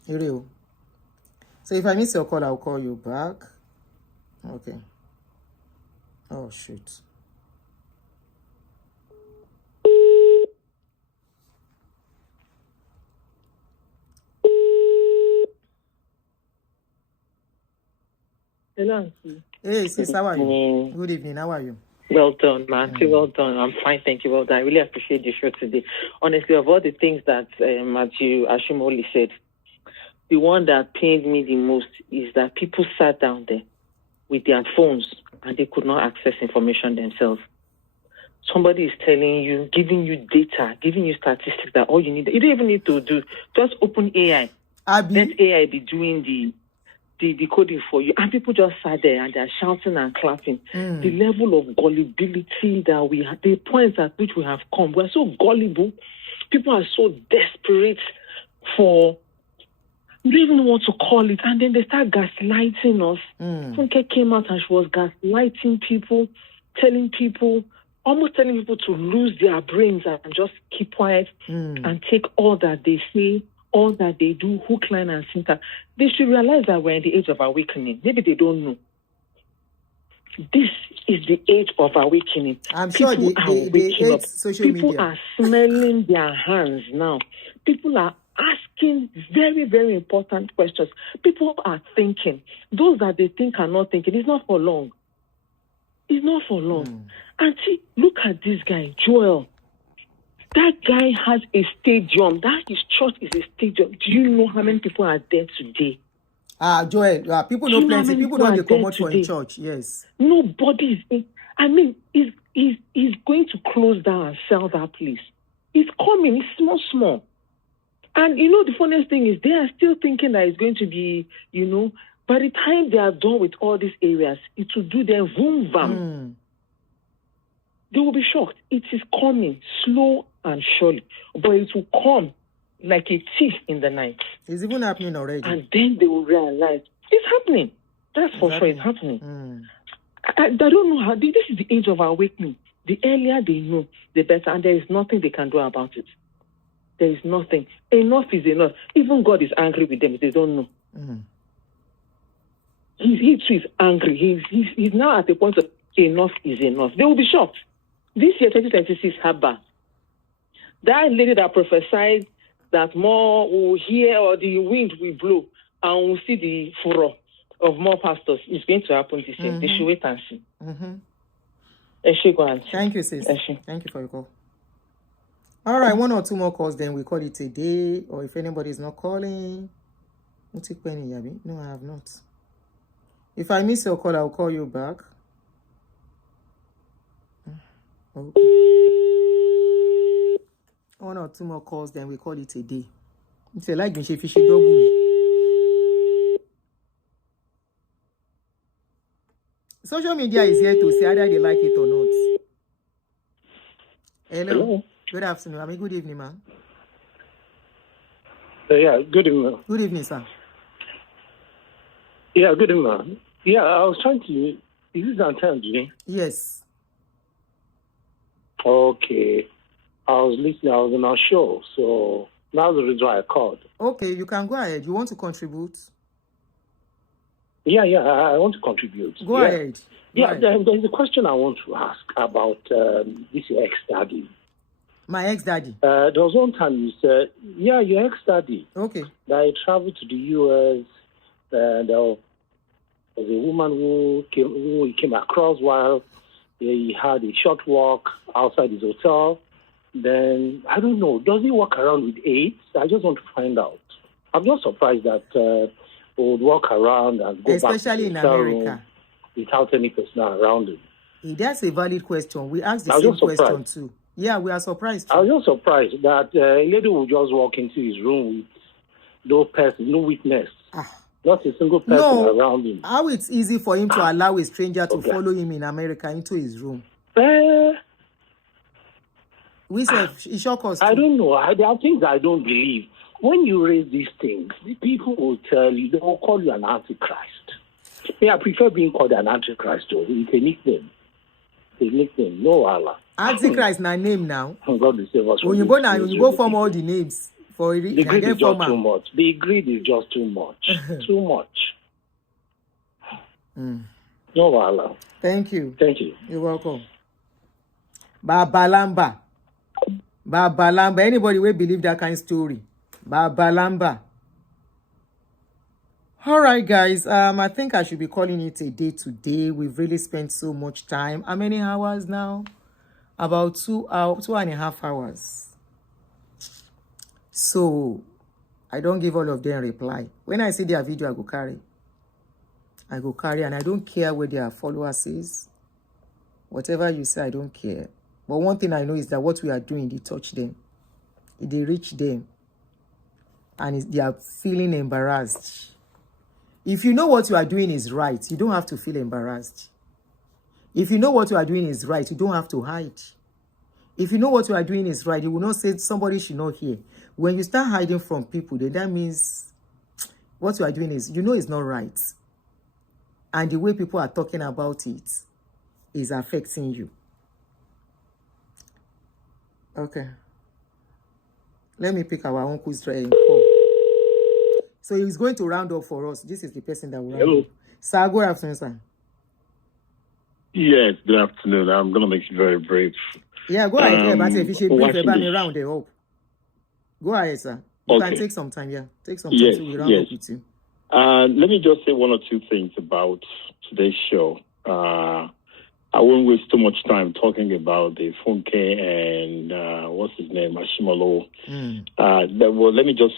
So if I miss your call, I'll call you back. Okay. Oh, shoot. Hello, Aunty. Hey, sis, how are you? Good evening, how are you? Well done, Aunty. Well done. I'm fine, thank you. Well done. I really appreciate the show today. Honestly, of all the things that Ashimolowo said, the one that pained me the most is that people sat down there with their phones and they could not access information themselves. Somebody is telling you, giving you data, giving you statistics that all you need. You don't even need to do. Just open AI. Let AI be doing the coding for you. And people just sat there and they're shouting and clapping. The level of gullibility that we have, the points at which we have come, we're so gullible. People are so desperate for, you don't even know what to call it. And then they start gaslighting us. Funke came out and she was gaslighting people, almost telling people to lose their brains and just keep quiet and take all that they say, all that they do, hook, line, and sinker. They should realize that we're in the age of awakening. Maybe they don't know. This is the age of awakening. I'm sure people are waking up. People media. are smelling their hands now. People are asking very, very important questions. People are thinking. Those that they think are not thinking, it's not for long. It's not for long. Auntie, look at this guy, Joel. That guy has a stadium. His church is a stadium. Do you know how many people are there today? Joel, people know plenty. People don't come out for in church. Yes. Nobody is. He's going to close down and sell that place. It's coming. It's small. And the funniest thing is they are still thinking that it's going to be, by the time they are done with all these areas, it will do them boom bam. They will be shocked. It is coming slow and surely, but it will come like a thief in the night. It's even happening already. And then they will realize it's happening. That's for sure. It's happening. I don't know how. This is the age of awakening. The earlier they know, the better, and there is nothing they can do about it. There is nothing. Enough is enough. Even God is angry with them if they don't know. He too is angry. He's now at the point of enough is enough. They will be shocked. This year, 2026, Haba, that lady that prophesied that more will hear or the wind will blow and we'll see the furor of more pastors is going to happen this year. They should wait and see. Thank you, sis. Thank you for your call. All right, 1 or 2 more calls, then we call it a day. Or if anybody is not calling, no, I have not. If I miss your call, I'll call you back. Okay. 1 or 2 more calls, then we call it a day. It's like fishy double. Social media is here to say either they like it or not. Hello. Good afternoon. Good evening, man. Yeah, good evening. Good evening, sir. Yeah, good evening. Yeah, I was trying to... Is this Aunty? Yes. Okay. I was listening. I was on our show, so that's the reason why I called. Okay, you can go ahead. You want to contribute? Yeah, I want to contribute. Go ahead. There's a question I want to ask about this ex-daddy. My ex-daddy? There was one time you said, your ex-daddy. Okay. That he traveled to the U.S. and there was a woman who he came across while he had a short walk outside his hotel. Then, I don't know, does he walk around with AIDS? I just want to find out. I'm not surprised that he would walk around and go especially back to in America without any person around him. That's a valid question. We asked the same question too. Yeah, we are surprised too. I was just surprised that a lady would just walk into his room with no person, no witness. Not a single person around him. How it's easy for him to allow a stranger to follow him in America into his room? We said it shocked us. I don't know. There are things I don't believe. When you raise these things, the people will tell you, they will call you an antichrist. Yeah, I prefer being called an antichrist, though. It's a nickname. It's a nickname. No Allah. Antichrist na name now. God will save us from when you go from all the names for it. The greed is just too much. The greed is just too much. Too much. No Allah. Thank you. Thank you. You're welcome. Babalamba. Anybody will believe that kind of story? Babalamba. All right, guys. I think I should be calling it a day today. We've really spent so much time. How many hours now? About 2.5 hours. So I don't give all of them reply. When I see their video, I go carry, and I don't care what their followers is. Whatever you say, I don't care. But one thing I know is that what we are doing, they touch them. They reach them. And they are feeling embarrassed. If you know what you are doing is right, you don't have to feel embarrassed. If you know what you are doing is right, you don't have to hide. If you know what you are doing is right, you will not say somebody should not hear. When you start hiding from people, then that means what you are doing is, it's not right. And the way people are talking about it is affecting you. Okay. Let me pick our uncle's call. So he's going to round up for us. This is the person that will round up. Sir, good afternoon, sir. Yes, good afternoon. I'm going to make it very brief. Yeah, go ahead. But if you should brief about me round it up. Go ahead, sir. You can take some time, Take some time to round up with you. Let me just say 1 or 2 things about today's show. I won't waste too much time talking about the Funke and what's his name, Ashimolowo. Let me just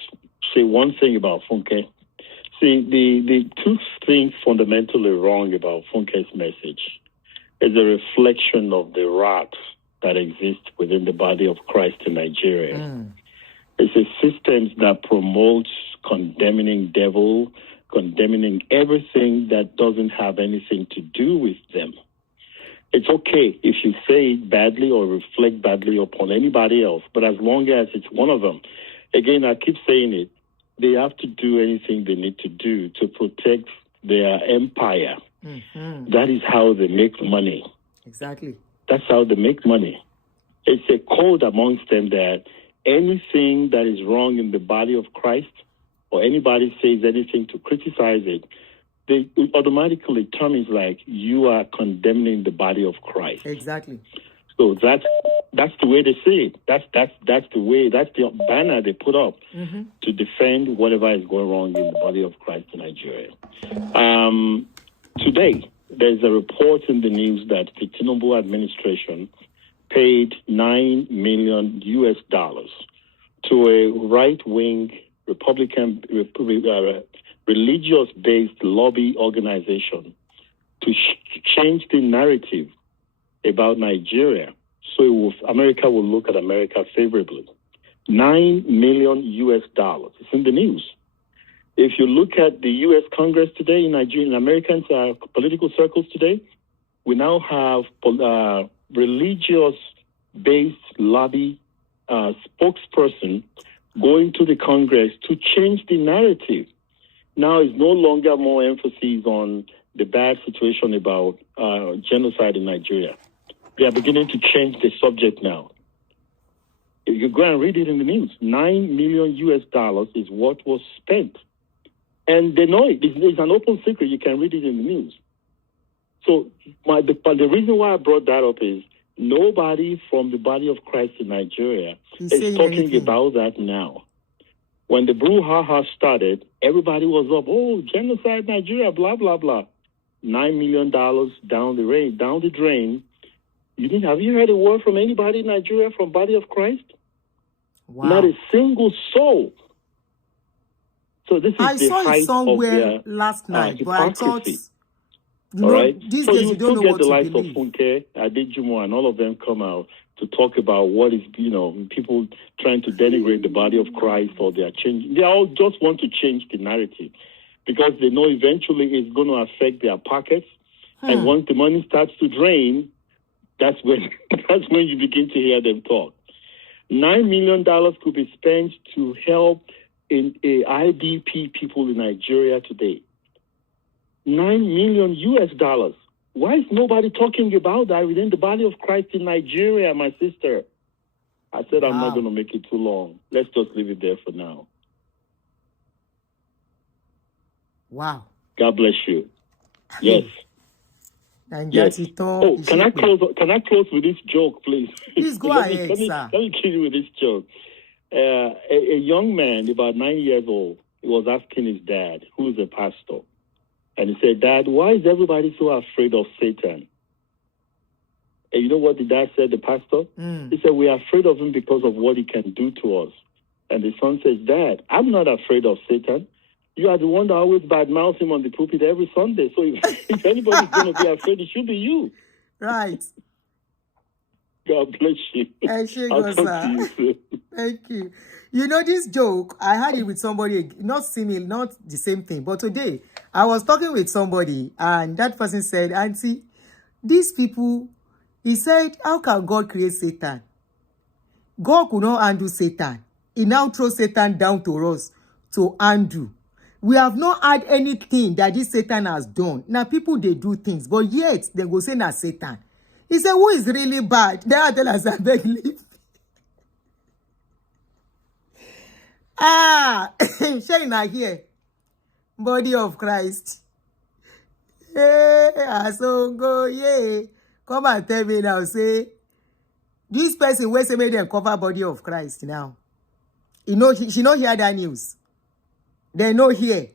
say one thing about Funke. See, the 2 things fundamentally wrong about Funke's message is a reflection of the wrath that exists within the body of Christ in Nigeria. It's a system that promotes condemning devil, condemning everything that doesn't have anything to do with them. It's okay if you say it badly or reflect badly upon anybody else, but as long as it's one of them. Again, I keep saying it, they have to do anything they need to do to protect their empire. Mm-hmm. That is how they make money. Exactly. That's how they make money. It's a code amongst them that anything that is wrong in the body of Christ or anybody says anything to criticize it, they automatically term is like you are condemning the body of Christ. Exactly. So that's the way they say it. That's the way, that's the banner they put up to defend whatever is going wrong in the body of Christ in Nigeria. Today, there's a report in the news that the Tinubu administration paid $9 million to a right-wing Republican religious-based lobby organization to change the narrative about Nigeria so America will look at America favorably. $9 million. It's in the news. If you look at the U.S. Congress today in Nigeria, in American political circles today, we now have religious-based lobby spokesperson going to the Congress to change the narrative. Now it's no longer more emphasis on the bad situation about genocide in Nigeria. They are beginning to change the subject now. If you go and read it in the news, $9 million is what was spent. And they know it. It's an open secret. You can read it in the news. So the reason why I brought that up is nobody from the body of Christ in Nigeria is talking about that now. When the brouhaha started, everybody was up, oh, genocide Nigeria, blah, blah, blah. $9 million down the drain. Have you heard a word from anybody in Nigeria from body of Christ? Wow. Not a single soul. So this is I the saw height it somewhere of their last night, but I thought, hypocrisy. you know, these So days you you don't know get what the to likes of believe. Funke, Adejumo, and all of them come out to talk about what is, people trying to denigrate the body of Christ, or they are changing. They all just want to change the narrative because they know eventually it's going to affect their pockets. And once the money starts to drain, that's when you begin to hear them talk. $9 million could be spent to help in IDP people in Nigeria today. $9 million. Why is nobody talking about that within the body of Christ in Nigeria, my sister? I said I'm not going to make it too long. Let's just leave it there for now. Wow. God bless you. Yes. Yes. Oh, can I close with this joke, please? Please go ahead, sir. Let me kill you with this joke. A young man, about 9 years old, he was asking his dad, who's a pastor, and he said, Dad, why is everybody so afraid of Satan? And you know what the dad said, the pastor? He said, we are afraid of him because of what he can do to us. And the son says, Dad, I'm not afraid of Satan. You are the one that always badmouth him on the pulpit every Sunday. So if anybody's going to be afraid, it should be you. Right. God bless you. I'll talk to you soon. Thank you. You know, this joke, I had it with somebody, not similar, not the same thing. But today, I was talking with somebody, and that person said, Aunty, these people, he said, how can God create Satan? God could not undo Satan. He now throws Satan down to us to undo. We have not had anything that this Satan has done. Now, people, they do things, but yet, they go say, na Satan. He said, who is really bad? Then I tell us, I beg leave. Shayna here. Body of Christ. Hey, Asongo, yeah. Come and tell me now, say, this person will say make them cover body of Christ now. You know, she not hear that news. They know here.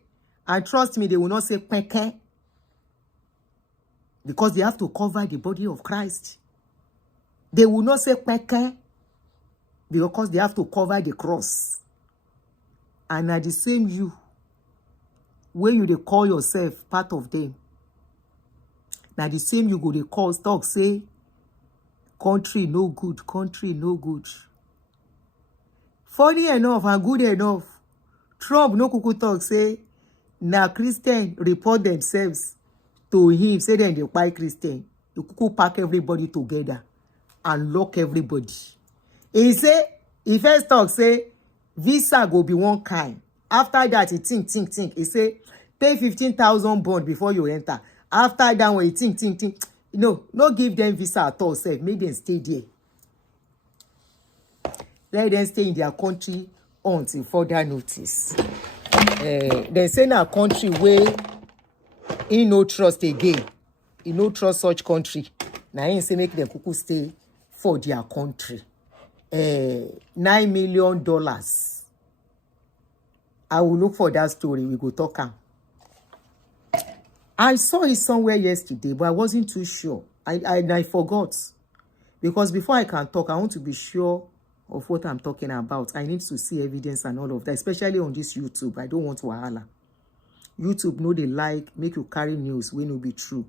And trust me, they will not say peke. Because they have to cover the body of Christ. They will not say peke. Because they have to cover the cross. And at the same you, where you they call yourself part of them. Now the same you go they call talk say country no good, country no good. Funny enough and good enough, Trump no kuku talk say na Christian report themselves to him, say then they buy Christian. You kuku pack everybody together and lock everybody. He say, he first talk say visa go be one kind. After that, he think. He say pay 15,000 bond before you enter. After that, when he think. No give them visa at all. Say make them stay there. Let them stay in their country until further notice. They say na country where he no trust again. He no trust such country. Now he say make them kuku stay for their country. $9 million. I will look for that story. We go talk am. I saw it somewhere yesterday, but I wasn't too sure. I forgot. Because before I can talk, I want to be sure of what I'm talking about. I need to see evidence and all of that, especially on this YouTube. I don't want wahala. YouTube know they like, make you carry news when it be true.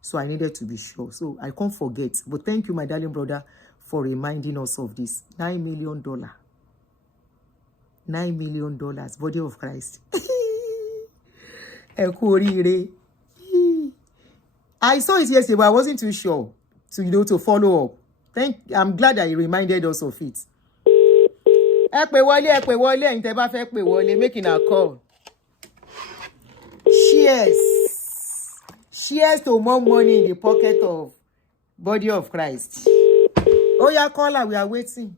So I needed to be sure. So I can't forget. But thank you, my darling brother, for reminding us of this. $9 million. $9 million. Body of Christ. I saw it yesterday, but I wasn't too sure to follow up. I'm glad that you reminded us of it. Making a call. Cheers to more money in the pocket of Body of Christ. Oh yeah, caller, we are waiting.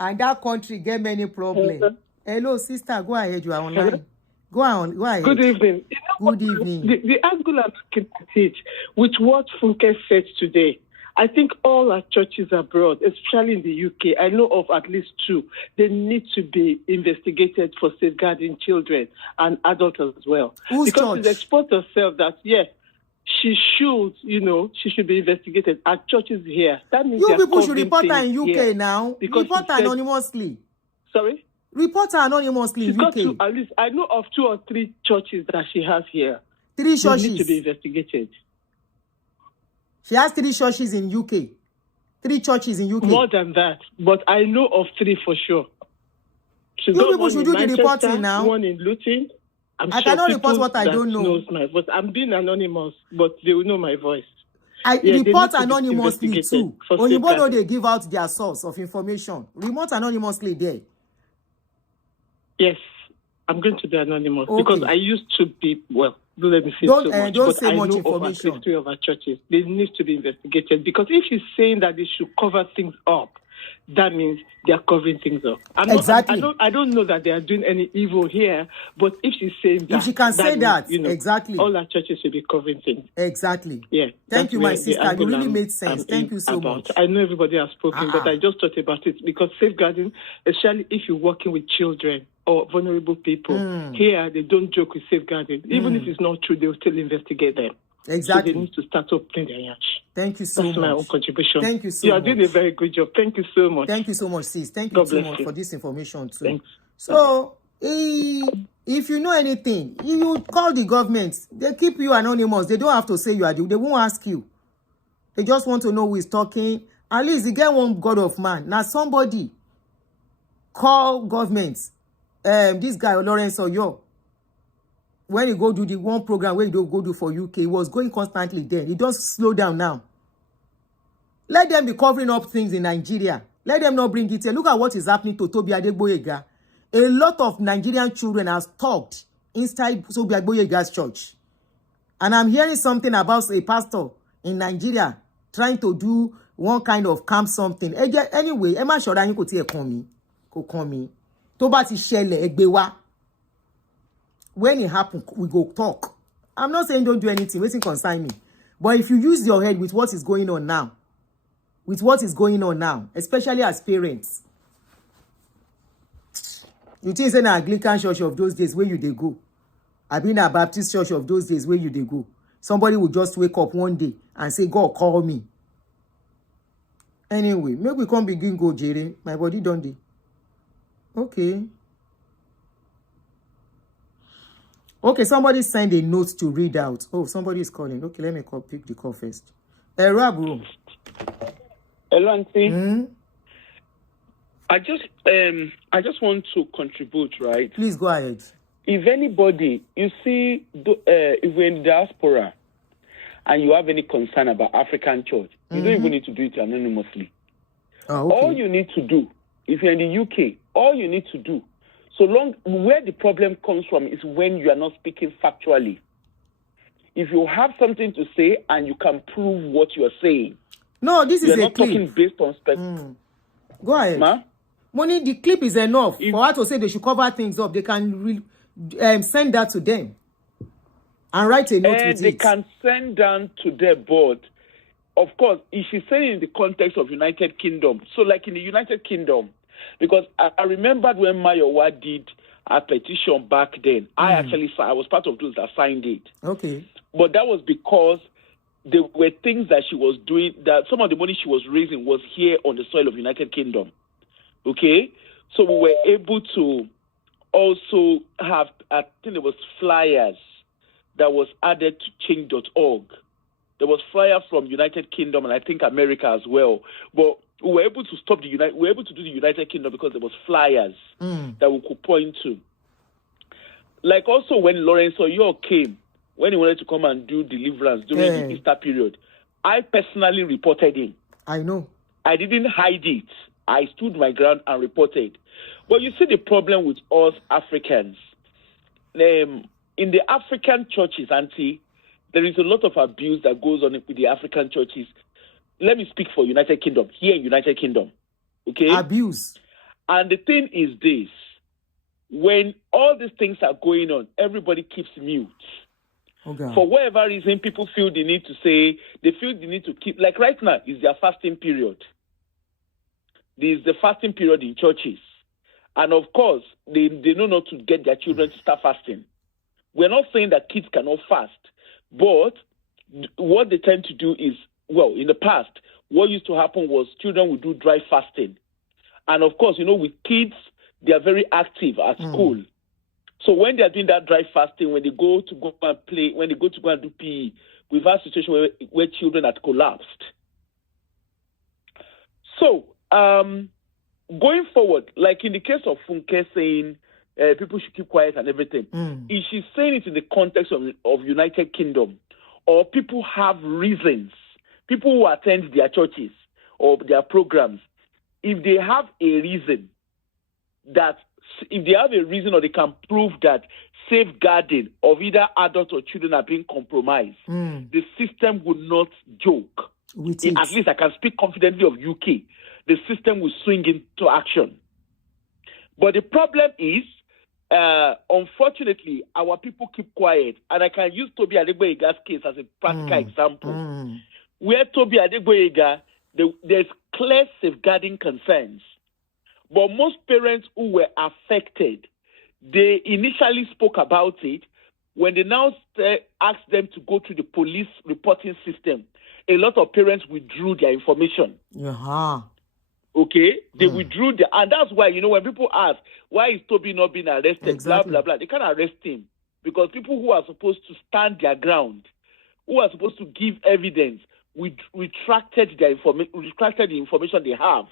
And that country get many problems. Hello, sister, go ahead. You are online. Go ahead. Good evening. Good evening. The angle I'm looking at it, with what Funke said today, I think all our churches abroad, especially in the UK, I know of at least 2, they need to be investigated for safeguarding children and adults as well. Who's because church? It's exposed herself that, she should be investigated at churches here. That means you people should report her in UK now. Report her anonymously. Sorry? Report her anonymously in UK. At least I know of 2 or 3 churches that she has here. 3 churches. They need to be investigated. She has 3 churches in UK. 3 churches in UK. More than that, but I know of 3 for sure. She you people should do the reporting now. One in Luton. I cannot report what I don't know. Knows my voice. I'm being anonymous, but they will know my voice. I report anonymously too. Onyibo know they give out their source of information. Report anonymously there. Yes, I'm going to be anonymous because I used to be, don't let me say don't, so much, don't but say I much know information. Of at least 3 of our churches. They need to be investigated because if she's saying that they should cover things up, that means they are covering things up. Exactly. I don't know that they are doing any evil here, but if she's saying that, if she can say that, exactly, all our churches should be covering things. Exactly. Yeah. Thank you, my sister. You really made sense. Thank you so much. I know everybody has spoken, but I just thought about it because safeguarding, especially if you're working with children or vulnerable people, here they don't joke with safeguarding. Even if it's not true, they'll still investigate them. Exactly. So they need to start opening their yash. Thank you so much. That's my own contribution. Thank you so much. You are doing a very good job. Thank you so much. Thank you so much, sis. Thank you so much for this information too. Thanks. So, if you know anything, you call the government. They keep you anonymous. They don't have to say you are the. They won't ask you. They just want to know who is talking. At least you get one God of man. Now somebody call government. This guy Lawrence Oyo. When he go do the one program where he don't go do for UK, he was going constantly there. He just slow down now. Let them be covering up things in Nigeria. Let them not bring it here. Look at what is happening to Tobi Adegboyega. A lot of Nigerian children are stalked inside Tobi Adegboyega's church. And I'm hearing something about a pastor in Nigeria trying to do one kind of camp something. Anyway, Emma Shoda ko ti e kon mi. Ko kon mi. Tó bá ti ṣẹlẹ̀ egbe wa. When it happens, we go talk. I'm not saying don't do anything, waiting concern me. But if you use your head with what is going on now, especially as parents, you think it's an Anglican church of those days where you they go. I've been a Baptist church of those days where you they go. Somebody will just wake up one day and say, God, call me. Anyway, maybe we can't begin go, Jerry. My body don't do. Okay. Okay, somebody send a note to read out. Oh, somebody is calling. Okay, let me pick the call first. Hello, bro. Hello, Aunty. I just want to contribute, right? Please go ahead. If anybody, you see, if we're in diaspora and you have any concern about African church, you don't even need to do it anonymously. Oh, okay. All you need to do, if you're in the UK, all you need to do, so long where the problem comes from is when you are not speaking factually. If you have something to say and you can prove what you are saying, no, this is you're a not clip. talking based on specific. Go ahead. Ma? Money, the clip is enough for her to say they should cover things up. They can send that to them and write a note with they it. They can send down to their board. Of course, if she's saying in the context of United Kingdom, so like in the United Kingdom, because I remembered when Mayowa did a petition back then, I was part of those that signed it. Okay. But that was because there were things that she was doing, that some of the money she was raising was here on the soil of United Kingdom. Okay? So we were able to also have, I think there was flyers that was added to change.org. There was flyer from United Kingdom and I think America as well. But we were able to stop we were able to do the United Kingdom because there was flyers that we could point to. Like also when Lawrence Oyor came, when he wanted to come and do deliverance during the Easter period, I personally reported him. I know. I didn't hide it. I stood my ground and reported. But you see the problem with us Africans. In the African churches, Aunty, there is a lot of abuse that goes on with the African churches. Let me speak for United Kingdom, here in United Kingdom. Okay? Abuse. And the thing is this. When all these things are going on, everybody keeps mute. Okay. For whatever reason, people feel the need to say, they feel the need to keep, like right now, is their fasting period. This is the fasting period in churches. And of course, they know not to get their children to start fasting. We're not saying that kids cannot fast. But what they tend to do is, well, in the past, what used to happen was children would do dry fasting. And of course, with kids, they are very active at school. So when they are doing that dry fasting, when they go and play, when they go to go and do PE, we've had situations where children had collapsed. So, going forward, like in the case of Funke saying people should keep quiet and everything, if she's saying it in the context of United Kingdom, or people have reasons, people who attend their churches or their programs, if they have a reason or they can prove that safeguarding of either adults or children are being compromised, the system would not joke. At least I can speak confidently of UK. The system will swing into action. But the problem is, unfortunately, our people keep quiet. And I can use Toby Adegboyega's case as a practical example. Where Toby Adegboyega, there's clear safeguarding concerns. But most parents who were affected, they initially spoke about it. When they now asked them to go through the police reporting system, a lot of parents withdrew their information. Okay? They withdrew and that's why, when people ask, why is Toby not being arrested, blah, blah, blah, they can't arrest him. Because people who are supposed to stand their ground, who are supposed to give evidence, retracted the information they have.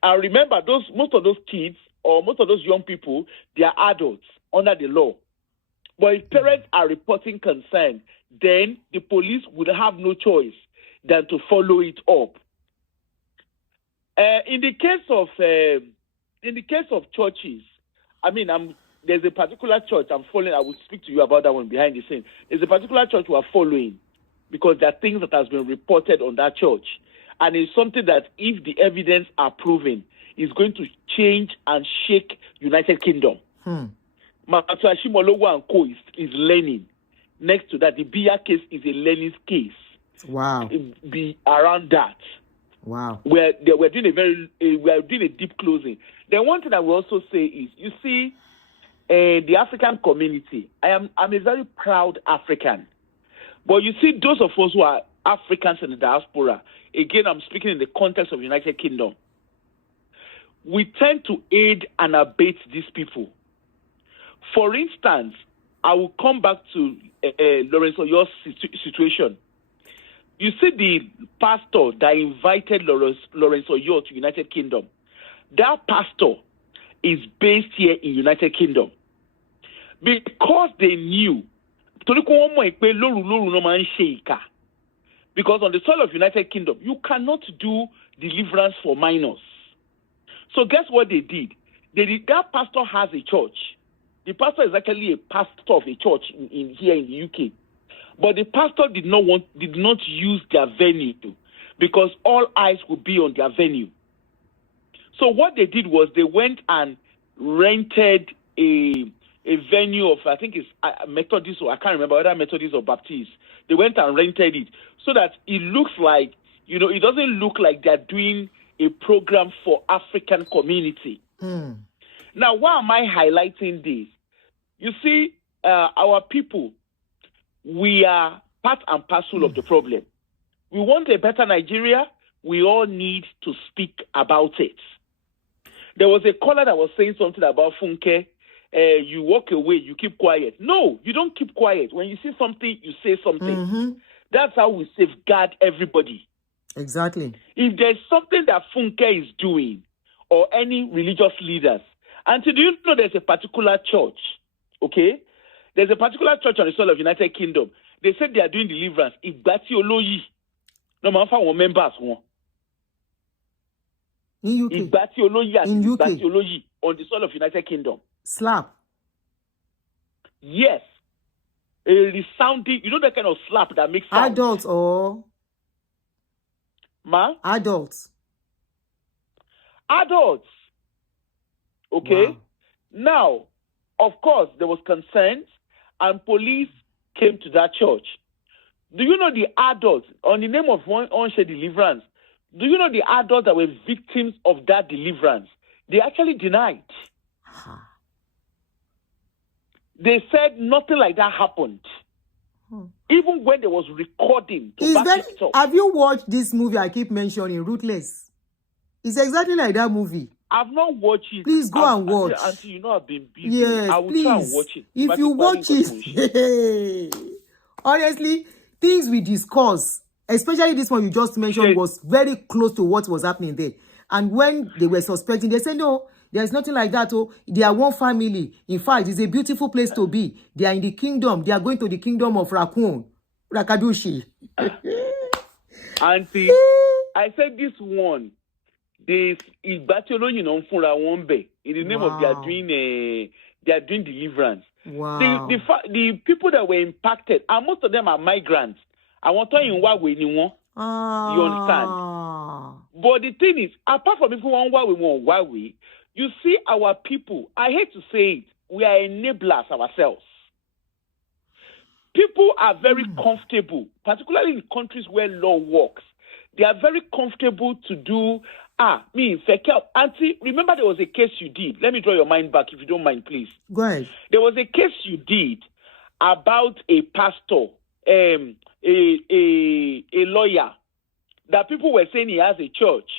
And remember, most of those kids or most of those young people, they are adults under the law. But if parents are reporting concern, then the police would have no choice than to follow it up. In the case of churches, there's a particular church I'm following. I will speak to you about that one behind the scene. There's a particular church we are following because there are things that has been reported on that church. And it's something that if the evidence are proven, is going to change and shake United Kingdom. Ashimolowo and co is learning. Next to that, the Bia case is a learning case. Wow. Be around that. Wow. We're doing a deep closing. Then one thing I will also say is, you see, the African community, I'm a very proud African. But you see, those of us who are Africans in the diaspora, again, I'm speaking in the context of United Kingdom, we tend to aid and abet these people. For instance, I will come back to Lawrence Oyor's situation. You see the pastor that invited Lawrence Oyor to United Kingdom. that pastor is based here in United Kingdom. Because they knew, because on the soil of United Kingdom, you cannot do deliverance for minors. So guess what they did? That pastor has a church. The pastor is actually a pastor of a church in here in the UK. But the pastor did not use their venue because all eyes would be on their venue. So what they did was they went and rented a venue of, I think it's Methodist, or I can't remember whether Methodist or Baptist. They went and rented it so that it looks like, it doesn't look like they're doing a program for African community. Now, why am I highlighting this? You see, our people, we are part and parcel of the problem. We want a better Nigeria. We all need to speak about it. There was a caller that was saying something about Funke. You walk away, you keep quiet. No, you don't keep quiet. When you see something, you say something. That's how we safeguard everybody. Exactly. If there's something that Funke is doing, or any religious leaders, and do you know there's a particular church, okay? There's a particular church on the soil of United Kingdom. They said they are doing deliverance. Igbati Oloyi. No man for members one. In UK. Igbati Oloyi and in UK. Igbati Oloyi on the soil of United Kingdom. Slap. Yes. A resounding, that kind of slap that makes sound. Adults or? Adults. Adults. Okay? Wow. Now, of course, there was consent and police came to that church. Do you know the adults, on the name of one unsaid deliverance, do you know the adults that were victims of that deliverance? They actually denied. They said nothing like that happened. Even when there was recording to back it up. Have you watched this movie I keep mentioning, Ruthless? It's exactly like that movie. I've not watched it. Please go and watch. Aunty, I've been busy. Yes, I will please. try and watch it. If you watch it, honestly, things we discuss, especially this one you just mentioned, was very close to what was happening there. And when they were suspecting, they said, no, there's nothing like that. Oh, they are one family. In fact, it's a beautiful place to be. They are in the kingdom. They are going to the kingdom of Rakadushi. Auntie, I said this one. In the name of they are doing deliverance. Wow. The people that were impacted, and most of them are migrants. I want to in what way you understand? But the thing is, apart from people why we, you see our people, I hate to say it, we are enablers ourselves. People are very comfortable, particularly in countries where law works. They are very comfortable to do Auntie, remember there was a case you did. Let me draw your mind back if you don't mind, please. Go ahead. There was a case you did about a pastor, a lawyer, that people were saying he has a church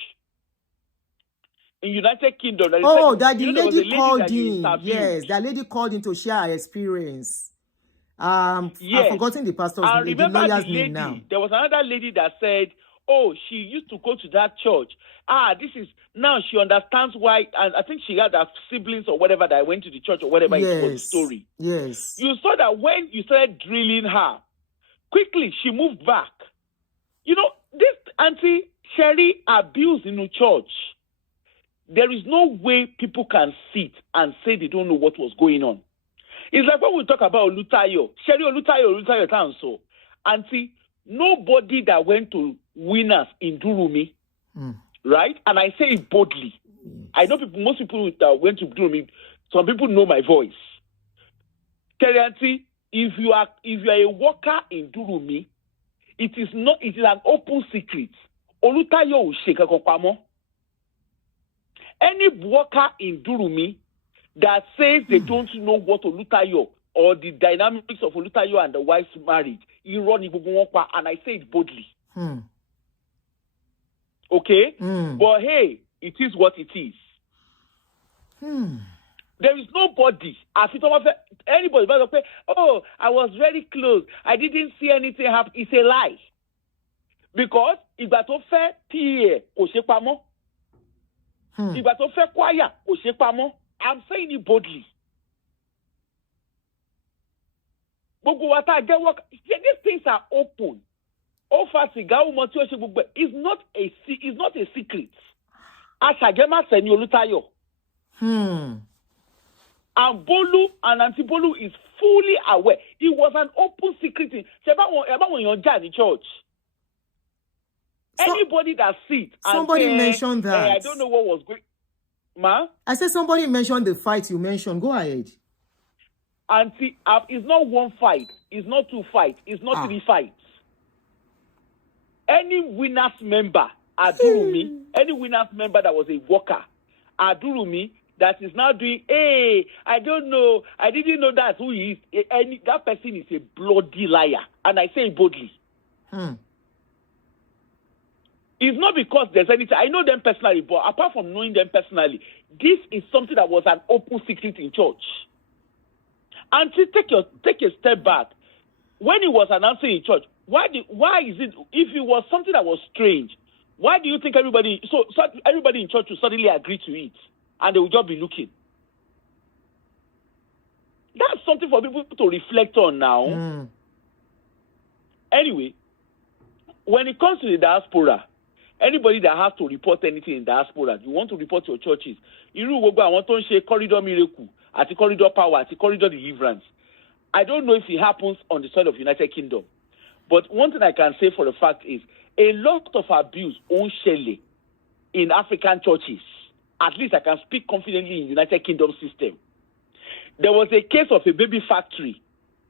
in United Kingdom. That the lady called in. Yes, that lady called in to share her experience. I've forgotten the pastor's name, the lawyer's name now. There was another lady that said, she used to go to that church. Now she understands why, and I think she had her siblings or whatever that went to the church or whatever. It was the story. Yes. You saw that when you started drilling her, quickly she moved back. This Auntie Sherry abuse in the church. There is no way people can sit and say they don't know what was going on. It's like when we talk about Olutayo. Sherry Olutayo Tanso. Auntie, nobody that went to Winners in Durumi, right? And I say it boldly. I know most people that went to Durumi, some people know my voice. Auntie, if you are a worker in Durumi, it is an open secret. Olutayo will shake a kopamo. Any worker in Durumi that says they don't know what Olutayo or the dynamics of Olutayo and the wife's marriage, and I say it boldly. Okay? But hey, it is what it is. There is nobody. Anybody, I was very close. I didn't see anything happen. It's a lie. Because if that fair PA, Ìgbà tó fẹ́ choir kò ṣe pamọ́. I'm saying it boldly. Gbogbo wa tá get work. These things are open. It's not a secret. Asagema Seni Olutayo. And Bolu and Aunty Bolu is fully aware. It was an open secret. When you're in church. Anybody that sits and somebody mentioned that. I don't know what was going. Ma? I said somebody mentioned the fight you mentioned. Go ahead. Auntie, it's not one fight. It's not two fights. It's not three fights. Any winners member, Aduni, any winners member that was a worker, Aduni, that is now doing, hey, I don't know, I didn't know that's who he is. That person is a bloody liar. And I say it boldly. It's not because there's anything. I know them personally, but apart from knowing them personally, this is something that was an open secret in church. And to take a step back, when he was announcing in church, why is it, if it was something that was strange, why do you think everybody in church will suddenly agree to it and they will just be looking? That's something for people to reflect on now. Anyway, when it comes to the diaspora, anybody that has to report anything in diaspora, you want to report your churches. I want to share corridor miracle, at the corridor power, at the corridor deliverance. I don't know if it happens on the soil of United Kingdom. But one thing I can say for the fact is a lot of abuse on Shelley in African churches. At least I can speak confidently in United Kingdom system. There was a case of a baby factory,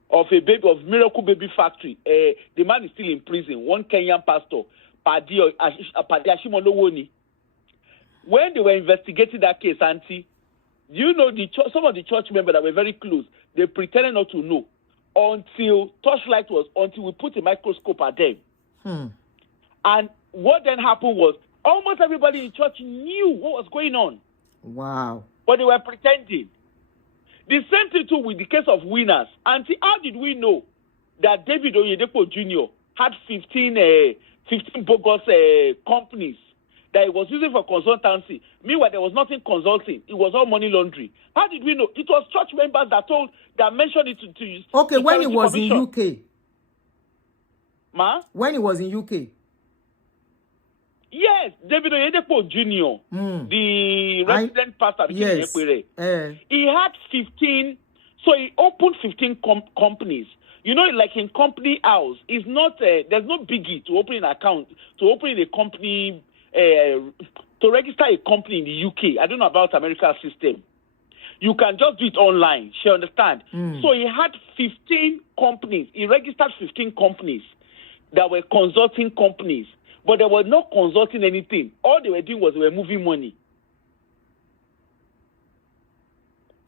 of miracle baby factory. The man is still in prison. One Kenyan pastor, Ashimolowo. When they were investigating that case, Auntie, you know some of the church members that were very close, they pretended not to know until we put a microscope at them. And what then happened was almost everybody in church knew what was going on. Wow. But they were pretending. The same thing too with the case of winners. Auntie, how did we know that David Oyedepo Jr. had 15 bogus companies that he was using for consultancy? Meanwhile, there was nothing consulting. It was all money laundering. How did we know? It was church members that mentioned it to you. Okay, when he was in UK. Ma? When he was in UK. Yes, David Oyedepo Jr., the resident pastor. Yes. He had 15, so he opened 15 companies. You know, like in company house, it's not, there's no biggie to open an account, to open a company, to register a company in the UK. I don't know about America's system. You can just do it online. She understand. So he had 15 companies. He registered 15 companies that were consulting companies, but they were not consulting anything. All they were doing was they were moving money.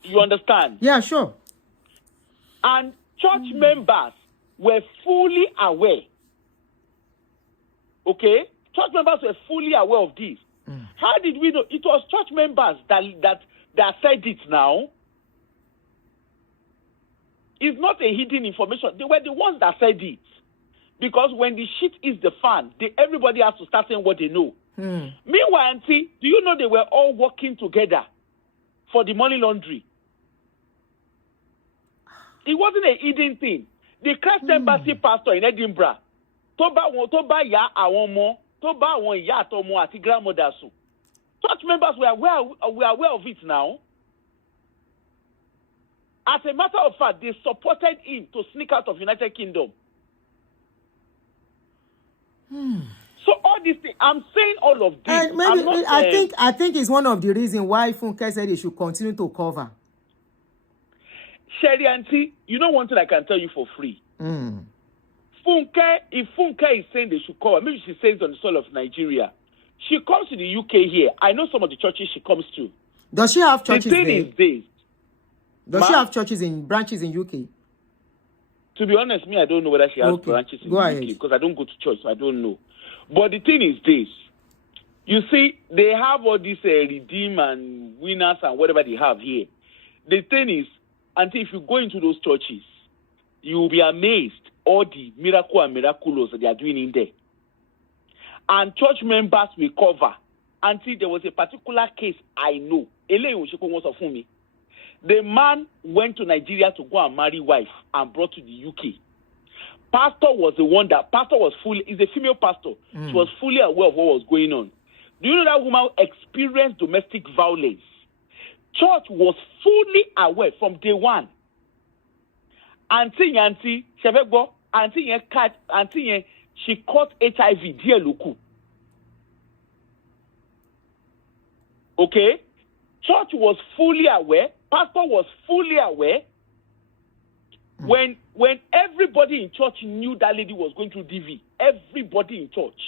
You understand? Yeah, sure. And church members were fully aware. Okay? Church members were fully aware of this. How did we know? It was church members that said it now. It's not a hidden information. They were the ones that said it. Because when the shit is the fan, everybody has to start saying what they know. Meanwhile, Auntie, do you know they were all working together for the money laundry? It wasn't a hidden thing. The Christ Embassy pastor in Edinburgh, grandmothers. Church members were aware of it now. As a matter of fact, they supported him to sneak out of United Kingdom. So all these things, I'm saying all of this. And maybe I think it's one of the reasons why Funke said he should continue to cover. Sherry Auntie, you know one thing I can tell you for free. Funke, if Funke is saying they should cover, maybe she says on the soil of Nigeria. She comes to the UK here. I know some of the churches she comes to. Does she have churches there? Is this? Does she have branches in UK? To be honest, me, I don't know whether she has branches in the UK because I don't go to church, so I don't know. But the thing is this. You see, they have all these redeem and winners and whatever they have here. The thing is, until if you go into those churches, you will be amazed all the miracle and miraculous that they are doing in there. And church members will cover Auntie, there was a particular case I know. The man went to Nigeria to go and marry wife and brought to the UK. Pastor was the one that, pastor was fully, is a female pastor. She was fully aware of what was going on. Do you know that woman experienced domestic violence? Church was fully aware from day one. Auntie, she caught HIV, dear Luku. Okay? Church was fully aware. Pastor was fully aware. When everybody in church knew that lady was going through DV, everybody in church,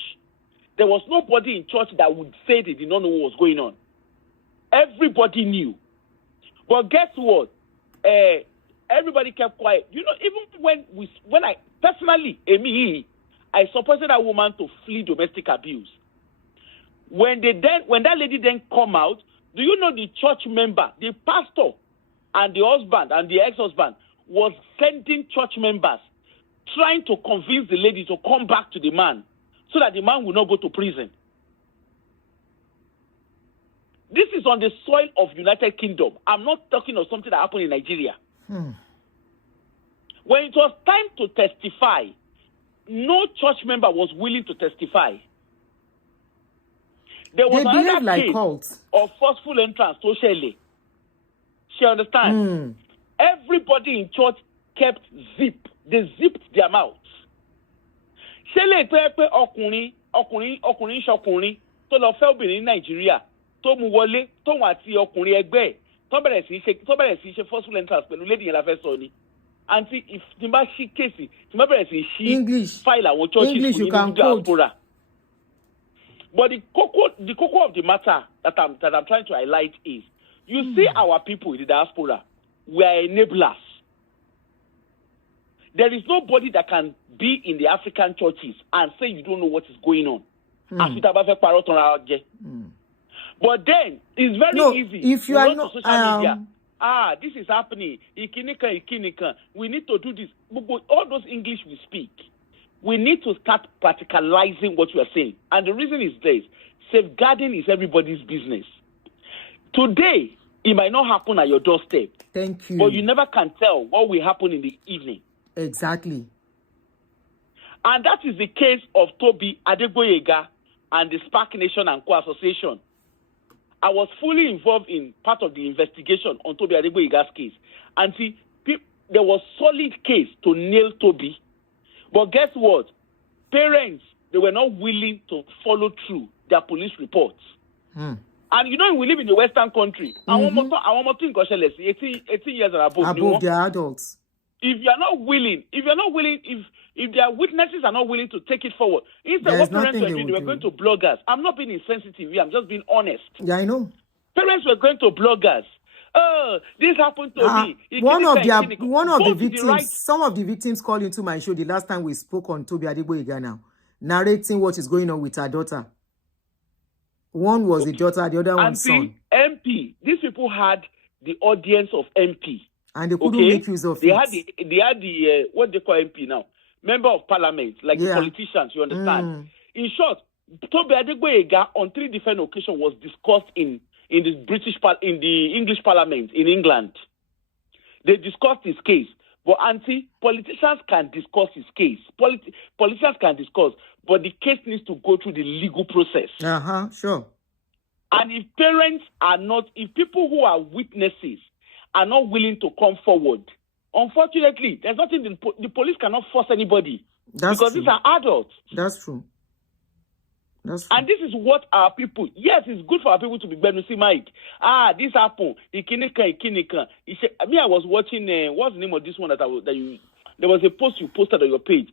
there was nobody in church that would say they did not know what was going on. Everybody knew. But guess what? Everybody kept quiet. You know, even when I personally, I supported that woman to flee domestic abuse. When that lady then come out, do you know the church member, the pastor, and the husband and the ex-husband was sending church members trying to convince the lady to come back to the man so that the man will not go to prison. This is on the soil of United Kingdom. I'm not talking of something that happened in Nigeria. When it was time to testify, no church member was willing to testify. There was another case cults of forceful entrance socially. She understands. Everybody in church kept zip. They zipped their mouths. Ṣẹlẹ̀ tó yẹ pé ọkùnrin ṣọkùnrin tó lọ fẹ́ obìnrin ní Nàìjíríà tó mú wọlé tóun àti ọkùnrin ẹgbẹ́ ẹ̀ tó bẹ̀rẹ̀ sí ṣe forceful entrance pẹ̀lú lady yẹn la fẹ́ sọ ni. Aunty, if tí n bá ṣí kéèsì tí n bá bẹ̀rẹ̀ sí ṣí file àwọn churches kò ní diaspora. But the cocoa of the matter that I'm trying to highlight is, you see our people in the diaspora, we are enablers. There is nobody that can be in the African churches and say you don't know what is going on. But then it's very easy. If you are not social media, this is happening. Ikinika. We need to do this. All those English we speak, we need to start practicalizing what you are saying. And the reason is this: safeguarding is everybody's business. Today, it might not happen at your doorstep. Thank you. But you never can tell what will happen in the evening. Exactly. And that is the case of Toby Adegboyega and the Spark Nation and Co Association. I was fully involved in part of the investigation on Toby Adegboyega's case. And see, there was solid case to nail Toby. But guess what? Parents, they were not willing to follow through their police reports. And you know, we live in a Western country. I want to think 18 years and above their adults. If their witnesses are not willing to take it forward, instead what parents were doing, they were going to bloggers. I'm not being insensitive here, I'm just being honest. Yeah, I know. Parents were going to bloggers. Oh, this happened to me. One of the victims, some of the victims called into my show the last time we spoke on Toby Adegboyega now, narrating what is going on with her daughter. One was the daughter, the other one son. MP. These people had the audience of MP. And they couldn't make use of it. They had the what they call MP now, member of parliament, like the politicians. You understand? In short, Toby Adegboyega on 3 different occasions was discussed in the English Parliament in England. They discussed his case, but politicians can discuss his case. Politicians can discuss, but the case needs to go through the legal process. Sure. And if people who are witnesses are not willing to come forward, unfortunately, there's nothing, the police cannot force anybody. Because these are adults. That's true. And this is what our people, yes, it's good for our people to be Benusi Mike. This happened. Ikinika. I was watching, what's the name of this one there was a post you posted on your page.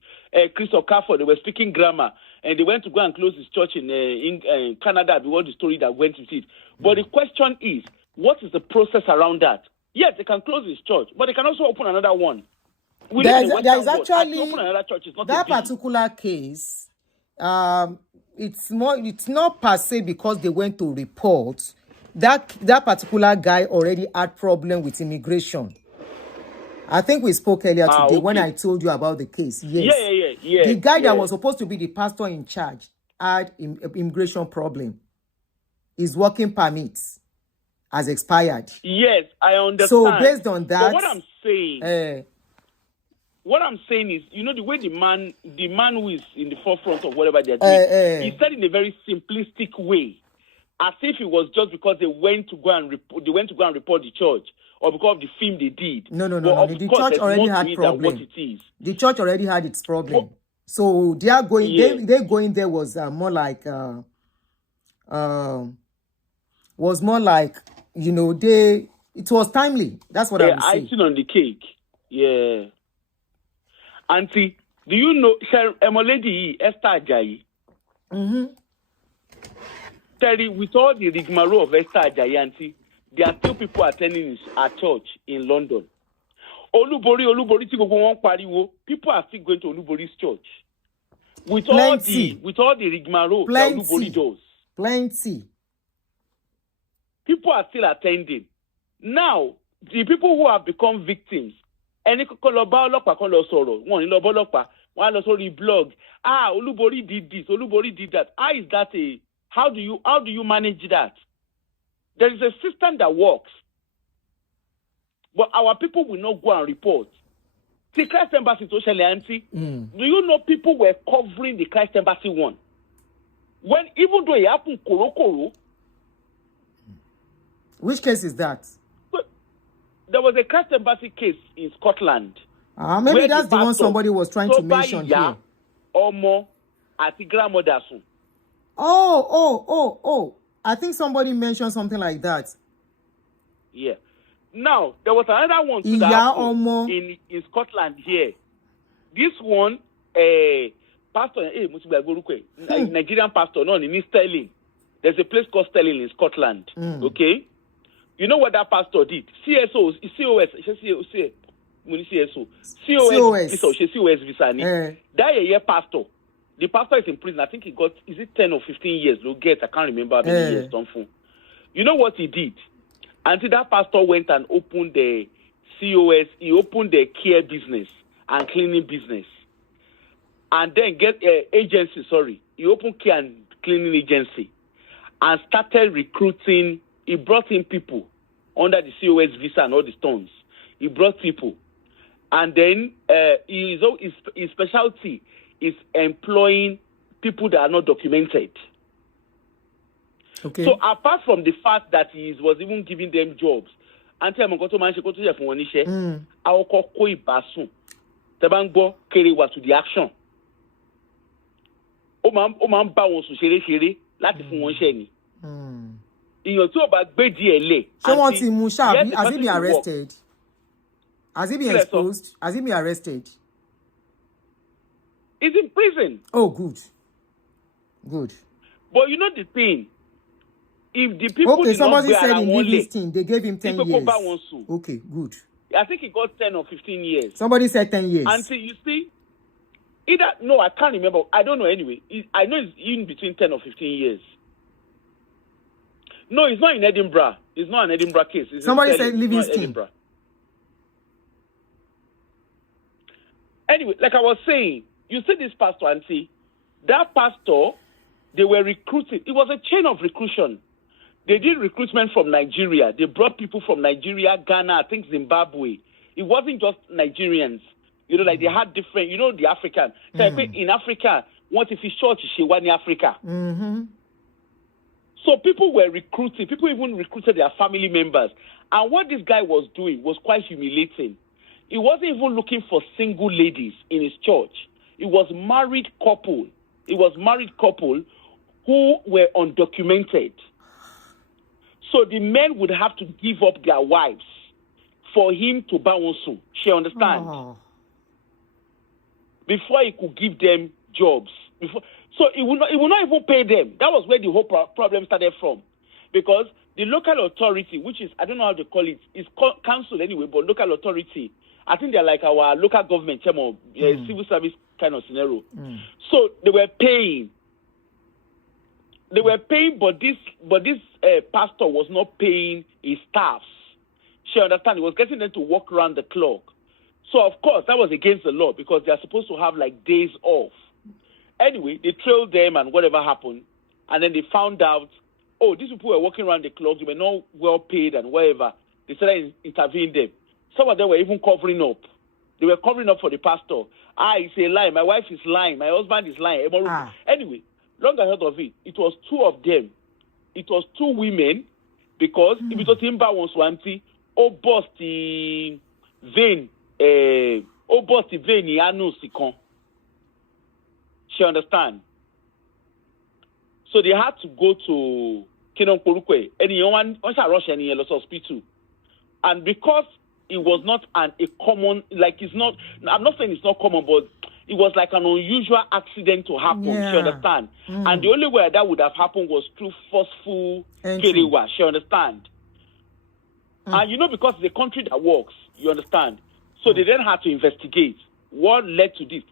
Chris Okafor, they were speaking grammar, and they went to go and close his church in Canada because the story that went with it. But the question is, what is the process around that? Yes, they can close his church, but they can also open another one. There is actually open another church is not that particular case. It's not per se because they went to report. That particular guy already had problem with immigration. I think we spoke earlier today when I told you about the case. Yes. The guy that was supposed to be the pastor in charge had immigration problem. his working permit has expired. Yes, I understand. So based on that, but what I'm saying is, you know, the way the man who is in the forefront of whatever they're doing, he said in a very simplistic way, as if it was just because they went to go and report the church, or because of the film they did. No. The course, church already had problem. What it is. The church already had its problem. So they are going. Yeah. They going there was more like you know, it was timely. That's what I would say. Icing on the cake. Yeah. Auntie, do you know Lady Esther Ajayi? Terry, with all the rigmarole of Esther Ajayi, Auntie, there are still people attending our church in London. Olubori, people are still going to Olubori's church. With all the rigmarole that Olubori does. Plenty. People are still attending. Now, the people who have become victims, any blog. Olubori did this, Olubori did that. How do you manage that? There is a system that works. But our people will not go and report. The Christ Embassy socially, Auntie, do you know people were covering the Christ Embassy one? When even though it happened Koro. Which case is that? There was a Christ Embassy case in Scotland. Maybe that's the one somebody was trying to mention here. Omo ati grandmother soon. Oh. I think somebody mentioned something like that. Yeah. Now, there was another one too in Scotland here. This one, pastor, Nigerian pastor, no, in Stirling. There's a place called Stirling in Scotland. Okay? You know what that pastor did? COS visa. That year pastor. The pastor is in prison. I think he got, is it 10 or 15 years? I can't remember how many years. You know what he did? Until that pastor went and opened the COS, he opened the care business and cleaning business. And then he opened care and cleaning agency and started recruiting. He brought in people under the COS visa and all the stones. He brought people. And then his specialty is employing people that are not documented. Okay. So apart from the fact that he was even giving them jobs, Auntie Amokoto man she go to fun woni se, awoko ko ibasun. Te ba ngbo kere wa to the action. O ma ń bá wọn sùn ṣeré láti fún wọn ṣe ni. Ìyàn tí ó bá gbé díẹ̀ lé. So wọ́n ti mú ṣá, has he been arrested? Has he been exposed? Has he been arrested? He's in prison. Oh, good. But you know the thing, if the people somebody said in this thing, they gave him 10 years. Okay, good. I think he got 10 or 15 years. Somebody said 10 years. Until you see, I can't remember. I don't know anyway. I know it's in between 10 or 15 years. No, it's not in Edinburgh. It's not an Edinburgh case. Somebody said Livingston. Anyway, like I was saying, you see this pastor, Auntie, that pastor, they were recruiting. It was a chain of recruitment. They did recruitment from Nigeria. They brought people from Nigeria, Ghana, I think Zimbabwe. It wasn't just Nigerians. You know, like they had different, you know, the African. In Africa, what if it's short, she went in Africa. So people were recruiting. People even recruited their family members. And what this guy was doing was quite humiliating. He wasn't even looking for single ladies in his church. It was married couple. Who were undocumented. So the men would have to give up their wives for him to bounce. She understand? Before he could give them jobs. So he would not even pay them. That was where the whole problem started from. Because the local authority, which is, I don't know how to call it, it's called council anyway, but local authority, I think they're like our local government, civil service kind of scenario. So they were paying. But this pastor was not paying his staffs. She understand. He was getting them to work around the clock. So of course that was against the law because they are supposed to have like days off. Anyway, they trailed them and whatever happened, and then they found out oh, these people were walking around the clubs, they were not well paid and whatever. They started intervening them. Some of them were even covering up. They were covering up for the pastor. It's a lie. My wife is lying. My husband is lying. Anyway, long and short of it, it was two of them. It was two women, because if it was Timba was Aunty, boss the vein, boss the vein, sikon. She understand. So they had to go to Kenon Korukwe. Anyone rush any hospital. And because it was not a common, like it's not, I'm not saying it's not common, but it was like an unusual accident to happen. Yeah. She understand. And the only way that would have happened was through forceful kerewa. She understand. And because it's a country that works, you understand. So they then had to investigate what led to this.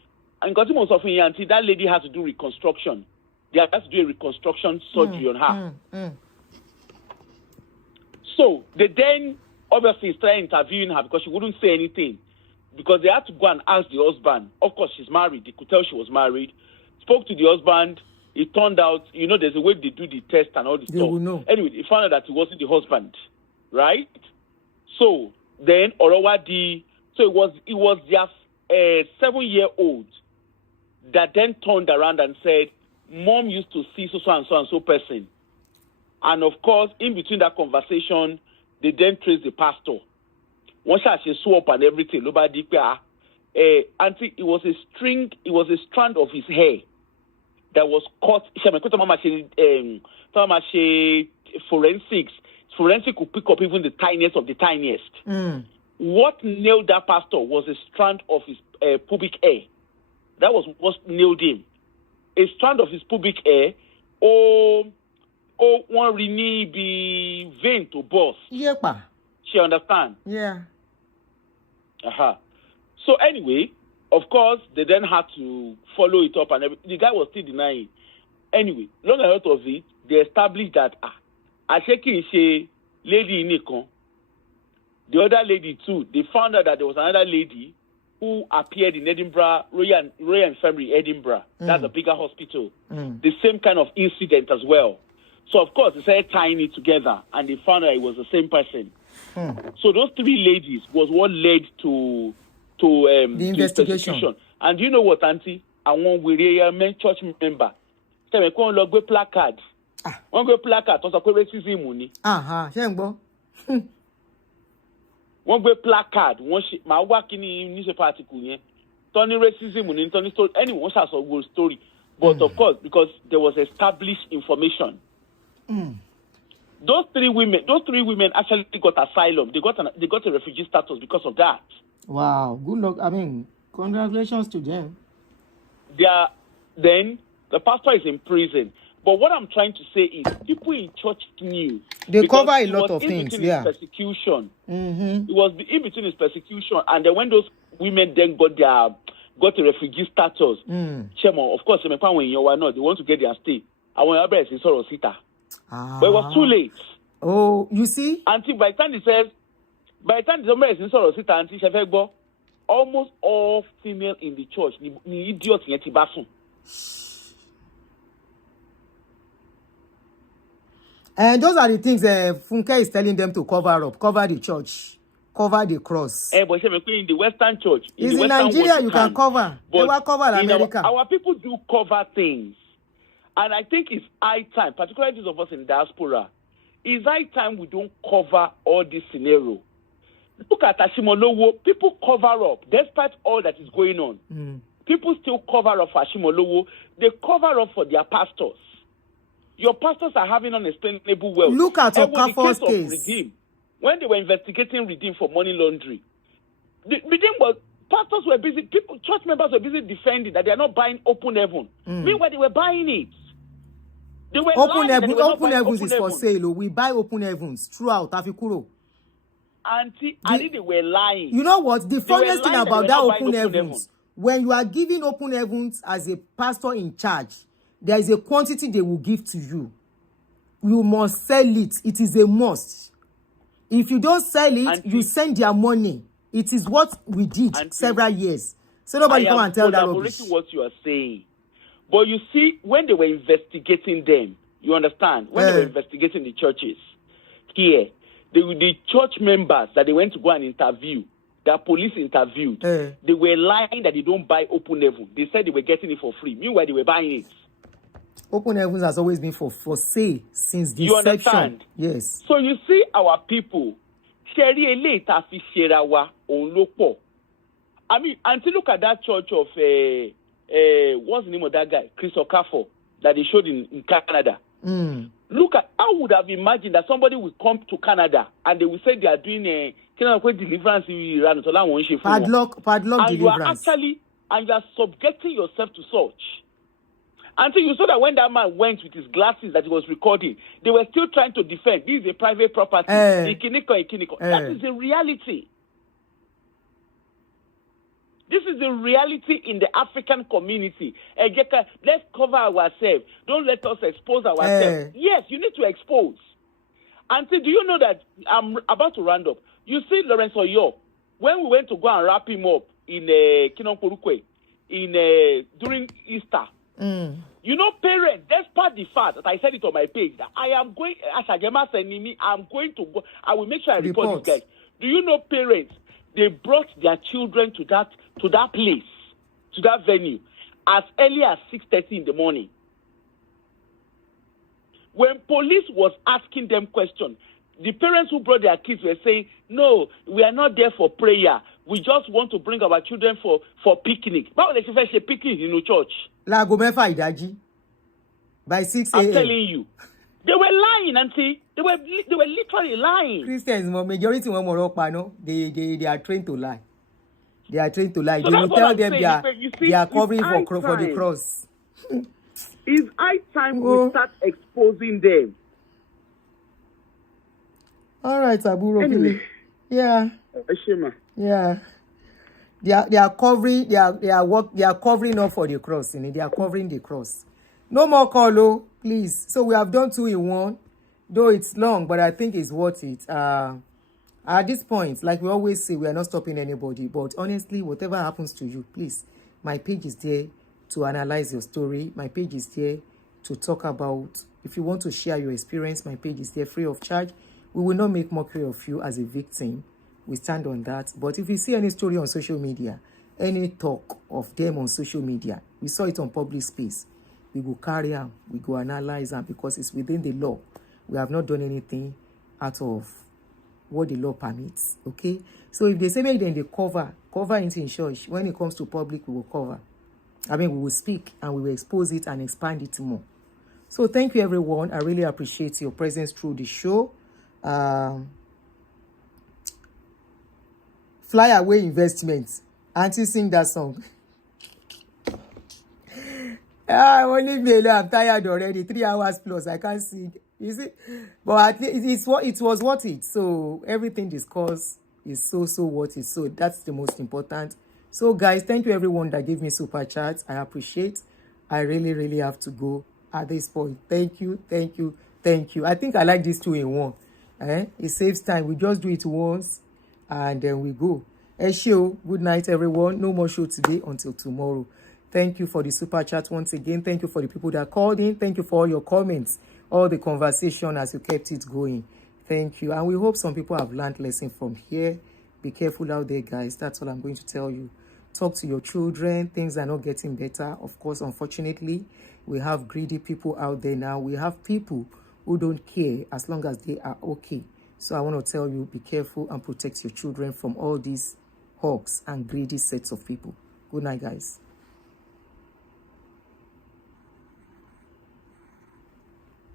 And because most of Aunty, that lady has to do reconstruction. They have to do a reconstruction surgery on her. So they then obviously started interviewing her because she wouldn't say anything. Because they had to go and ask the husband. Of course, she's married. They could tell she was married. Spoke to the husband. It turned out, there's a way they do the test and all this stuff. Will know. Anyway, they found out that it wasn't the husband. Right? So then, so it was their 7-year-old that then turned around and said, Mom used to see so and so person. And of course, in between that conversation, they then traced the pastor. Once she saw up and everything, nobody Aunty, it was a strand of his hair that was cut. Forensic could pick up even the tiniest of the tiniest. What nailed that pastor was a strand of his pubic hair. That was what nailed him. A strand of his pubic hair, one really be vein to boss. Yepa. She understand? Yeah. So anyway, of course, they then had to follow it up, and the guy was still denying. Anyway, long and short of it, they established that Asheki is a lady in Nikon. The other lady too, they found out that there was another lady who appeared in Edinburgh, Royal Infirmary, Edinburgh. That's a bigger hospital. The same kind of incident as well. So, of course, they started tying it together, and they found out it was the same person. So those three ladies was what led to the investigation. And do you know what, Aunty? I want a church member. Tell me, go and placard. One go placard, also racism. One go placard, one she my work in the newspaper article, turning racism and turning story. Anyone has a good story. But of course, because there was established information. Those three women actually got asylum. They got a refugee status because of that. Wow, good luck. I mean, congratulations to them. Then the pastor is in prison. But what I'm trying to say is, people in church knew. They cover a lot of things. Yeah. Persecution. It was in between his persecution, and then when those women then got a refugee status, Chairman, of course, when you are not, they want to get their stay. I want to in Soro Sita. But it was too late. Oh, you see? Until by the time the somebody is in Soro Sita, Aunty Shefegbo, almost all female in the church, ni idiot in Etibasun. And those are the things Funke is telling them to cover up. Cover the church. Cover the cross. But in the Western church. In Nigeria, you can cover. But they will cover America. Our people do cover things. And I think it's high time, particularly those of us in diaspora, it's high time we don't cover all this scenario. Look at Ashimolowo. People cover up. Despite all that is going on, people still cover up for Ashimolowo. They cover up for their pastors. Your pastors are having unexplainable wealth. Look at Okafor's case. Redeem, when they were investigating Redeem for money laundering, Redeem was, pastors were busy, church members were busy defending that they are not buying open heaven. Meanwhile, they were buying it. They were open heavens is for sale. We buy open heavens throughout Afikuro. Auntie, I think they were lying. You know what? The funniest thing about that open heavens, when you are giving open heavens as a pastor in charge, there is a quantity they will give to you. You must sell it. It is a must. If you don't sell it, Auntie, you send their money. It is what we did several years. So nobody come and tell that rubbish. What you are saying. But you see, when they were investigating them, You understand? When they were investigating the churches here, the church members that they went to go and interview, that police interviewed, they were lying that they don't buy open heaven. They said they were getting it for free. Meanwhile, they were buying it. Open heavens has always been for sale since the You understand? Yes. So you see our people, Sherry Eleta Fisherawa on Lopo. I mean, until look at that church of what's the name of that guy? Chris Okafor, that they showed in Canada. Look at, I would have imagined that somebody would come to Canada and they will say they are doing a deliverance. Padlock deliverance. And you are subjecting yourself to such. Until you saw that when that man went with his glasses that he was recording, they were still trying to defend. This is a private property. That is the reality. This is the reality in the African community. Let's cover ourselves. Don't let us expose ourselves. Yes, you need to expose. Until, do you know that I'm about to round up? You see Lawrence Oyo, when we went to go and wrap him up in Kinonkurukwe, during Easter, you know, parents, despite the fact that I said it on my page, that I am going, Ashagema sending me, I'm going to go, I will make sure I report this guy. Do you know parents, they brought their children to that place, to that venue, as early as 6:30 in the morning. When police was asking them questions, the parents who brought their kids were saying, no, we are not there for prayer. We just want to bring our children for picnic. But they say a picnic in the church. By 6 a.m. I'm telling you. They were lying, Auntie. They were literally lying. Christians, majority of them, they are trained to lie. They are trained to lie. So they will tell them they are covering for the cross. It's high time we start exposing them. All right, Aburo. Anyway. Yeah. Ashima. Yeah. They are covering up for the cross. They are covering the cross. No more call, please. So we have done 2 in 1, though it's long, but I think it's worth it. At this point, like we always say, we are not stopping anybody. But honestly, whatever happens to you, please, my page is there to analyze your story. My page is there to talk about. If you want to share your experience, my page is there free of charge. We will not make mockery of you as a victim. We stand on that. But if you see any story on social media, any talk of them on social media, we saw it on public space, we go carry them, we go analyze them because it's within the law. We have not done anything out of what the law permits. Okay? So if they say make them they cover it in church, when it comes to public, we will cover. We will speak and we will expose it and expand it more. So thank you, everyone. I really appreciate your presence through the show. Fly Away Investments. Auntie, sing that song. Only me alone. I'm tired already. 3 hours plus. I can't sing. You see? But at least it was worth it. So everything discussed is so worth it. So that's the most important. So guys, thank you everyone that gave me super chats. I appreciate. I really have to go at this point. Thank you. I think I like this 2 in 1. It saves time. We just do it once and then we go. Show. Good night, everyone. No more show today until tomorrow. Thank you for the super chat once again. Thank you for the people that called in. Thank you for all your comments, all the conversation as you kept it going. Thank you. And we hope some people have learned lesson from here. Be careful out there, guys. That's all I'm going to tell you. Talk to your children. Things are not getting better. Of course, unfortunately, we have greedy people out there now. We have people who don't care as long as they are okay. So I want to tell you, be careful and protect your children from all these hawks and greedy sets of people. Good night, guys.